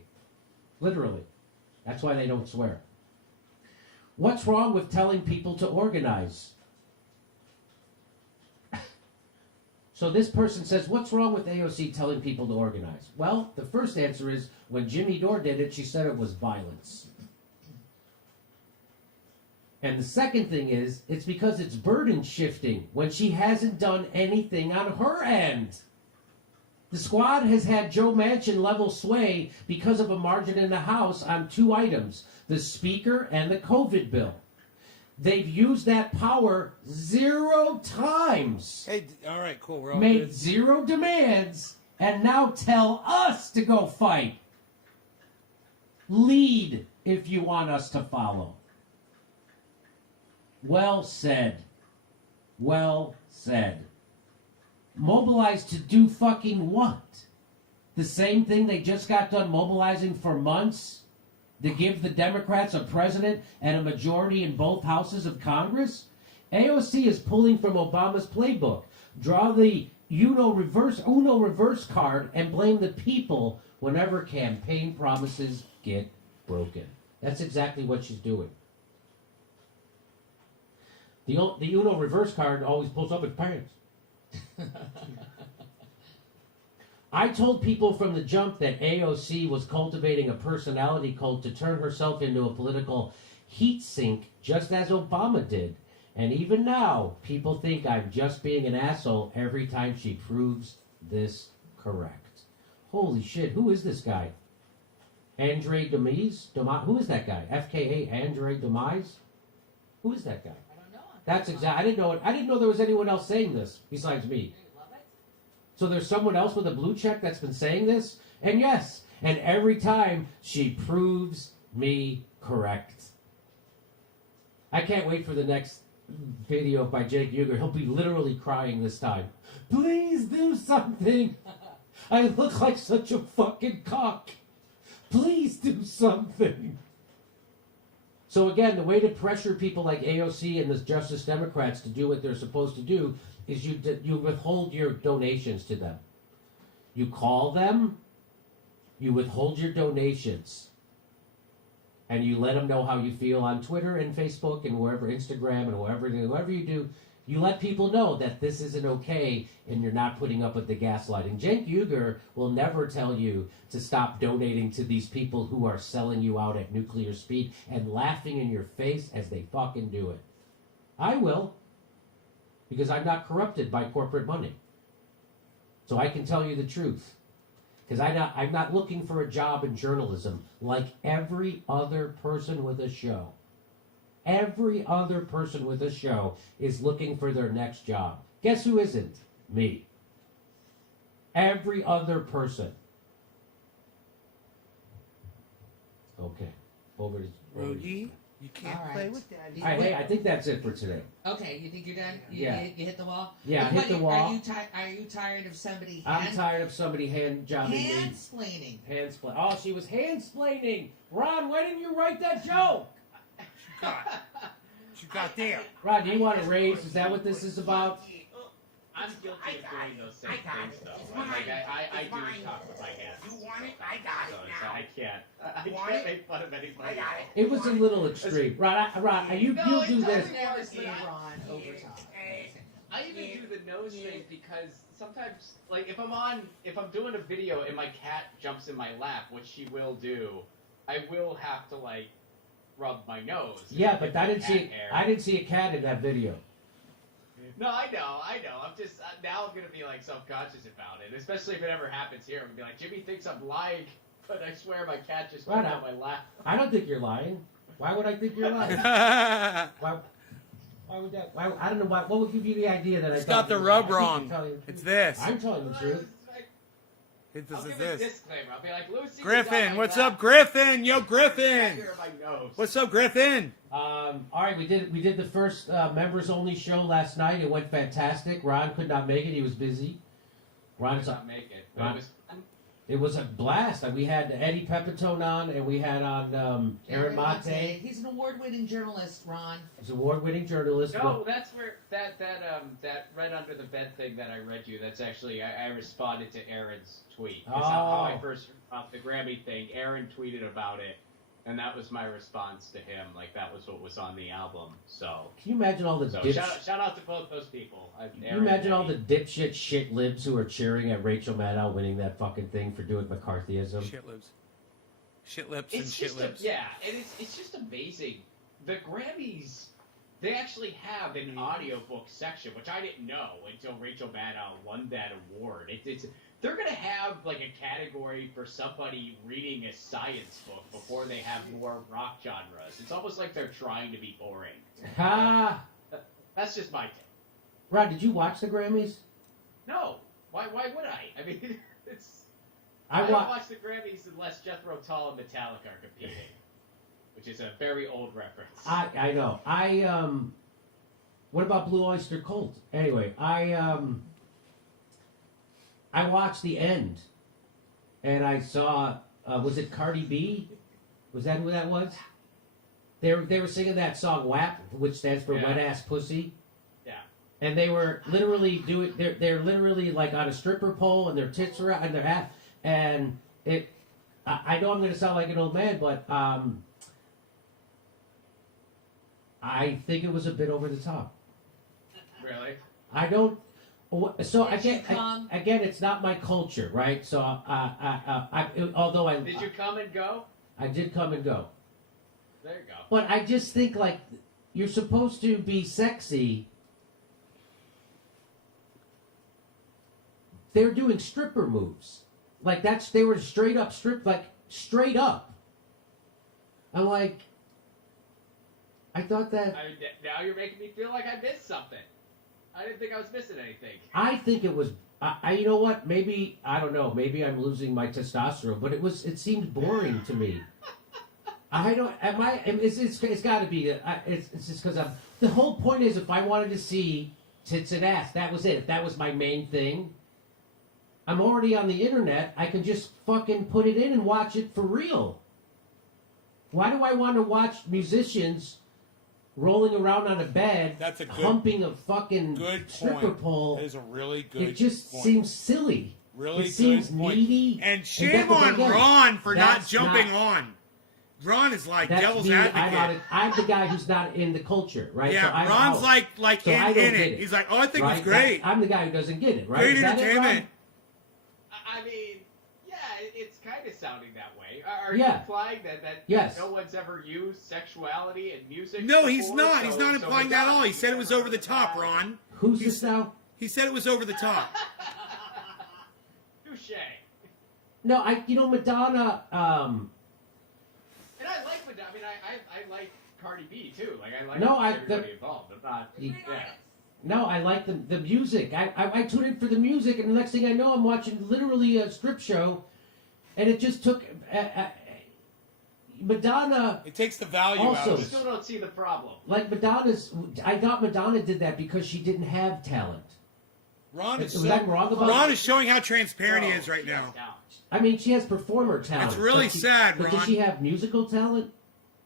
Literally. That's why they don't swear. What's wrong with telling people to organize? So this person says, what's wrong with AOC telling people to organize? Well, the first answer is, when Jimmy Dore did it, she said it was violence. And the second thing is, it's because it's burden shifting when she hasn't done anything on her end. The squad has had Joe Manchin level sway because of a margin in the House on 2 items, the Speaker and the COVID bill. They've used that power 0 times. Hey, all right, cool. We're all Made good. 0 demands, and now tell us to go fight. Lead if you want us to follow. Well said. Well said. Mobilize to do fucking what? The same thing they just got done mobilizing for months? To give the Democrats a president and a majority in both houses of Congress? AOC is pulling from Obama's playbook. Draw the Uno reverse card and blame the people whenever campaign promises get broken. That's exactly what she's doing. The Uno reverse card always pulls up its pants. I told people from the jump that AOC was cultivating a personality cult to turn herself into a political heat sink, just as Obama did. And even now, people think I'm just being an asshole every time she proves this correct. Holy shit, who is this guy? Andre Demise? Who is that guy? FKA Andre Demise? Who is that guy? I don't know. That's exactly. I didn't know there was anyone else saying this besides me. So there's someone else with a blue check that's been saying this? And yes, and every time she proves me correct. I can't wait for the next video by Jake Uger. He'll be literally crying this time. Please do something. I look like such a fucking cock. Please do something. So again, the way to pressure people like AOC and the Justice Democrats to do what they're supposed to do is you withhold your donations to them. You call them, you withhold your donations, and you let them know how you feel on Twitter and Facebook and wherever, Instagram and wherever you do. You let people know that this isn't okay and you're not putting up with the gaslighting. Cenk Uygur will never tell you to stop donating to these people who are selling you out at nuclear speed and laughing in your face as they fucking do it. I will. Because I'm not corrupted by corporate money. So I can tell you the truth. Because I'm not looking for a job in journalism like every other person with a show. Every other person with a show is looking for their next job. Guess who isn't? Me. Every other person. Okay. Over to Rogi? You can't All play right. with daddy. All right, hey, I think that's it for today. Okay, you think you're done? Yeah. You hit the wall? Yeah, I What hit about the you? wall. Are you tired of somebody I'm tired of somebody hand jobbing me. hand-splaining? Handsplain. Oh, she was handsplaining. Ron, why didn't you write that joke? She got there. Ron, do you want a raise? Is that what this is about? I'm guilty of doing those same things, though. Like, I do talk with my hands. You want it? I got So it it's- now. I can't. I Want can't it? make fun of anybody. It was a little extreme. Ron, you No, do it this. doesn't Never work, see but Ron over top. I even do the nose thing because sometimes, like, if I'm doing a video and my cat jumps in my lap, which she will do, I will have to like rub my nose. Yeah, and but get I the didn't cat see. hair. I didn't see a cat in that video. No, I know. I'm just now I'm gonna be like self-conscious about it, especially if it ever happens here. I'm gonna be like, Jimmy thinks I'm lying, but I swear my cat just jumped Right on my lap. I don't think you're lying. Why would I think you're lying? Why would that? Why, I don't know why. What would give you the idea that I It's thought got the you were rub lying? I wrong. think you're telling the It's truth. this. I'm telling the truth. This I'll is give a this. disclaimer. I'll be like, Lucy. Griffin, what's up, Griffin? Yo, Griffin? Griffin. My nose. What's up, Griffin? All right, we did the first members only show last night. It went fantastic. Ron could not make it; he was busy. I Ron's did not make it. But Ron- it was fun. It was a blast. We had Eddie Pepitone on, and we had on Aaron Mate. He's an award-winning journalist, Ron. He's an award-winning journalist. No, that's where that read under the bed thing that I read you. That's actually I responded to Aaron's tweet. That's how I first heard about the Grammy thing. Aaron tweeted about it, and that was my response to him. Like that was what was on the album. So, Can you imagine all the shout out to both those people. Can you imagine all the dipshit shit libs who are cheering at Rachel Maddow winning that fucking thing for doing McCarthyism? Shit lips. Shit lips and It's shit just lips. yeah, and it's just amazing. The Grammys, they actually have an audiobook section, which I didn't know until Rachel Maddow won that award. They're gonna have like a category for somebody reading a science book before they have more rock genres. It's almost like they're trying to be boring. Ha! That's just my take. Rod, did you watch the Grammys? No, why would I? I mean, it's. I don't wa- watch the Grammys unless Jethro Tull and Metallica are competing, which is a very old reference. I know. What about Blue Oyster Cult? Anyway, I watched the end, and I saw. Was it Cardi B? Was that who that was? They were singing that song WAP, which stands for Wet Ass Pussy. Yeah. And they were literally doing. They're literally like on a stripper pole, and their tits are out, and their ass. And it. I know I'm going to sound like an old man, but I think it was a bit over the top. Really? I don't. So Did you again, come? again, it's not my culture, right? So although Did you come and go? I did come and go, There you go. but I just think like you're supposed to be sexy. They're doing stripper moves, like they were straight up straight up. I'm like, I thought that. I mean, now you're making me feel like I missed something. I didn't think I was missing anything. I think it was. You know what? Maybe I don't know. Maybe I'm losing my testosterone, but it seemed boring to me. I don't. Am I? It's got to be. It's just because I'm. The whole point is, if I wanted to see tits and ass, that was it. If that was my main thing, I'm already on the internet. I can just fucking put it in and watch it for real. Why do I want to watch musicians rolling around on a bed, That's a good- humping a fucking Good stripper point. pole? That is a really good It just point. seems silly. Really it seems good point. needy. And that- shame but on again, Ron for not that's jumping not- on. Ron is like That's devil's me. advocate. I'm the guy who's not in the culture, right? Yeah, so I'm Ron's out, like so I in don't it. get it. He's like, oh, I think right? it's great. I'm the guy who doesn't get it, right? Great Is that it, Ron? entertainment. I mean, yeah, it's kind of sounding that way. Are Yeah. you implying that Yes. no one's ever used sexuality in music? No, he's before? not. He's not So implying that at all. He said it was over the top, Ron. Who's this now? He said it was over the top. Touche. No, Madonna. And I like Madonna. I mean, I like Cardi B too. Like I like No, everybody involved. I'm not. You- Yeah. No, I like the music. I tune in for the music, and the next thing I know, I'm watching literally a strip show, and it just took. Madonna, It takes the value out Also- of I it. still don't see the problem. like I thought Madonna did that because she didn't have talent. Ron is Was I wrong about Ron it? is showing how transparent he No, is right she has now. talent. I mean, she has performer talent. That's really but sad, but Ron. does she have musical talent?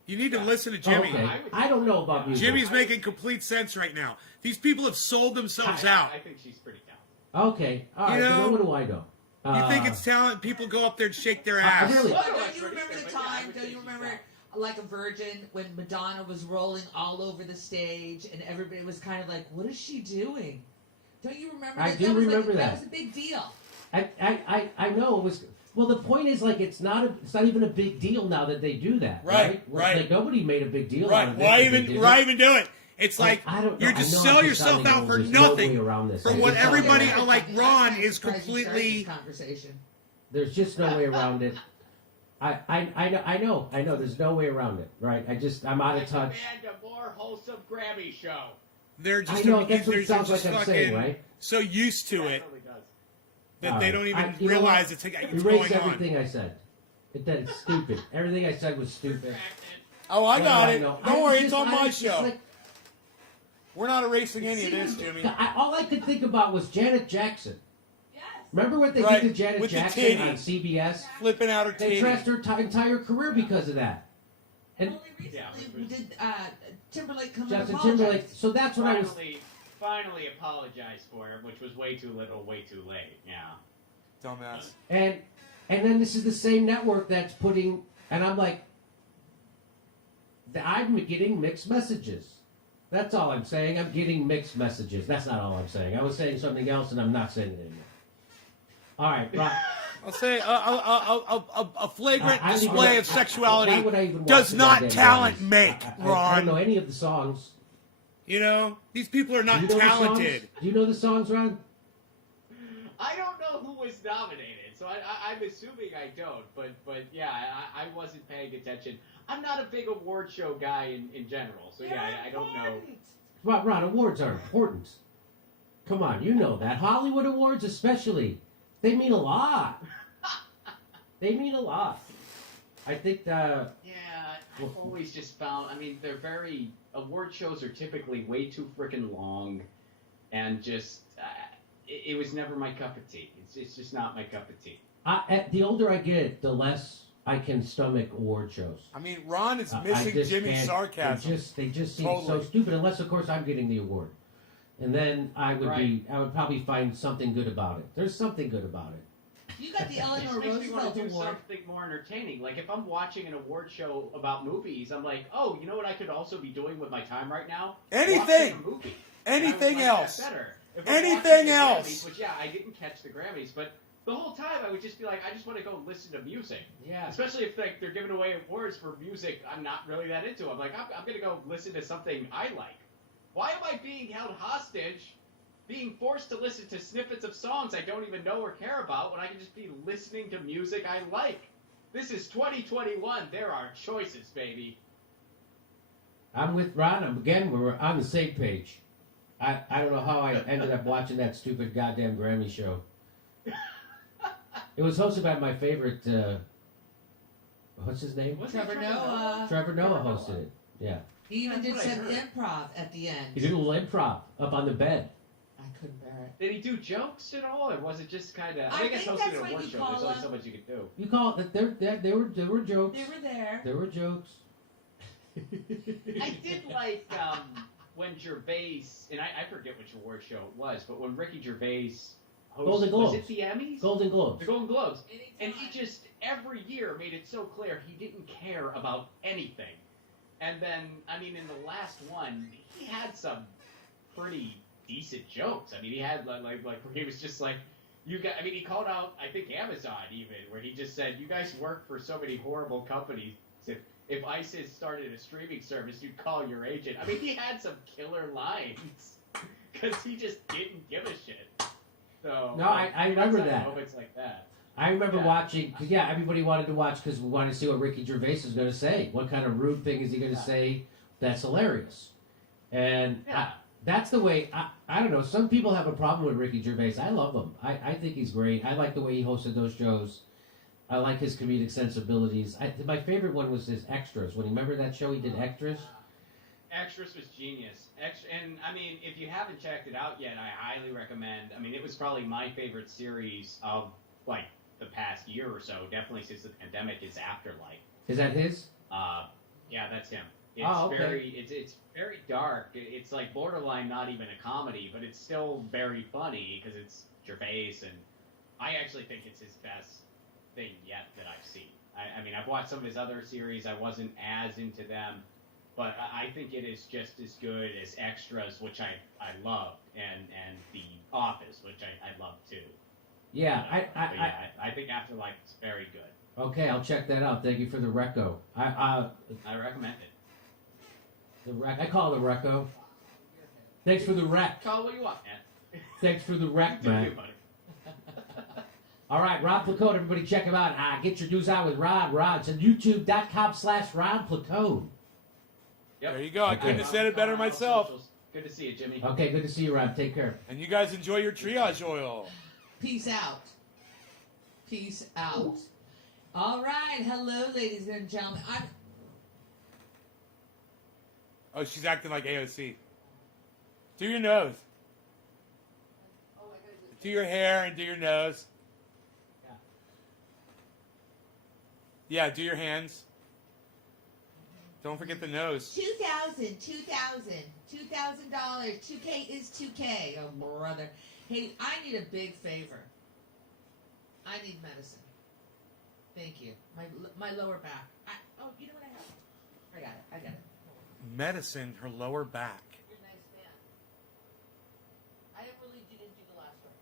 You need to listen to Oh, Jimmy. okay. I don't know about music. Jimmy's making complete sense right now. These people have sold themselves out. I think she's pretty talented. Okay, all right. You know, then what do I know? You think it's talent? People go up there and shake their I ass. really- But Oh, don't that's you what he remember said, the but yeah, I time? would Don't say you she's remember, talented. like a virgin, when Madonna was rolling all over the stage and everybody was kind of like, "What is she doing?" Don't you remember? I that? do That was remember like, that. That was a big deal. I know it was. Well, the point is, like, it's not even a big deal now that they do that, Right, right. Like, nobody made a big deal out Right? of it. Why that they even? did Why it. even do it? It's like I don't know. you're just I know sell I'm yourself sounding out old. for There's no nothing. way around this. For I what just- everybody Yeah, like I'm Ron kinda is surprised you started completely. this conversation. There's just no way around it. I know. There's no way around it, right? I'm out of touch. Demand a more wholesome Grammy show. They're just. I know, that's what they're it sounds just like I'm fucking saying, right? so used to Yeah, it really does. that All they right. don't even You know realize what? it's Erase going on. everything I said. It's stupid. Everything I said was stupid. Oh, I got I it. know. Don't I worry, was it's just- on I my was just show. like- We're not erasing any of this, Jimmy. All I could think about was Janet Jackson. Yes. Remember what they Right, did to Janet with the Jackson titty. on CBS? Flipping out her They titty. trashed her entire career because of that. And Only recently Yeah. did Timberlake come Justin and apologize. Timberlake. So that's what I was. Finally apologized for it, which was way too little, way too late. Yeah. Dumbass. And then this is the same network that's putting. And I'm like, I'm getting mixed messages. That's all I'm saying. I'm getting mixed messages. That's not all I'm saying. I was saying something else, and I'm not saying it anymore. All right, Rob. I'll say a flagrant I don't even display know- of sexuality why would I even watch does the not goddamn talent Grammys? make, I don't Ron. know any of the songs. You know, these people are Do not you know the talented. songs? Do you know the songs, Ron? I don't know who was nominated, so I'm assuming I don't. But yeah, I wasn't paying attention. I'm not a big award show guy in general, so yeah, I don't know. Ron, awards are important. Come on, you know that. Hollywood awards especially. They mean a lot. They mean a lot. I think Yeah, I've always just found. I mean, award shows are typically way too freaking long, and just it was never my cup of tea. It's just not my cup of tea. the older I get, the less I can stomach award shows. I mean, Ron is I missing just Jimmy's can't- sarcasm. They just seem Totally. so stupid. Unless, of course, I'm getting the award, and then I would probably find something good about it. There's something good about it. You got the It Eleanor just makes me want Roosevelt to do Award. something more entertaining. Like if I'm watching an award show about movies, I'm like, oh, you know what I could also be doing with my time right now? Anything. Watching a movie. Anything And I would like else. that better. If I'm Anything watching the else. Grammys, which yeah, I didn't catch the Grammys, but the whole time I would just be like, I just want to go listen to music. Yeah. Especially if like they're giving away awards for music I'm not really that into. I'm like, I'm gonna go listen to something I like. Why am I being held hostage? Being forced to listen to snippets of songs I don't even know or care about when I can just be listening to music I like. This is 2021. There are choices, baby. I'm with Ron. We're on the same page. I don't know how I ended up watching that stupid goddamn Grammy show. It was hosted by my favorite. What's his name? Was it Trevor Noah. Trevor Noah hosted it. Yeah. He even That's did what I some heard. improv at the end. He did a little improv up on the bed. I couldn't bear it. Did he do jokes at all, or was it just kind of? I I guess think hosting that's an what award you show, call there's only a- so much you can do. You call it? There were jokes. They were there. There were jokes. I did like when Gervais, and I forget which award show it was, but when Ricky Gervais hosted, Golden Globes. was it the Emmys? Golden Globes. The Golden Globes. And Anytime. he just, every year, made it so clear he didn't care about anything. And then, I mean, in the last one, he had some pretty decent jokes. I mean, he had, like where he was just like, you got, I mean, he called out, I think, Amazon even, where he just said, you guys work for so many horrible companies. If ISIS started a streaming service, you'd call your agent. I mean, he had some killer lines because he just didn't give a shit. So No, I remember that. Moments like that. I remember Yeah. watching, because everybody wanted to watch because we wanted to see what Ricky Gervais is going to say. What kind of rude thing is he going to say that's hilarious? And Yeah. that's the way, I don't know, some people have a problem with Ricky Gervais. I love him. I think he's great. I like the way he hosted those shows. I like his comedic sensibilities. My favorite one was his Extras. When you remember that show, he did Extras. Extras was genius. And I mean, if you haven't checked it out yet, I highly recommend. I mean, it was probably my favorite series of like the past year or so. Definitely since the pandemic. Is Afterlife. Is that his? Yeah, that's him. It's okay. it's very dark. It's like borderline not even a comedy, but it's still very funny because it's Gervais, and I actually think it's his best thing yet that I've seen. I mean, I've watched some of his other series. I wasn't as into them, but I think it is just as good as Extras, which I loved, and The Office, which I love too. Yeah, I think Afterlife is very good. Okay, I'll check that out. Thank you for the reco. I recommend it. The rec. I call it the reco. Thanks for the rec. Call it what you want, man. Thanks for the rec, man. buddy. All right, Ron Placone. Everybody check him out. Get your news out with Ron. It's on youtube.com/Ron Placone. Yep. There you go. I couldn't have said it better myself. Good to see you, Jimmy. Okay, good to see you, Ron. Take care. And you guys enjoy your triage oil. Peace out. Peace out. All right. Hello, ladies and gentlemen. Oh, she's acting like AOC. Do your nose. Do your hair and do your nose. Yeah, do your hands. Don't forget the nose. $2,000, $2,000, $2K is $2K. Oh, brother. Hey, I need a big favor. I need medicine. Thank you. My lower back. You know what I have? I got it. Medicine, her lower back. You're a nice man. I didn't believe you didn't do the last one.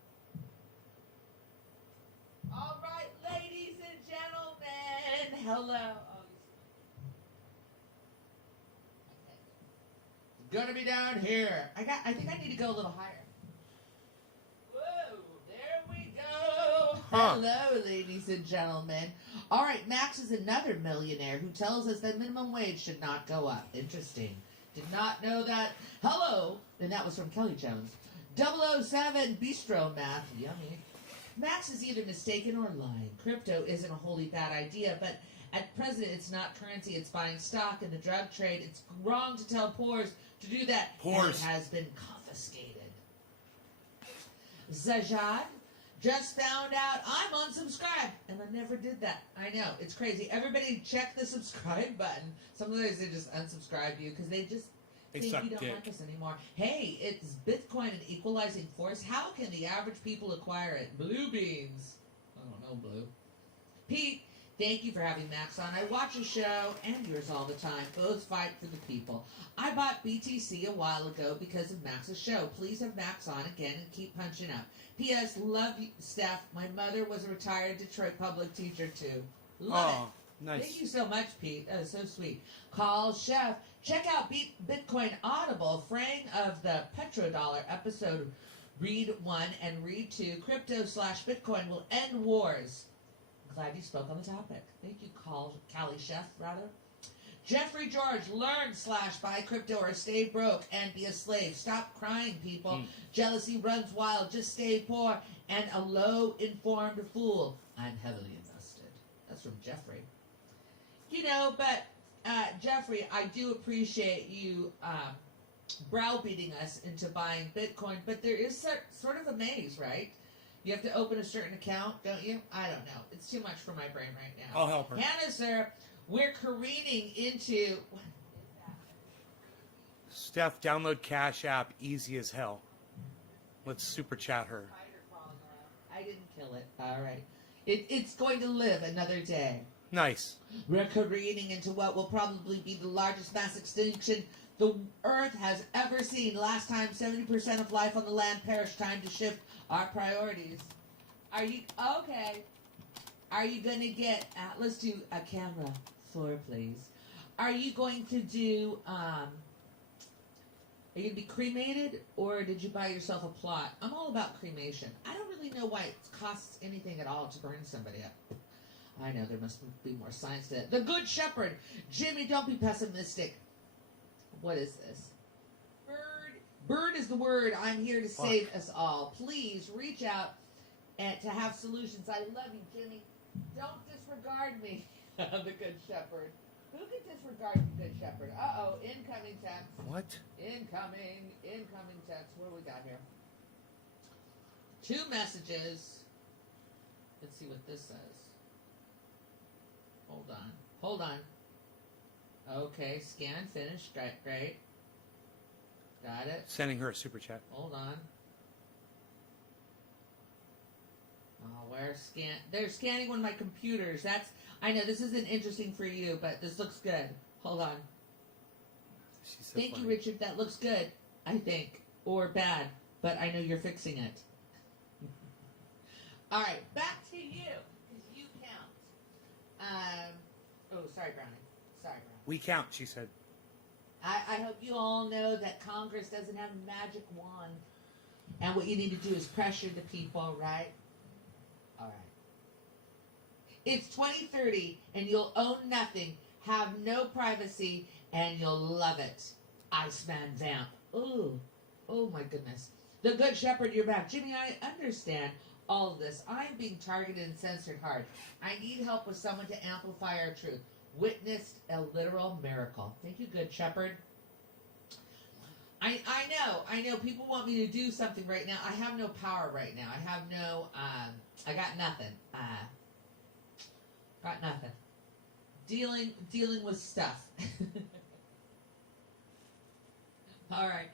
All right, ladies and gentlemen. Hello. It's gonna be down here. I think I need to go a little higher. Whoa, there we go. Huh. Hello, ladies and gentlemen. All right, Max is another millionaire who tells us that minimum wage should not go up. Interesting. Did not know that. Hello. And that was from Kelly Jones. 007 Bistro Math. Yummy. Max is either mistaken or lying. Crypto isn't a wholly bad idea, but at present it's not currency. It's buying stock in the drug trade. It's wrong to tell poors to do that. Poors. And it has been confiscated. Zajad just found out I'm unsubscribed, and I never did that. I know, it's crazy. Everybody check the subscribe button. Sometimes they just unsubscribe you because they just think suck you don't dick. like us anymore. Hey, it's Bitcoin an equalizing force? How can the average people acquire it? Blue beans. I don't know, Blue. Pete, thank you for having Max on. I watch your show and yours all the time. Both fight for the people. I bought BTC a while ago because of Max's show. Please have Max on again and keep punching up. P.S. Love you, Steph. My mother was a retired Detroit public teacher too. Love it. Nice. Thank you so much, Pete. That was so sweet. Call Chef. Check out Bitcoin Audible, fraying of the petrodollar episode. Read 1 and read 2. Crypto/Bitcoin will end wars. Glad you spoke on the topic. Thank you, Callie Chef, rather. Jeffrey George, learn/buy crypto or stay broke and be a slave. Stop crying, people. Jealousy runs wild. Just stay poor and a low-informed fool. I'm heavily invested. That's from Jeffrey. You know, but Jeffrey, I do appreciate you browbeating us into buying Bitcoin, but there is sort of a maze, right? You have to open a certain account, don't you? I don't know. It's too much for my brain right now. I'll help her. Hannah, sir, we're careening into... Steph, download Cash App, easy as hell. Let's super chat her. I didn't kill it. All right. It's going to live another day. Nice. We're careening into what will probably be the largest mass extinction the Earth has ever seen. Last time, 70% of life on the land perished. Time to shift our priorities. Are you... Okay. Are you going to get... let's do a camera 4, please. Are you going to do... Are you going to be cremated, or did you buy yourself a plot? I'm all about cremation. I don't really know why it costs anything at all to burn somebody up. I know there must be more science to it. The Good Shepherd. Jimmy, don't be pessimistic. What is this? Bird. Bird is the word. I'm here to save us all. Please reach out and to have solutions. I love you, Jimmy. Don't disregard me, the Good Shepherd? Who could disregard the Good Shepherd? Uh-oh, incoming text. What? Incoming text. What do we got here? 2 messages. Let's see what this says. Hold on. Okay, scan finished. Great. Got it. Sending her a super chat. Hold on. They're scanning one of my computers. I know this isn't interesting for you, but this looks good. Hold on. She's so Thank funny. you, Richard. That looks good, I think. Or bad, but I know you're fixing it. All right, back to you, because you count. Sorry, Brownie. We count, she said. I hope you all know that Congress doesn't have a magic wand. And what you need to do is pressure the people, right? All right. It's 2030, and you'll own nothing, have no privacy, and you'll love it. Iceman Vamp. Ooh. Oh, my goodness. The Good Shepherd, you're back. Jimmy, I understand all of this. I'm being targeted and censored hard. I need help with someone to amplify our truth. Witnessed a literal miracle. Thank you, Good Shepherd. I know people want me to do something right now. I have no power right now. I got nothing. Got nothing. Dealing with stuff. All right.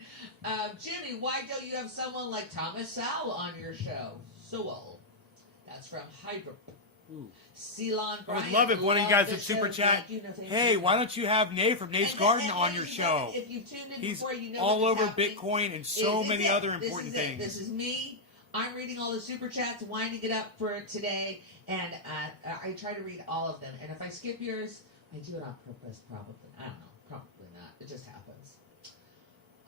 Jimmy, why don't you have someone like Thomas Sowell on your show? Sowell. That's from Hydro. Ooh. Ceylon I Bryant. would love if one of you guys would the super show. chat. Thank you. No, thank Hey, you. why don't you have Nate from Nate's Garden on your show? If you've tuned in He's before, you know all what's over happening. Bitcoin and so This many is it. other This important is it. things. This is me. I'm reading all the super chats, winding it up for today, and I try to read all of them. And if I skip yours, I do it on purpose, probably. I don't know. Probably not. It just happens.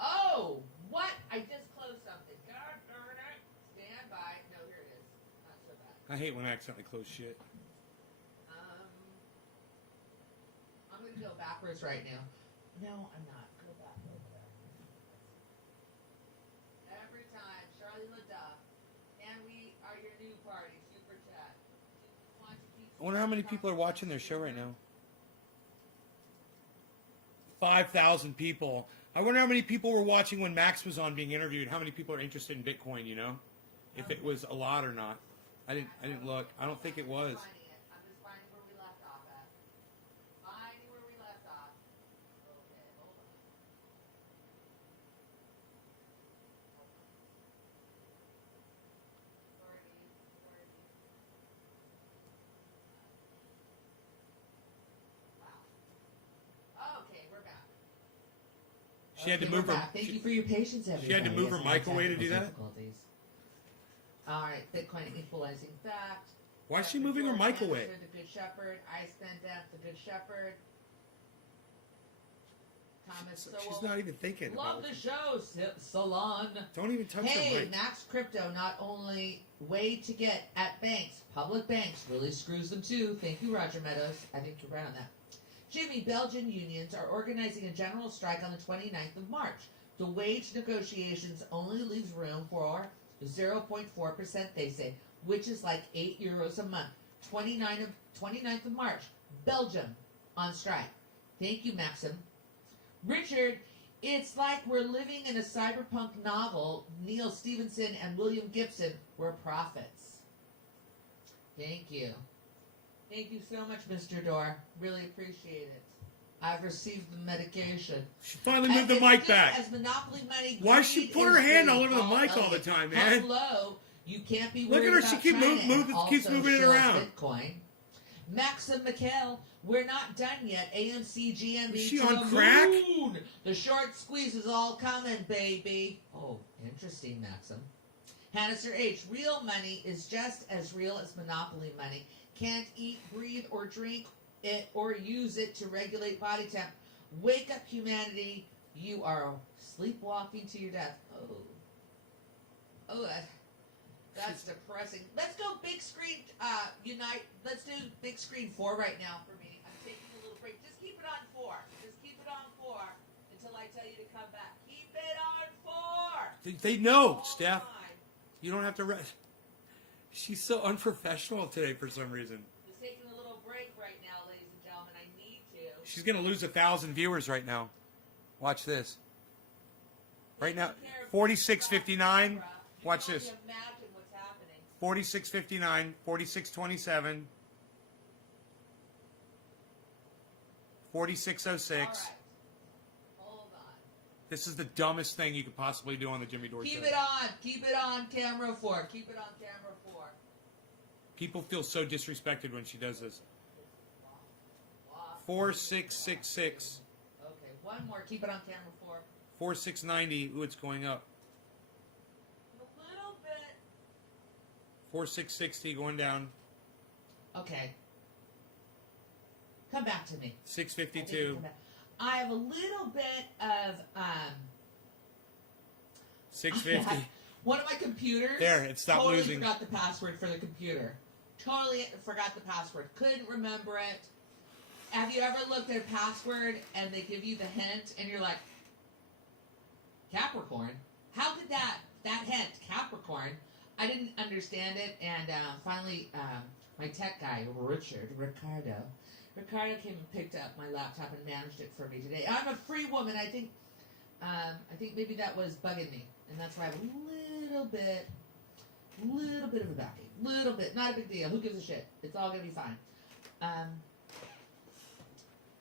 Oh, what? I just closed something. God darn it. Stand by. No, here it is. Not so bad. I hate when I accidentally close shit. I'm going to go backwards right now. No, I'm not. Go back over there. Every time. Charlie LaDuff. And we are your new party. Super chat. I wonder how many people are watching their show right now. 5,000 people. I wonder how many people were watching when Max was on being interviewed. How many people are interested in Bitcoin, you know? If it was a lot or not. I didn't look. I don't think it was. I'm just finding where we left off at. Finding where we left off. Okay, hold on. Wow. Okay, we're back. She had to Okay, move we're her. back. Thank you for your patience, everybody. She had to move her Yes, mic away to technical do that? difficulties. All right, Bitcoin equalizing fact. Why is she moving her mic away? The Good Shepherd. I spent that. The Good Shepherd. Thomas She's Sowell. not even thinking about Love it. the show, Salon. Don't even touch her Hey, mic. Max Crypto, not only way to get at banks, public banks really screws them too. Thank you, Roger Meadows. I think you're right on that. Jimmy, Belgian unions are organizing a general strike on the 29th of March. The wage negotiations only leaves room for 0.4%, they say, which is like €8 a month. 29th of March, Belgium on strike. Thank you, Maxim. Richard, it's like we're living in a cyberpunk novel. Neil Stevenson and William Gibson were prophets. Thank you. Thank you so much, Mr. Dorr. Really appreciate it. I've received the medication. She finally moved the mic back. As monopoly money, Why does she greed put her is hand free. all over the Paul mic all the Elliott. time, man? Hello, you can't be Look worried at her, about she keeps China moving it and also around. shills Bitcoin. Maxim McHale, we're not done yet. AMC, GMB, Is she to on the crack? moon. The short squeeze is all coming, baby. Oh, interesting, Maxim. Hannister H, real money is just as real as monopoly money. Can't eat, breathe, or drink it or use it to regulate body temp. Wake up, humanity. You are sleepwalking to your death. Oh, that's depressing. Let's go big screen, unite. Let's do big screen 4 right now for me. I'm taking a little break. Just keep it on 4. Just keep it on 4 until I tell you to come back. Keep it on 4. They know, All Steph. the time. You don't have to rest. She's so unprofessional today for some reason. Just taking a little She's gonna lose 1,000 viewers right now. Watch this. Right now, 46:59. Watch this. Imagine what's happening. 46:59, 46:27, 46:06. All right. Hold on. This is the dumbest thing you could possibly do on the Jimmy Dore Keep show. it on. Keep it on camera 4. Keep it on camera 4. People feel so disrespected when she does this. 4666, Okay, one more. Keep it on camera 4. 4690. Ooh, it's going up. A little bit. 4660 going down. Okay. Come back to me. 652. I have a little bit of 650. one of my computers. There, it stopped totally losing. Forgot the password for the computer. Totally forgot the password. Couldn't remember it. Have you ever looked at a password and they give you the hint and you're like, Capricorn? How could that hint, Capricorn? I didn't understand it, and finally, my tech guy, Ricardo came and picked up my laptop and managed it for me today. I'm a free woman. I think maybe that was bugging me, and that's why I have a little bit of a backache. Little bit, not a big deal. Who gives a shit? It's all gonna be fine.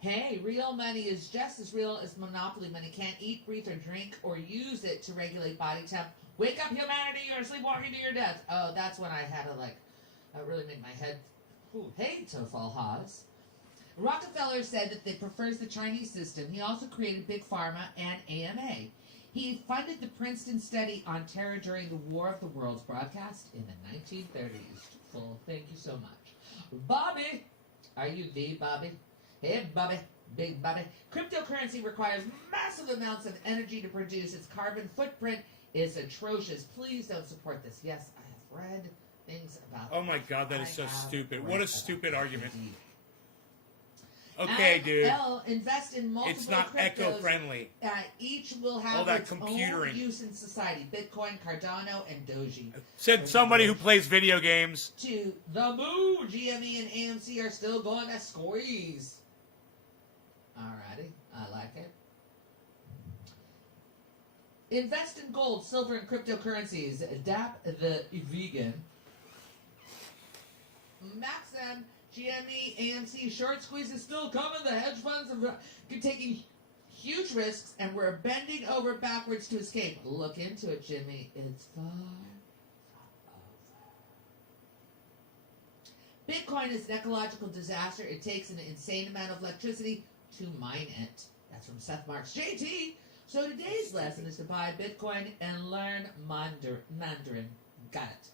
Hey, real money is just as real as monopoly money. Can't eat, breathe, or drink, or use it to regulate body temp. Wake up, humanity! You're sleepwalking to your death. Oh, that's when I had to really make my head. Ooh, hey, Tofal Haas. Rockefeller said that they prefers the Chinese system. He also created Big Pharma and AMA. He funded the Princeton study on terror during the War of the Worlds broadcast in the 1930s. Full, thank you so much. Bobby! Are you the Bobby? Hey, Bobby. Big Bobby. Cryptocurrency requires massive amounts of energy to produce. Its carbon footprint is atrocious. Please don't support this. Yes, I have read things about Oh my God, that is so stupid. What a stupid argument. Indeed. Okay, dude. Invest in multiple It's not cryptos. eco-friendly. Each will have All that its computering. own use in society. Bitcoin, Cardano, and Doji. Said somebody who plays video games. To the moon, GME and AMC are still going to squeeze. Alrighty, I like it. Invest in gold, silver, and cryptocurrencies. DAP the vegan. Maxim, GME, AMC, short squeeze is still coming. The hedge funds are taking huge risks, and we're bending over backwards to escape. Look into it, Jimmy. It's far over. Bitcoin is an ecological disaster. It takes an insane amount of electricity to mine it. That's from Seth Marks. JT! So today's lesson is to buy Bitcoin and learn Mandarin. Got it.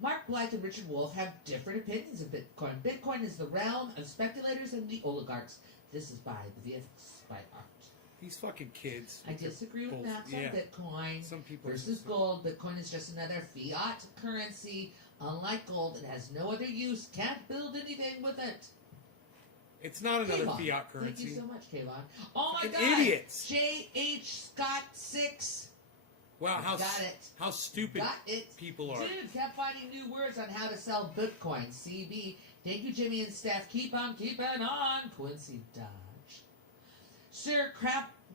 Mark Blythe and Richard Wolff have different opinions of Bitcoin. Bitcoin is the realm of speculators and the oligarchs. This is by the VFX by Art. These fucking kids. I disagree with Max Yeah. on Bitcoin Some people versus gold. Bitcoin is just another fiat currency. Unlike gold, it has no other use. Can't build anything with it. It's not another Kayvon. fiat currency. Thank you so much, Kayvon. Oh my Fucking God! idiots. J.H. Scott 6. Wow, Got it. how stupid Got it. people are. Dude, kept finding new words on how to sell Bitcoin. CB. Thank you, Jimmy and Steph. Keep on keeping on. Quincy Dodge. Sir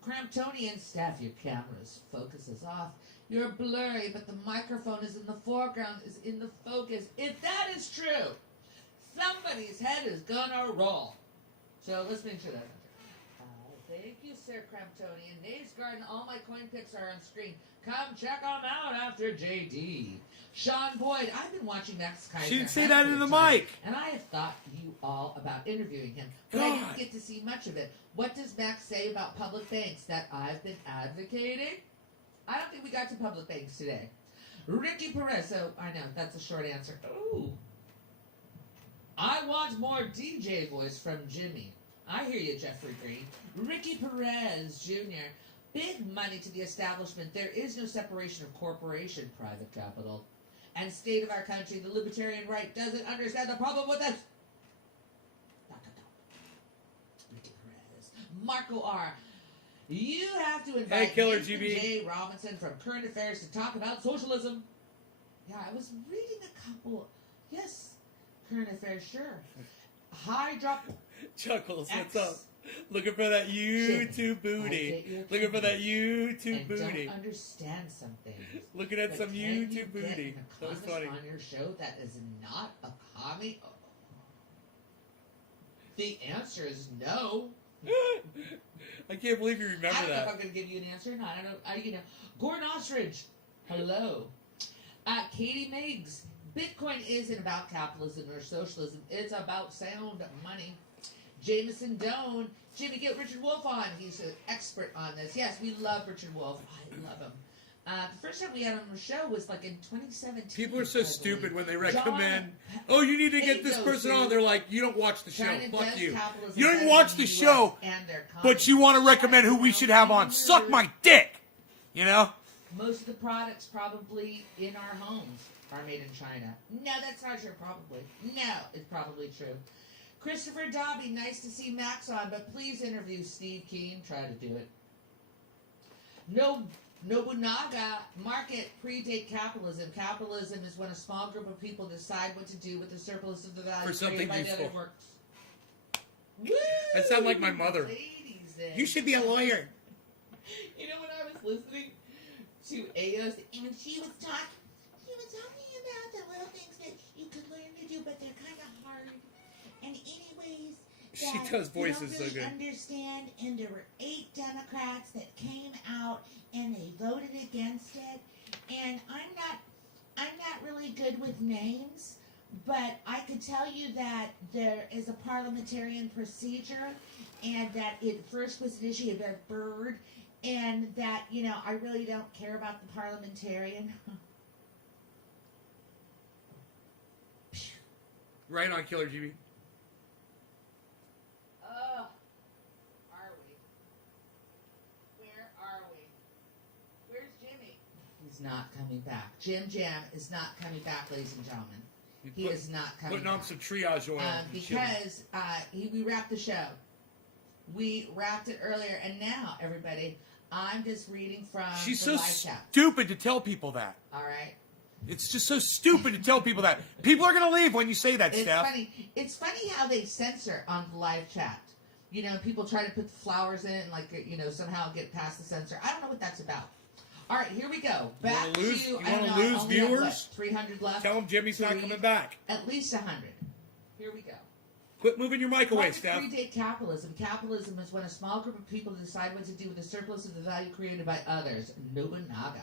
Cramptonian Steph, your camera's focus is off. You're blurry, but the microphone is in the foreground, is in the focus. If that is true, somebody's head is gonna roll. So let's make sure that's not true. Thank you, Sir Cramptonian. Nave's Garden, all my coin picks are on screen. Come check them out after JD. Sean Boyd, I've been watching Max Kaiser. She didn't say a that handful in the of times, mic. And I have thought you all about interviewing him, but I God. didn't get to see much of it. What does Max say about public banks that I've been advocating? I don't think we got to public banks today. Ricky Perez, so I know, that's a short answer. Ooh. I want more DJ voice from Jimmy. I hear you, Jeffrey Green. Ricky Perez, Jr. Big money to the establishment. There is no separation of corporation, private capital, and state of our country. The libertarian right doesn't understand the problem with this. Ricky Perez. Marco R. You have to invite Killer Nathan GB. J. Robinson from Current Affairs to talk about socialism. Yeah, I was reading a couple. Yes, Current Affairs, sure. High drop. Chuckles, what's X. up? Looking for that YouTube booty. Looking for that YouTube and booty. don't understand something. Looking at But some can you YouTube get booty. an That was economist funny. on your show that is not a commie? Oh. The answer is no. I can't believe you remember I don't know if I'm that. going to give you an answer or not. I don't. Gordon Ostrich, hello. Katie Meigs, Bitcoin isn't about capitalism or socialism. It's about sound money. Jameson Doan, Jimmy, get Richard Wolff on. He's an expert on this. Yes, we love Richard Wolff. I love him. The first time we had him on the show was like in 2017. People are so I stupid believe. when they recommend, John oh, you need to get this Pagos, person on. who- They're like, you don't watch the show. China Fuck does you. capitalism You don't better even watch than the US show, and their but you want to communists. recommend who we should have on. Suck my dick. You know? Most of the products probably in our homes are made in China. No, that's not true. Probably. No, it's probably true. Christopher Dobby, nice to see Max on, but please interview Steve Keen. Try to do it. Nobunaga, market predate capitalism. Capitalism is when a small group of people decide what to do with the surplus of the value For something created by the other useful. works. I sound like my mother. Ladies and You should be a lawyer. You know when I was listening to Aos, and she was talking about the little things that you could learn to do, but they're kind of hard. And anyways, She that does you voices don't so really good. understand, and there were 8 Democrats that came out and they voted against it. And I'm not really good with names, but I could tell you that there is a parliamentarian procedure, and that it first was initiated by Byrd, and that, I really don't care about the parliamentarian. Right on, Killer GB. Are we? Where are we? Where's Jimmy? He's not coming back. Jim Jam is not coming back, ladies and gentlemen. He is not coming Putting on back. some triage oil. and shit. Because we wrapped the show. We wrapped it earlier, and now, everybody, I'm just reading from She's the so live chat. stupid to tell people that. All right? It's just so stupid to tell people that. People are going to leave when you say that, It's Steph. funny. It's funny how they censor on the live chat. People try to put the flowers in it and, somehow get past the censor. I don't know what that's about. All right, here we go. Back to, You I don't wanna know, lose I only have, viewers? 300 left. Tell them Jimmy's not Three. coming back. At least 100. Here we go. Quit moving your mic away, Market Steph. predate capitalism. Capitalism is when a small group of people decide what to do with the surplus of the value created by others. Nobunaga.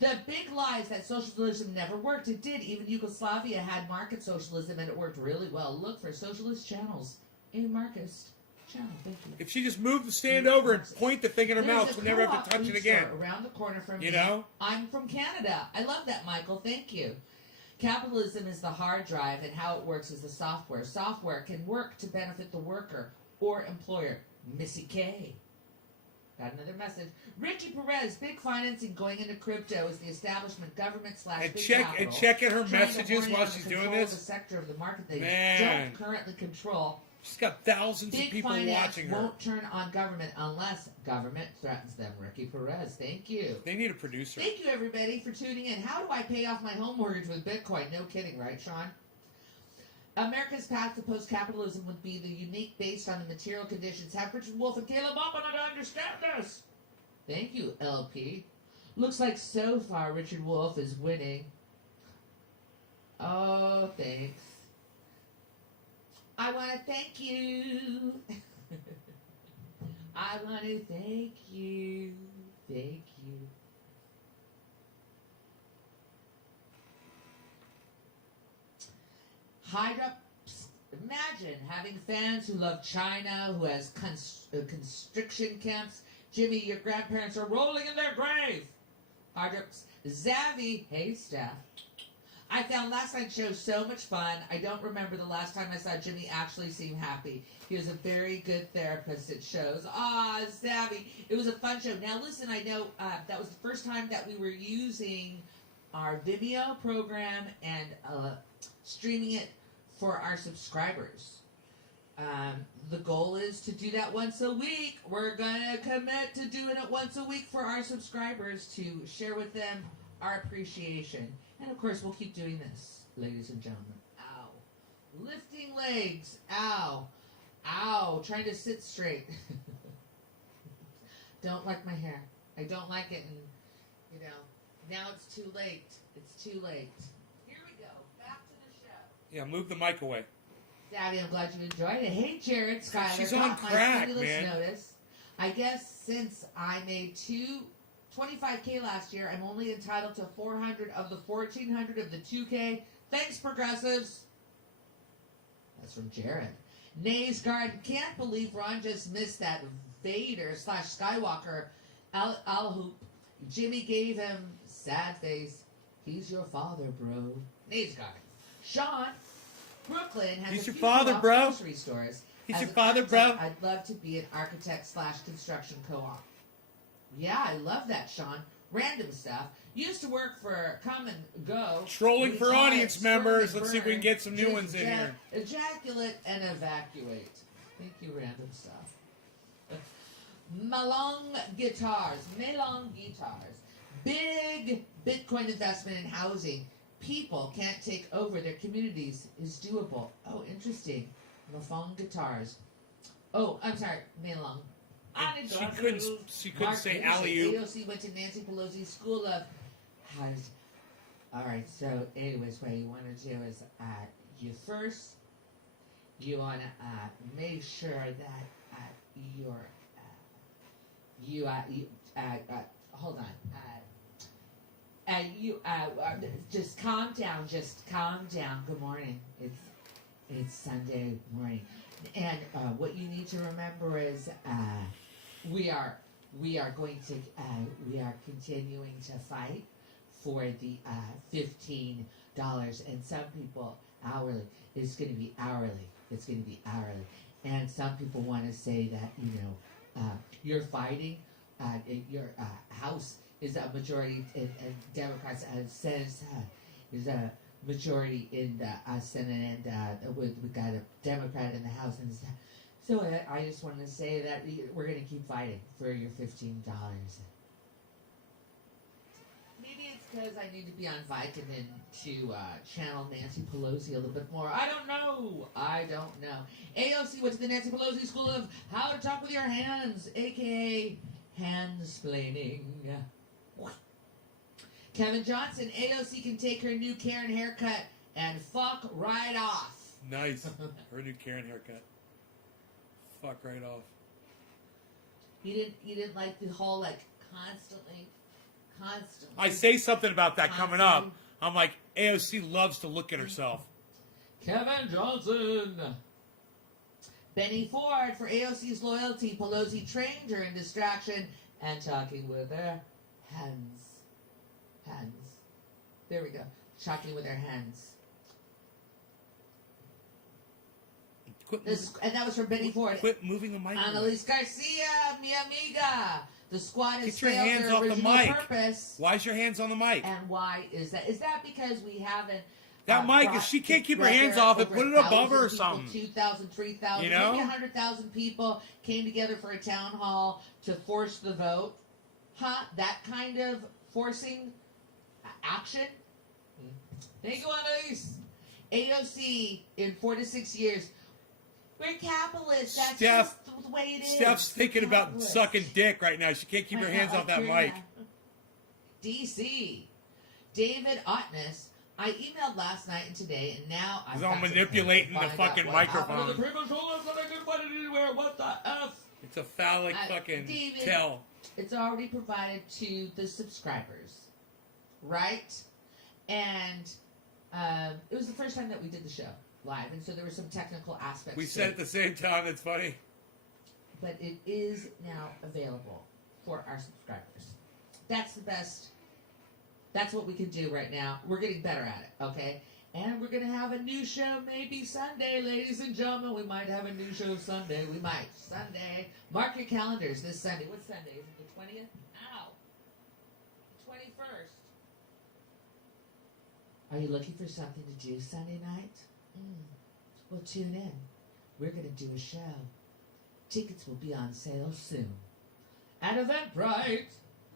The big lie is that socialism never worked. It did. Even Yugoslavia had market socialism, and it worked really well. Look for socialist channels in Marxist channel. Thank you. If she just moved the stand over and point the thing in her There's mouth, a we'll never have co-op to touch food it again. store around the corner from You me. know? I'm from Canada. I love that, Michael. Thank you. Capitalism is the hard drive, and how it works is the software. Software can work to benefit the worker or employer. Missy K. Got another message. Ricky Perez, big financing going into crypto is the establishment, government / And big check capital. and checking her trying to messages horn while in on she's the doing control of this. the sector of the market they Man. don't currently control. She's got thousands of Big people finance watching her. won't turn on government unless government threatens them. Ricky Perez, thank you. They need a producer. Thank you, everybody, for tuning in. How do I pay off my home mortgage with Bitcoin? No kidding, right, Sean? America's path to post-capitalism would be the unique based on the material conditions. Have Richard Wolff and Caleb Bobbin to understand this. Thank you, LP. Looks like so far Richard Wolff is winning. Oh, thanks. I want to thank you. I want to thank you. Thank you. Hydra, imagine having fans who love China, who has constriction camps. Jimmy, your grandparents are rolling in their grave. Hydra, Zavi, hey, Steph. I found last night's show so much fun. I don't remember the last time I saw Jimmy actually seem happy. He was a very good therapist at shows. Ah, Zavi. It was a fun show. Now, listen, I know that was the first time that we were using our Vimeo program and streaming it for our subscribers. The goal is to do that once a week. We're going to commit to doing it once a week for our subscribers to share with them our appreciation. And, of course, we'll keep doing this, ladies and gentlemen. Ow. Lifting legs. Ow. Ow, trying to sit straight. Don't like my hair. I don't like it, and now it's too late. It's too late. Here we go. Back to the show. Yeah, move the mic away. Daddy, I'm glad you enjoyed it. Hey, Jared, Skyler. She's got on my crack, stimulus man. notice. I guess since I made 25K last year, I'm only entitled to 400 of the 1,400 of the 2K. Thanks, progressives. That's from Jared. Nays Garden can't believe Ron just missed that Vader/Skywalker Al hoop. Jimmy gave him sad face. He's your father, bro. Nays Garden. Sean, Brooklyn has He's a your few father, off bro. grocery stores. He's As your an father, architect, bro. I'd love to be an architect/construction co-op. Yeah, I love that, Sean. Random stuff. Used to work for Come and Go. Trolling We for call it audience Sperm members. and Let's see if we can Burn. get some new Just ones in here. Ejaculate and evacuate. Thank you, random stuff. Melong Guitars. Big Bitcoin investment in housing. People can't take over their communities is doable. Oh, interesting. Melong Guitars. Oh, I'm sorry. Melong. She couldn't say alley-oop. AOC went to Nancy Pelosi's School of House. All right. So, anyways, what you want to do is you want to make sure that hold on. Just calm down. Good morning. It's Sunday morning, and what you need to remember is we are continuing to fight for the $15, and some people hourly. It's going to be hourly. And some people want to say that you're fighting. Your House is a majority, and Democrats Senate is a majority in the Senate, and we got a Democrat in the House, and so I just want to say that we're going to keep fighting for your $15. Maybe it's because I need to be on Vicodin to channel Nancy Pelosi a little bit more. I don't know. AOC went to the Nancy Pelosi School of How to Talk with Your Hands, a.k.a. handsplaining. Kevin Johnson, AOC can take her new Karen haircut and fuck right off. Nice. Her new Karen haircut. Fuck right off. You didn't like the whole constantly. I say something about that coming up. I'm like, AOC loves to look at herself. Kevin Johnson. Benny Ford, for AOC's loyalty, Pelosi trained her in distraction and talking with her hands. There we go. Talking with her hands. And that was from Benny Ford. Quit moving the mic. Annalise Garcia, mi amiga. The squad has Get your failed hands their off the original mic. purpose. Why is your hands on the mic? And why is that? Is that because we haven't... That mic, if she can't keep her hands off it, put it above her or something. 2,000, 3,000, You know? maybe 100,000 people came together for a town hall to force the vote. Huh? That kind of forcing action? Thank you, Annalise. AOC, in 4 to 6 years, we're capitalists. That's just the way it is. Steph's thinking about sucking dick right now. She can't keep her hands off that mic. DC. David Ottness. I emailed last night and today, and now I'm manipulating the fucking microphone. The people told us that I couldn't find it anywhere. What the F? It's a phallic fucking David, tell. It's already provided to the subscribers, right? And it was the first time that we did the show live, and so there were some technical aspects. We said at the same time. It's funny. But it is now available for our subscribers. That's the best. That's what we can do right now. We're getting better at it, okay? And we're going to have a new show maybe Sunday, ladies and gentlemen. We might have a new show Sunday. We might. Sunday. Mark your calendars this Sunday. What Sunday? Is it the 20th? Ow. The 21st. Are you looking for something to do Sunday night? Well, tune in. We're going to do a show. Tickets will be on sale soon. At Eventbrite.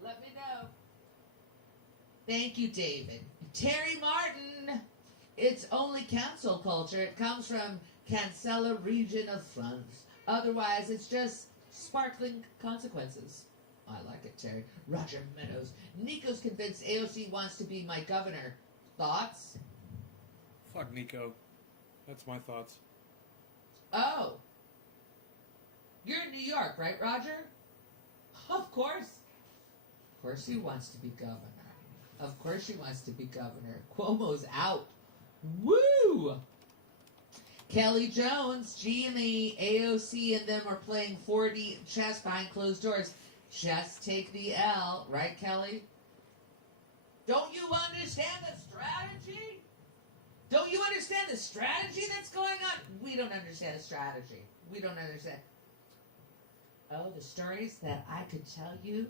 Let me know. Thank you, David. Terry Martin. It's only cancel culture. It comes from cancel a region of France. Otherwise, it's just sparkling consequences. I like it, Terry. Roger Meadows. Nico's convinced AOC wants to be my governor. Thoughts? Fuck Nico. That's my thoughts. Oh. You're in New York, right, Roger? Of course. Of course he wants to be governor. Of course she wants to be governor. Cuomo's out. Woo! Kelly Jones, G and the AOC and them are playing 4D chess behind closed doors. Just take the L, right, Kelly? Don't you understand the strategy? Don't you understand the strategy that's going on? We don't understand the strategy. We don't understand. Oh, the stories that I could tell you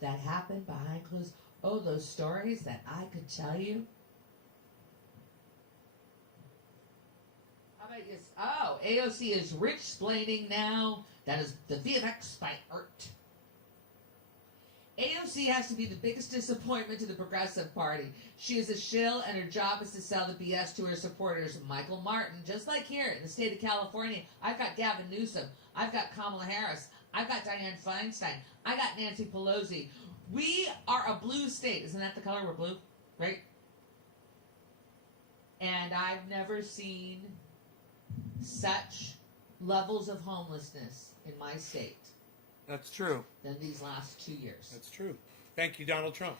that happened behind closed. Oh, those stories that I could tell you. How about this? Oh, AOC is rich-splaining now. That is the VFX by Art. AOC has to be the biggest disappointment to the Progressive Party. She is a shill, and her job is to sell the BS to her supporters. Michael Martin, just like here in the state of California, I've got Gavin Newsom, I've got Kamala Harris, I've got Dianne Feinstein, I got Nancy Pelosi. We are a blue state. Isn't that the color? We're blue, right? And I've never seen such levels of homelessness in my state. That's true. Than these last 2 years. That's true. Thank you, Donald Trump,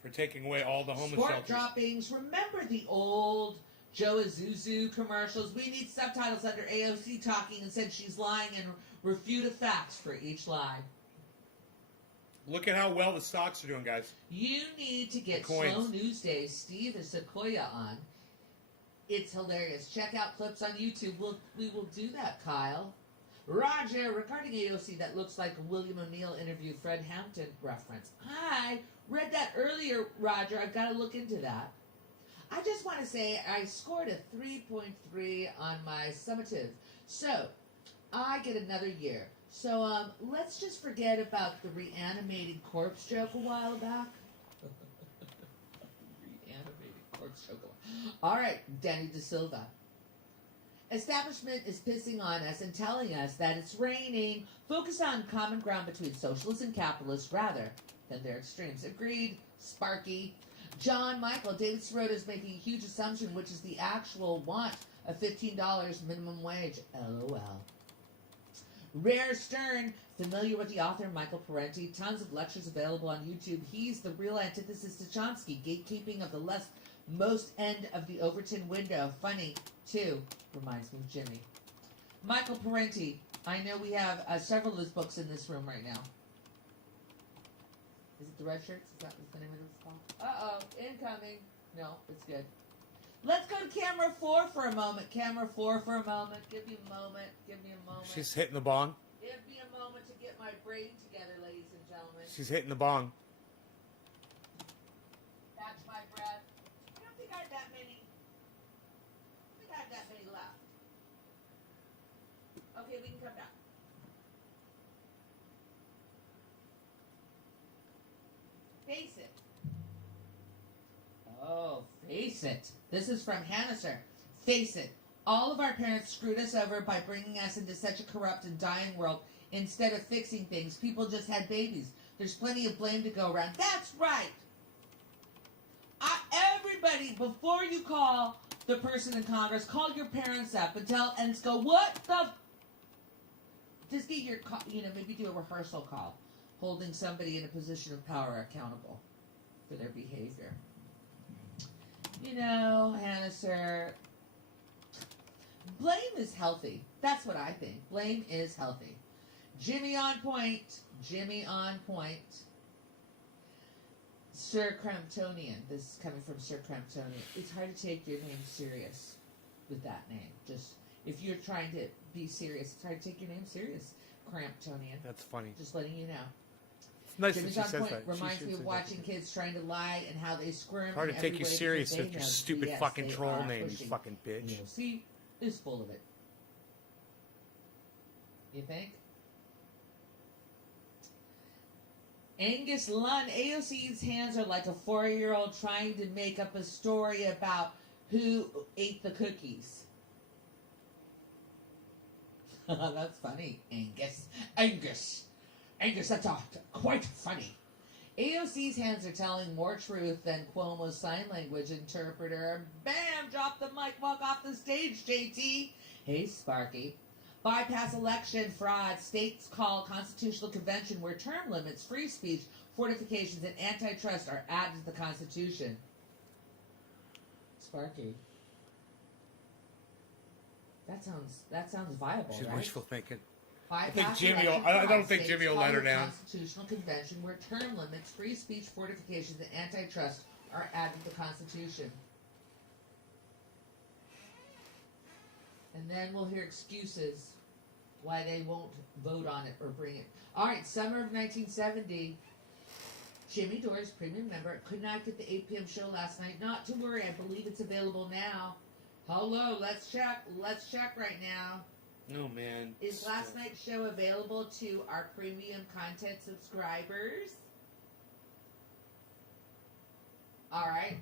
for taking away all the homeless Sport shelters. droppings. Remember the old Joe Azuzu commercials? We need subtitles under AOC talking and said she's lying and refute facts for each lie. Look at how well the stocks are doing, guys. You need to get Slow News Day, Steve and Sequoia on. It's hilarious. Check out clips on YouTube. We will do that, Kyle. Roger, regarding AOC, that looks like a William O'Neill interview, Fred Hampton reference. I read that earlier, Roger. I've got to look into that. I just want to say I scored a 3.3 on my summative. So, I get another year. So, let's just forget about the reanimated corpse joke a while back. Reanimated corpse joke. All right, Danny De Silva. Establishment is pissing on us and telling us that it's raining. Focus on common ground between socialists and capitalists rather than their extremes. Agreed, Sparky. John Michael, David Sirota is making a huge assumption, which is the actual want of $15 minimum wage. LOL. Rare Stern, familiar with the author Michael Parenti. Tons of lectures available on YouTube. He's the real antithesis to Chomsky. Gatekeeping of the most end of the Overton window. Funny, too. Reminds me of Jimmy. Michael Parenti. I know we have several of his books in this room right now. Is it the Red Shirts? Is that the name of this call? Uh-oh. Incoming. No, it's good. Let's go to camera 4 for a moment. Camera 4 for a moment. Give me a moment. Give me a moment. She's hitting the bong. Give me a moment to get my brain together, ladies and gentlemen. She's hitting the bong. Catch my breath. I don't think I have that many. Left. Okay, we can come down. Face it. Oh, face it. This is from Hanniser. Face it. All of our parents screwed us over by bringing us into such a corrupt and dying world. Instead of fixing things, people just had babies. There's plenty of blame to go around. That's right. Everybody, before you call the person in Congress, call your parents up and go, what the? Just get your, maybe do a rehearsal call, holding somebody in a position of power accountable for their behavior. Hannah, sir, blame is healthy. That's what I think. Blame is healthy. Jimmy on point. Sir Cramptonian. This is coming from Sir Cramptonian. It's hard to take your name serious with that name. Just, if you're trying to be serious, it's hard to take your name serious, Cramptonian. That's funny. Just letting you know. It's nice Jimmy's that on she says point that. reminds me of watching kids trying to lie and how they squirm. Hard to take you serious with your stupid fucking troll name, name, you fucking bitch. See, is full of it. You think? Angus Lunn, AOC's hands are like a 4-year-old trying to make up a story about who ate the cookies. That's funny, Angus. Angus, that's quite funny. AOC's hands are telling more truth than Cuomo's sign language interpreter. Bam! Drop the mic, walk off the stage, JT. Hey, Sparky. Bypass election fraud. States call constitutional convention where term limits, free speech, fortifications, and antitrust are added to the Constitution. Sparky. That sounds viable, She's right? wishful thinking. I don't think Jimmy will let her down. Constitutional convention where term limits, free speech, fortifications, and antitrust are added to the Constitution. And then we'll hear excuses why they won't vote on it or bring it. All right, summer of 1970. Jimmy Dore's premium member could not get the 8 p.m. show last night. Not to worry, I believe it's available now. Hello, let's check. Let's check right now. Oh, man. Is last night's show available to our premium content subscribers? All right.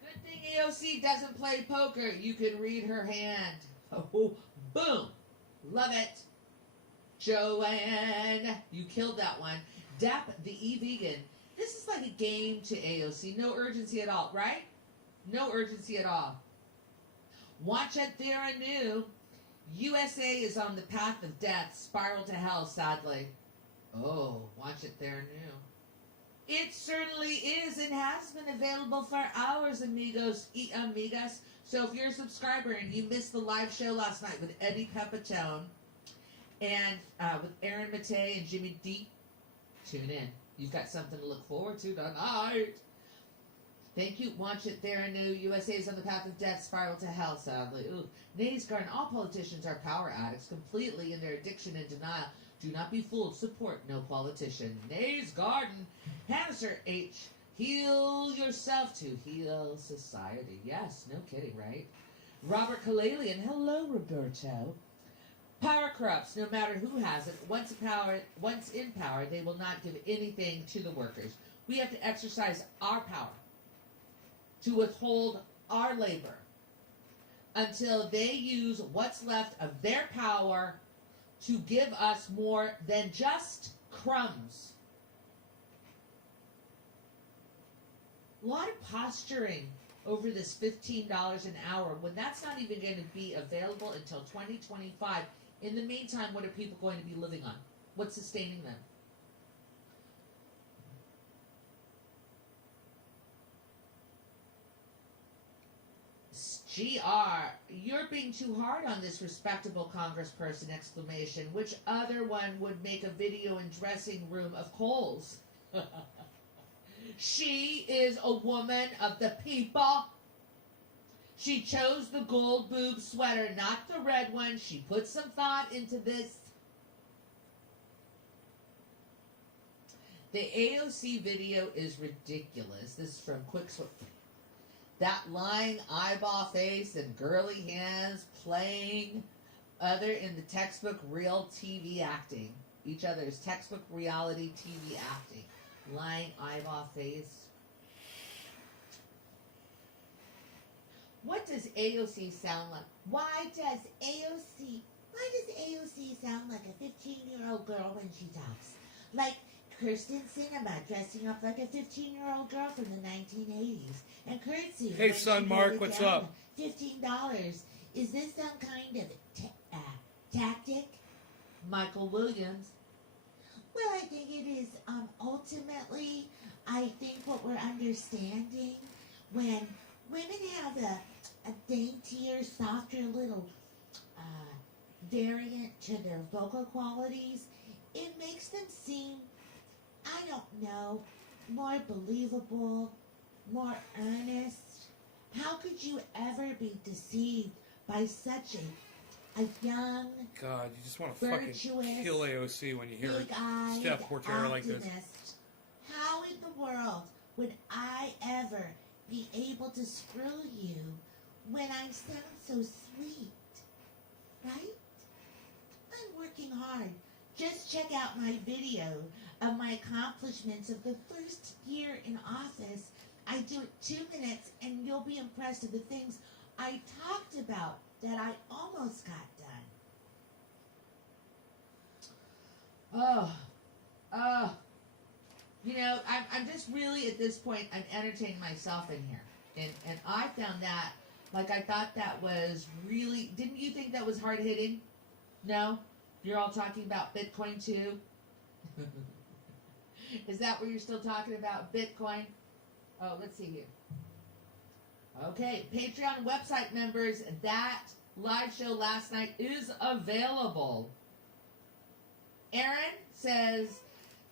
Good thing AOC doesn't play poker. You can read her hand. Oh, boom. Love it. Joanne, you killed that one. Dap the E-Vegan. This is like a game to AOC. No urgency at all, right? No urgency at all. Watch it there anew. USA is on the path of death, spiral to hell, sadly. Oh, watch it there new. It certainly is and has been available for hours, amigos y amigas. So if you're a subscriber and you missed the live show last night with Eddie Pepitone and with Aaron Matei and Jimmy D, tune in. You've got something to look forward to tonight. Thank you. Watch it there anew. USA is on the path of death, spiral to hell, sadly. Ooh. Nays Garden. All politicians are power addicts, completely in their addiction and denial. Do not be fooled. Support no politician. Nays Garden. Hanniser H. Heal yourself to heal society. Yes, no kidding, right? Robert Kalalian. Hello, Roberto. Power corrupts. No matter who has it, once in power, they will not give anything to the workers. We have to exercise our power to withhold our labor until they use what's left of their power to give us more than just crumbs. A lot of posturing over this $15 an hour when that's not even going to be available until 2025. In the meantime, what are people going to be living on? What's sustaining them? GR, you're being too hard on this respectable congressperson, exclamation. Which other one would make a video in dressing room of Kohl's? She is a woman of the people. She chose the gold boob sweater, not the red one. She put some thought into this. The AOC video is ridiculous. This is from Quick Sweat. That lying eyeball face and girly hands playing other in the textbook real TV acting. Each other's textbook reality TV acting. Lying eyeball face. What does AOC sound like? Why does AOC sound like a 15-year-old girl when she talks? Like Kirsten Sinema dressing up like a 15-year-old girl from the 1980s. And curtsy. Hey, son, Mark, what's up? $15. Is this some kind of tactic? Michael Williams. Well, I think it is ultimately, I think what we're understanding when women have a daintier, softer little variant to their vocal qualities, it makes them seem, I don't know, more believable, more earnest. How could you ever be deceived by such a young, God, you just want to fucking virtuous, kill AOC when you hear big-eyed Steph portray her like this. optimist? How in the world would I ever be able to screw you when I sound so sweet? Right? I'm working hard. Just check out my video of my accomplishments of the first year in office. I do it 2 minutes, and you'll be impressed with the things I talked about that I almost got done. You know, I'm just really at this point, I'm entertaining myself in here. And I found that, like, I thought that was really, didn't you think that was hard hitting? No? You're all talking about Bitcoin too? Is that what you're still talking about? Bitcoin? Oh, let's see here. Okay, Patreon website members, that live show last night is available. Aaron says,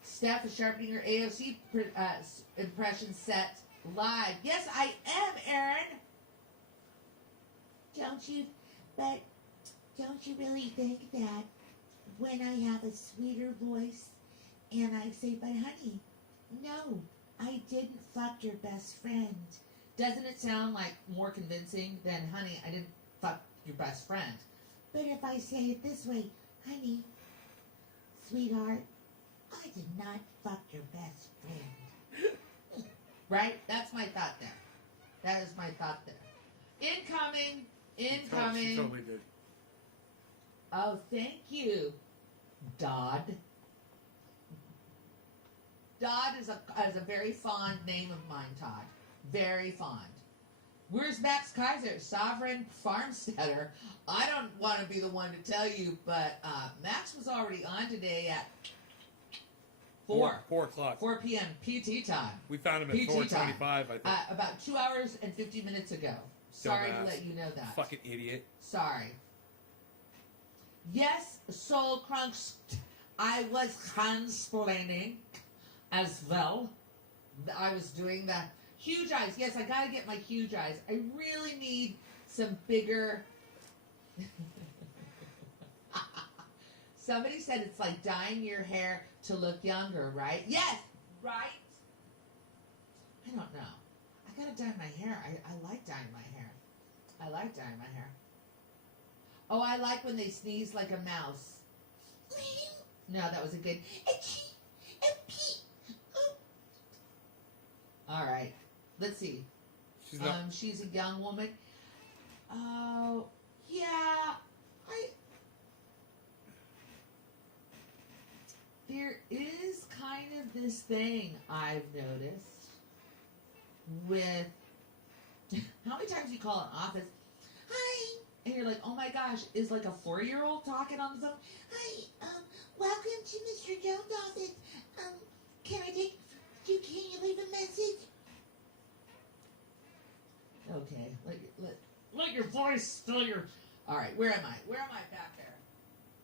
Steph is sharpening her AOC impression set live. Yes, I am, Aaron. Don't you really think that when I have a sweeter voice and I say, but honey, no, I didn't fuck your best friend. Doesn't it sound like more convincing than, honey, I didn't fuck your best friend? But if I say it this way, honey, sweetheart, I did not fuck your best friend. Right? That's my thought there. That is my thought there. Incoming. She totally did. Oh, thank you, Dodd. Dodd is a very fond name of mine, Todd. Very fond. Where's Max Kaiser, sovereign farmsteader? I don't want to be the one to tell you, but Max was already on today at 4 o'clock. 4 p.m. PT time. We found him at PT 4:25. I think. About 2 hours and 50 minutes ago. Sorry to let you know that. Fucking idiot. Sorry. Yes, Soul Crunks, I was transplaining as well. I was doing the huge eyes. Yes, I gotta get my huge eyes. I really need some bigger. Somebody said it's like dyeing your hair to look younger, right? Yes, right? I don't know. I gotta dye my hair. I like dyeing my hair. I like dyeing my hair. Oh, I like when they sneeze like a mouse. No, that was a good. All right. Let's see. She's a young woman. Oh, yeah. There is kind of this thing I've noticed with how many times you call an office, hi, and you're like, oh my gosh, is like a 4-year-old talking on the phone? Hi, welcome to Mr. Jones' office. Can you leave a message? Okay, let your voice still your. All right, where am I? Where am I back there?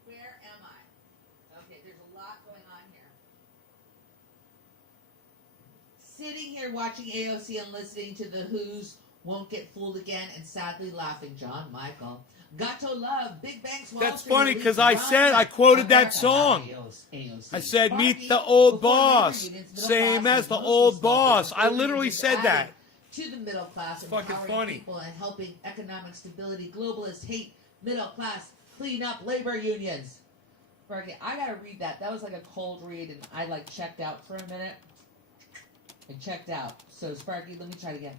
Where am I? Okay, there's a lot going on here. Sitting here watching AOC and listening to the Who's Won't Get Fooled Again and sadly laughing, John Michael. Gato Love, Big Banks Wall That's Street, funny Elite because I Run, said I quoted that America, song. AOC. I said, Sparky, meet the old before labor boss. unions, middle Same class as the and old small boss. business I literally unions said added that. to the middle class, It's fucking empowering funny. people and helping economic stability. Globalists hate middle class. Clean up labor unions. Sparky, I gotta read that. That was like a cold read, and I like checked out for a minute. I checked out. So Sparky, let me try it again.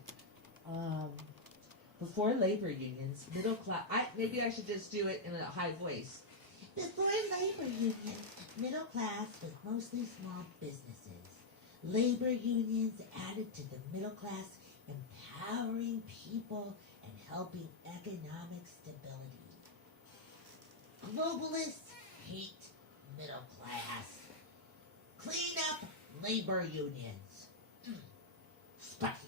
Before labor unions, middle class. Maybe I should just do it in a high voice. Before labor unions, middle class was mostly small businesses. Labor unions added to the middle class, empowering people and helping economic stability. Globalists hate middle class. Clean up labor unions. Sparky.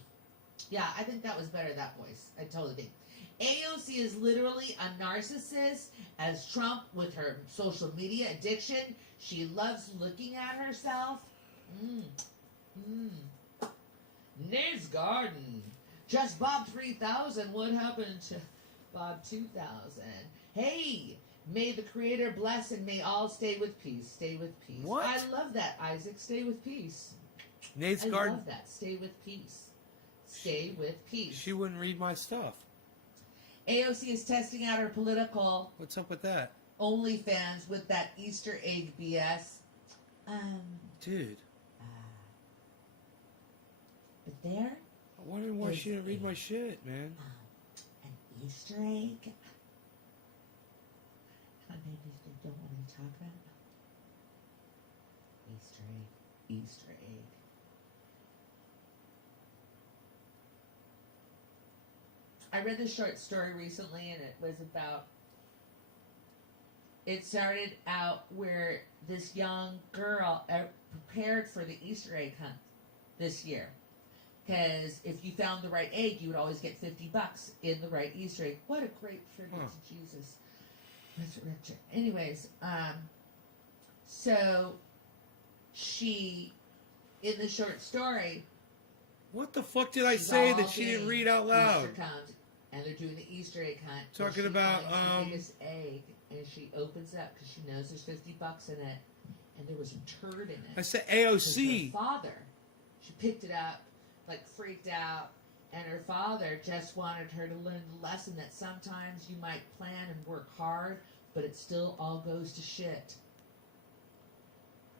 Yeah, I think that was better, that voice. I totally think. AOC is literally a narcissist as Trump with her social media addiction. She loves looking at herself. Nate's Garden. Just Bob 3000. What happened to Bob 2000? Hey, may the Creator bless and may all stay with peace. Stay with peace. What? I love that, Isaac. Stay with peace. Nate's I Garden. love that. Stay with peace. Stay with peace. She wouldn't read my stuff. AOC is testing out her political What's up with that? OnlyFans with that Easter egg BS. Dude, But there, I wonder why she didn't read my shit, man. an Easter egg. Maybe they don't want to talk about it. Easter egg. I read this short story recently, and it was about. It started out where this young girl prepared for the Easter egg hunt this year. Because if you found the right egg, you would always get $50 in the right Easter egg. What a great tribute to Jesus. Resurrection. Anyways, so she, in the short story, What the fuck did I say that she didn't read out loud? Easter comes, and they're doing the Easter egg hunt. Talking about, the biggest egg, and she opens it up because she knows there's $50 in it, and there was a turd in it. I said Because AOC. her father, she picked it up, like freaked out, and her father just wanted her to learn the lesson that sometimes you might plan and work hard, but it still all goes to shit.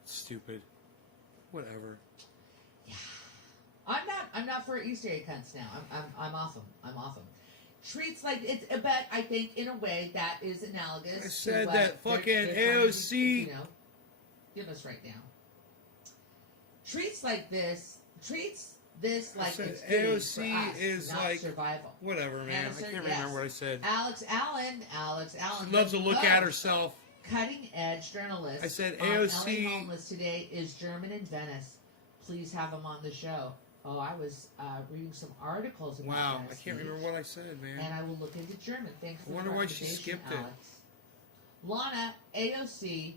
Stupid. Whatever. I'm not for Easter egg hunts now. I'm off them. I'm off them. Treats like it's, but I think in a way that is analogous. I said to what that fucking they're trying to, AOC. Give us right now. Treats like this. Treats this like said it's food AOC for us, is not like survival. Whatever, man. Answer, I can't yes. remember what I said. Alex Allen. She loves to look at herself. Cutting edge journalist. I said on AOC. LA Homeless today is German in Venice. Please have him on the show. Oh, I was reading some articles about Wow, Venice I can't Beach, remember what I said, man. and I will look into German. Thanks for I wonder the why she recommendation, skipped it. Alex. Lana, AOC,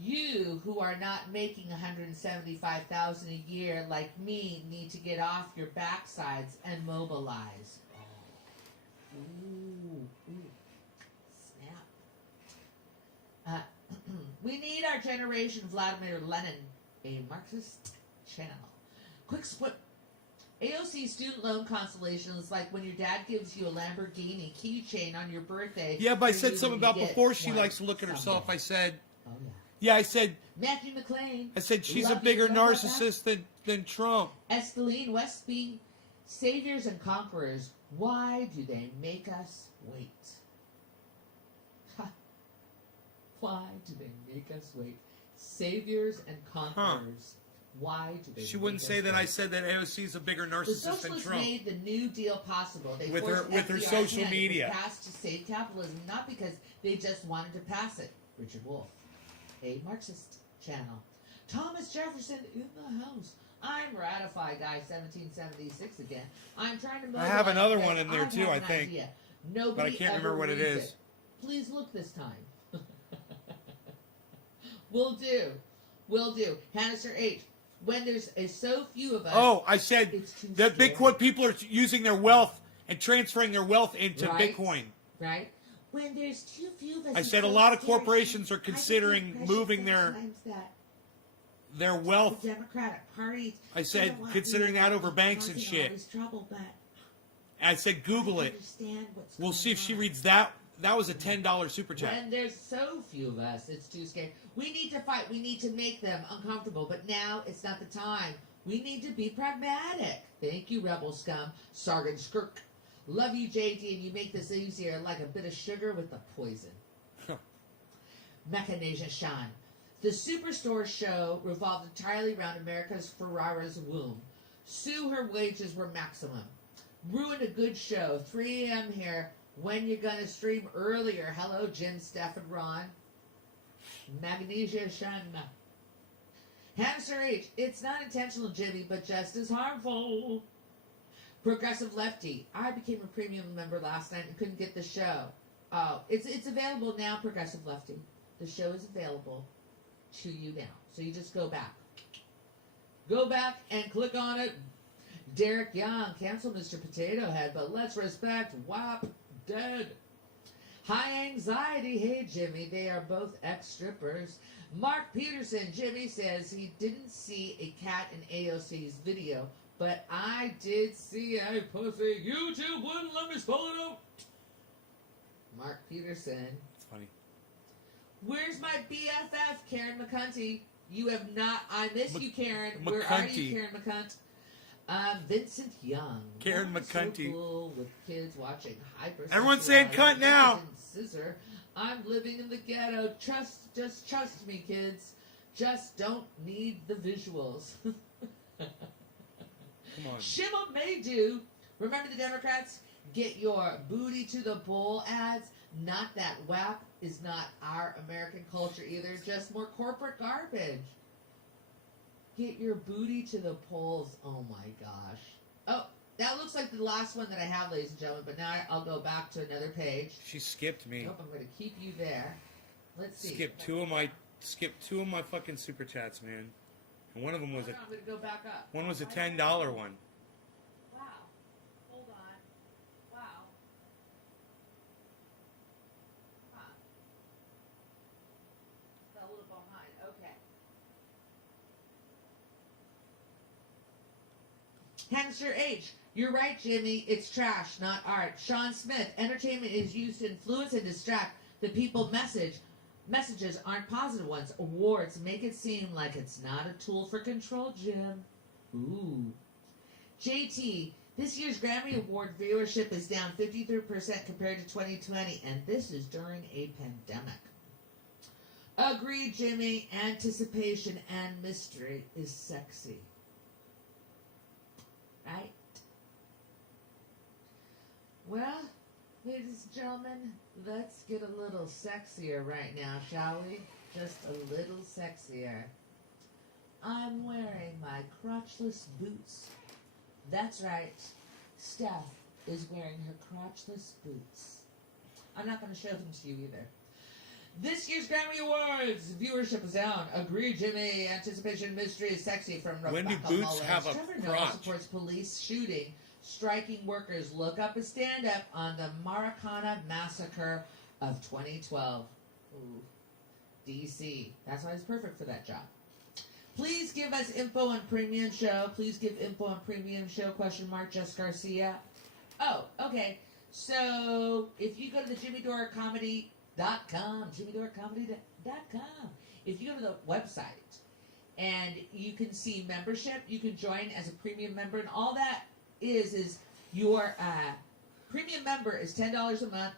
you who are not making $175,000 a year like me need to get off your backsides and mobilize. Ooh, snap. We need our generation Vladimir Lenin, a Marxist channel. Quick split. AOC student loan consolation is like when your dad gives you a Lamborghini keychain on your birthday. Yeah, but I for said you something when about you get before she one likes to look at herself. someday. I said, Oh, yeah. yeah, I said Matthew McLean. she's a Love bigger you. Know about narcissist than Trump. that? Esteline Westby, saviors and conquerors. Why do they make us wait? Ha. Why do they make us wait? Saviors and conquerors. Why do they? She make wouldn't us say that wait? I said that AOC is a bigger The narcissist than socialists Trump. made the New Deal possible. They With forced her FDR's social hand. media. It was passed to save capitalism, not because they just wanted to pass it. Richard Wolff, a Marxist channel. Thomas Jefferson in the house. I'm Ratify Guy 1776 again. I'm trying to. I have another mobilize one in there because too, have I an think. idea. Nobody But I can't ever remember what it reads is. Please look this time. Will do. Will do. Hannister H. When there's so few of us. Oh, I said it's too that scary. Bitcoin people are using their wealth and transferring their wealth into Right. Bitcoin. Right? When there's too few of us, I it's said a so lot of scary. corporations are I think considering precious moving their sometimes that wealth. the Democratic Party. I said doesn't want considering me that over banks and causing all shit. this trouble, but I said Google I it. understand what's We'll going see if she on. reads that. That was a $10 super chat. When there's so few of us, it's too scary. We need to fight. We need to make them uncomfortable. But now it's not the time. We need to be pragmatic. Thank you, Rebel Scum. Sergeant Skirk. Love you, JD, and you make this easier like a bit of sugar with the poison. Mechanesian Sean. The Superstore show revolved entirely around America's Ferrara's womb. Sue, her wages were maximum. Ruined a good show. 3 a.m. here. When you gonna stream earlier? Hello, Jim, Steph, and Ron. Magnesia Shanna. Hamster H. It's not intentional, Jimmy, but just as harmful. Progressive Lefty. I became a premium member last night and couldn't get the show. Oh, it's available now, Progressive Lefty. The show is available to you now. So you just go back. Go back and click on it. Derek Young. Cancel Mr. Potato Head, but let's respect WAP. Dead. High anxiety. Hey, Jimmy. They are both ex-strippers. Mark Peterson. Jimmy says he didn't see a cat in AOC's video, but I did see a pussy. YouTube wouldn't let me spell it out. Mark Peterson. It's funny. Where's my BFF, Karen McCunty? You have not. I miss you, Karen. Where are you, McCunty. Karen McCunt? Vincent Young. Karen Not McCunty. So cool with kids watching hyper. Everyone's saying cunt now. Scissor. I'm living in the ghetto. Just trust me, kids. just don't need the visuals. Come on. Shimon may do. Remember the Democrats? Get your booty to the poll ads. Not that WAP is not our American culture either. Just more corporate garbage. Get your booty to the polls. Oh my gosh. Oh, that looks like the last one that I have, ladies and gentlemen. But now I'll go back to another page. She skipped me. Nope, I'm going to keep you there. Let's see. Skip two of my fucking super chats, man. And one of them was I'm going to go back up. one was a $10 one. Wow. Hold on. Wow. Huh. Fell a little behind. Okay. Hamster H. You're right, Jimmy. It's trash, not art. Sean Smith. Entertainment is used to influence and distract the people. Messages aren't positive ones. Awards make it seem like it's not a tool for control, Jim. Ooh. JT. This year's Grammy Award viewership is down 53% compared to 2020, and this is during a pandemic. Agreed, Jimmy. Anticipation and mystery is sexy. Right? Well, ladies and gentlemen, let's get a little sexier right now, shall we? Just a little sexier. I'm wearing my crotchless boots. That's right. Steph is wearing her crotchless boots. I'm not going to show them to you either. This year's Grammy Awards viewership is down. Agree, Jimmy. Anticipation mystery is sexy from Rebecca When do boots Mullins. have a Trevor Noah crotch? supports police shooting striking workers. Look up a stand-up on the Maracana massacre of 2012. Ooh. DC. That's why he's perfect for that job. Please give us info on Premium Show. Please give info on Premium Show, question mark, Jess Garcia. Oh, okay. So, if you go to the JimmyDoreComedy.com, JimmyDoreComedy.com, if you go to the website, and you can see membership, you can join as a premium member, and all that is your premium member is $10 a month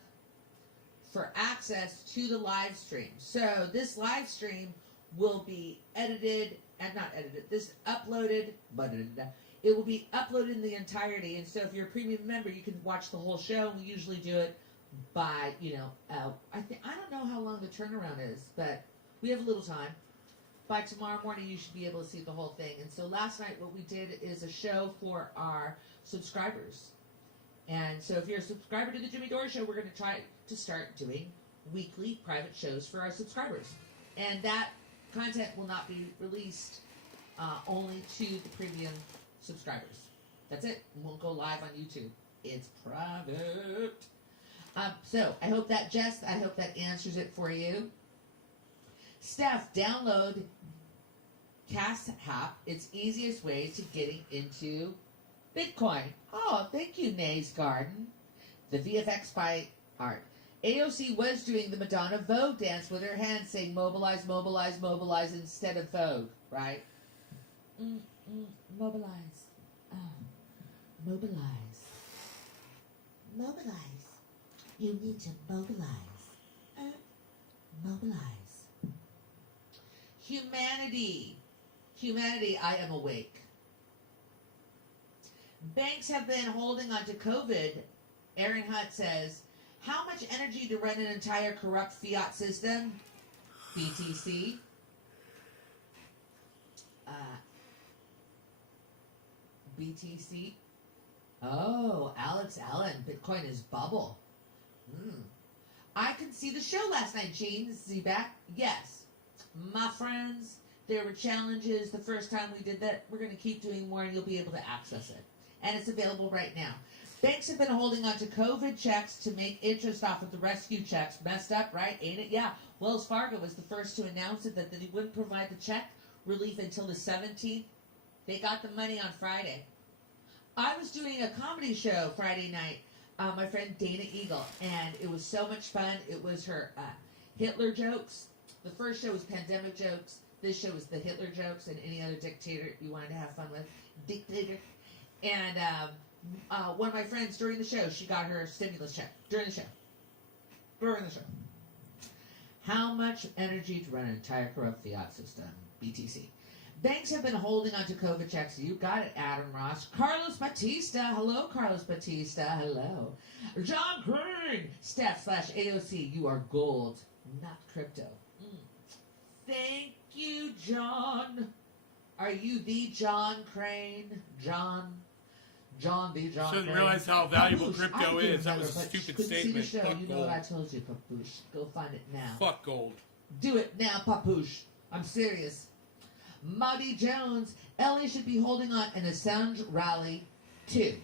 for access to the live stream. So this live stream will be edited, and not edited, this uploaded, but it will be uploaded in the entirety. And so if you're a premium member, you can watch the whole show. We usually do it by, I don't know how long the turnaround is, but we have a little time. By tomorrow morning, you should be able to see the whole thing. And so last night, what we did is a show for our subscribers. And so if you're a subscriber to the Jimmy Dore Show, we're going to try to start doing weekly private shows for our subscribers. And that content will not be released only to the premium subscribers. That's it. It won't go live on YouTube. It's private. So I hope that, Jess, I hope that answers it for you. Steph, download Cash App. It's easiest way to getting into Bitcoin. Oh, thank you, Nay's Garden. The VFX by Art. AOC was doing the Madonna Vogue dance with her hands saying mobilize, mobilize, mobilize instead of Vogue, right? Mobilize. Mobilize. Mobilize. You need to mobilize. Mobilize. Humanity, I am awake. Banks have been holding on to COVID. Aaron Hutt says, how much energy to run an entire corrupt fiat system? BTC. BTC. Oh, Alex Allen, Bitcoin is bubble. I could see the show last night, Gene. Zebak. Yes. My friends, there were challenges the first time we did that. We're going to keep doing more, and you'll be able to access it. And it's available right now. Banks have been holding on to COVID checks to make interest off of the rescue checks. Messed up, right? Ain't it? Yeah. Wells Fargo was the first to announce it, that they wouldn't provide the check relief until the 17th. They got the money on Friday. I was doing a comedy show Friday night, my friend Dana Eagle, and it was so much fun. It was her Hitler jokes. The first show was pandemic jokes. This show was the Hitler jokes and any other dictator you wanted to have fun with. Dictator. And one of my friends during the show, she got her stimulus check during the show. How much energy to run an entire corrupt fiat system? BTC. Banks have been holding on to COVID checks. You got it, Adam Ross. Carlos Batista. Hello, Carlos Batista. Hello. John Crane. Steph/AOC. You are gold, not crypto. Thank you, John. Are you the John Crane? John the John Shouldn't Crane? realize how valuable Papoose, crypto I can is. That remember, was a but stupid couldn't see the statement. show. Fuck You know what gold. I told you, Papoose. Go find it now. Fuck gold. Do it now, Papoose. I'm serious. Muddy Jones. LA should be holding on an Assange rally, too.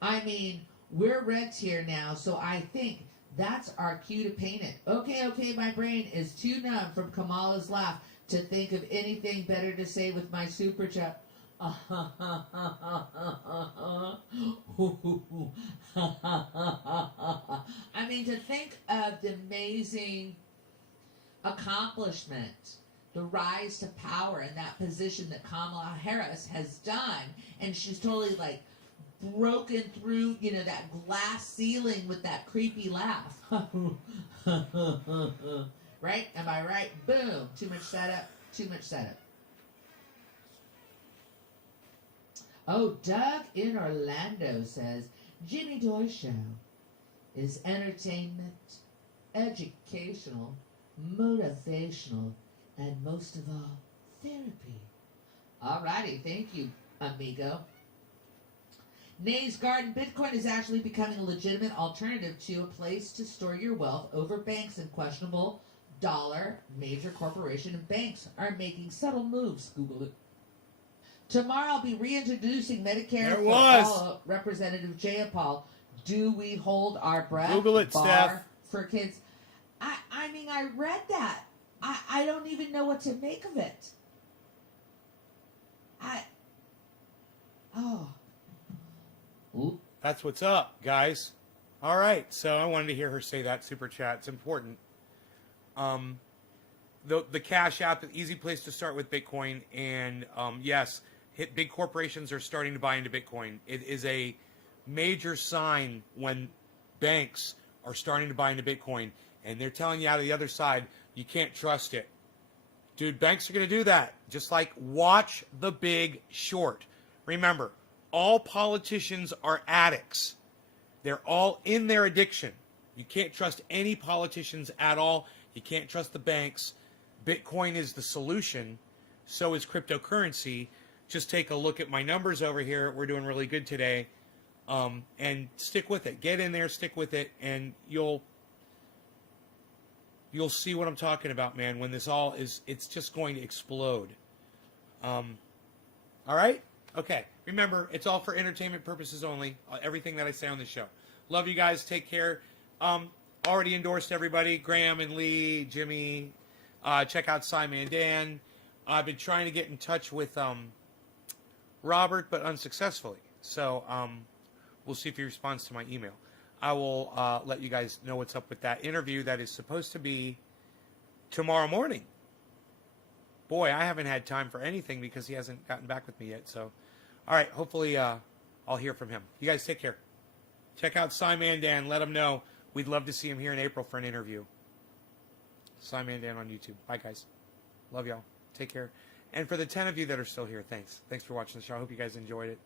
I mean, we're Reds here now, so I think that's our cue to paint it. Okay, my brain is too numb from Kamala's laugh to think of anything better to say with my super chat. I mean, to think of the amazing accomplishment, the rise to power and that position that Kamala Harris has done, and she's totally like broken through, that glass ceiling with that creepy laugh. Right? Am I right? Boom. Too much setup. Oh, Doug in Orlando says, Jimmy Dore Show is entertainment, educational, motivational, and most of all, therapy. Alrighty, thank you, amigo. Nay's Garden. Bitcoin is actually becoming a legitimate alternative to a place to store your wealth over banks and questionable dollar. Major corporation and banks are making subtle moves. Google it. Tomorrow I'll be reintroducing Medicare for All. Representative Jayapal. Do we hold our breath? Google it, Bar Steph. For kids. I mean, I read that. I don't even know what to make of it. That's what's up, guys. All right, so I wanted to hear her say that super chat. It's important. The Cash App, an easy place to start with Bitcoin, and yes, big corporations are starting to buy into Bitcoin. It is a major sign when banks are starting to buy into Bitcoin, and they're telling you out of the other side, you can't trust it. Dude, banks are going to do that. Just like watch The Big Short. Remember, all politicians are addicts. They're all in their addiction. You can't trust any politicians at all. You can't trust the banks. Bitcoin is the solution. So is cryptocurrency. Just take a look at my numbers over here. We're doing really good today. And stick with it. Get in there, stick with it, and you'll see what I'm talking about, man. When this all is, it's just going to explode. All right? Okay. Remember, it's all for entertainment purposes only. Everything that I say on this show. Love you guys. Take care. Already endorsed everybody. Graham and Lee, Jimmy. Check out Simon and Dan. I've been trying to get in touch with Robert, but unsuccessfully. So we'll see if he responds to my email. I will let you guys know what's up with that interview that is supposed to be tomorrow morning. Boy, I haven't had time for anything because he hasn't gotten back with me yet. So, all right, hopefully I'll hear from him. You guys take care. Check out Simon Dan. Let him know. We'd love to see him here in April for an interview. Simon Dan on YouTube. Bye, guys. Love y'all. Take care. And for the 10 of you that are still here, thanks. Thanks for watching the show. I hope you guys enjoyed it.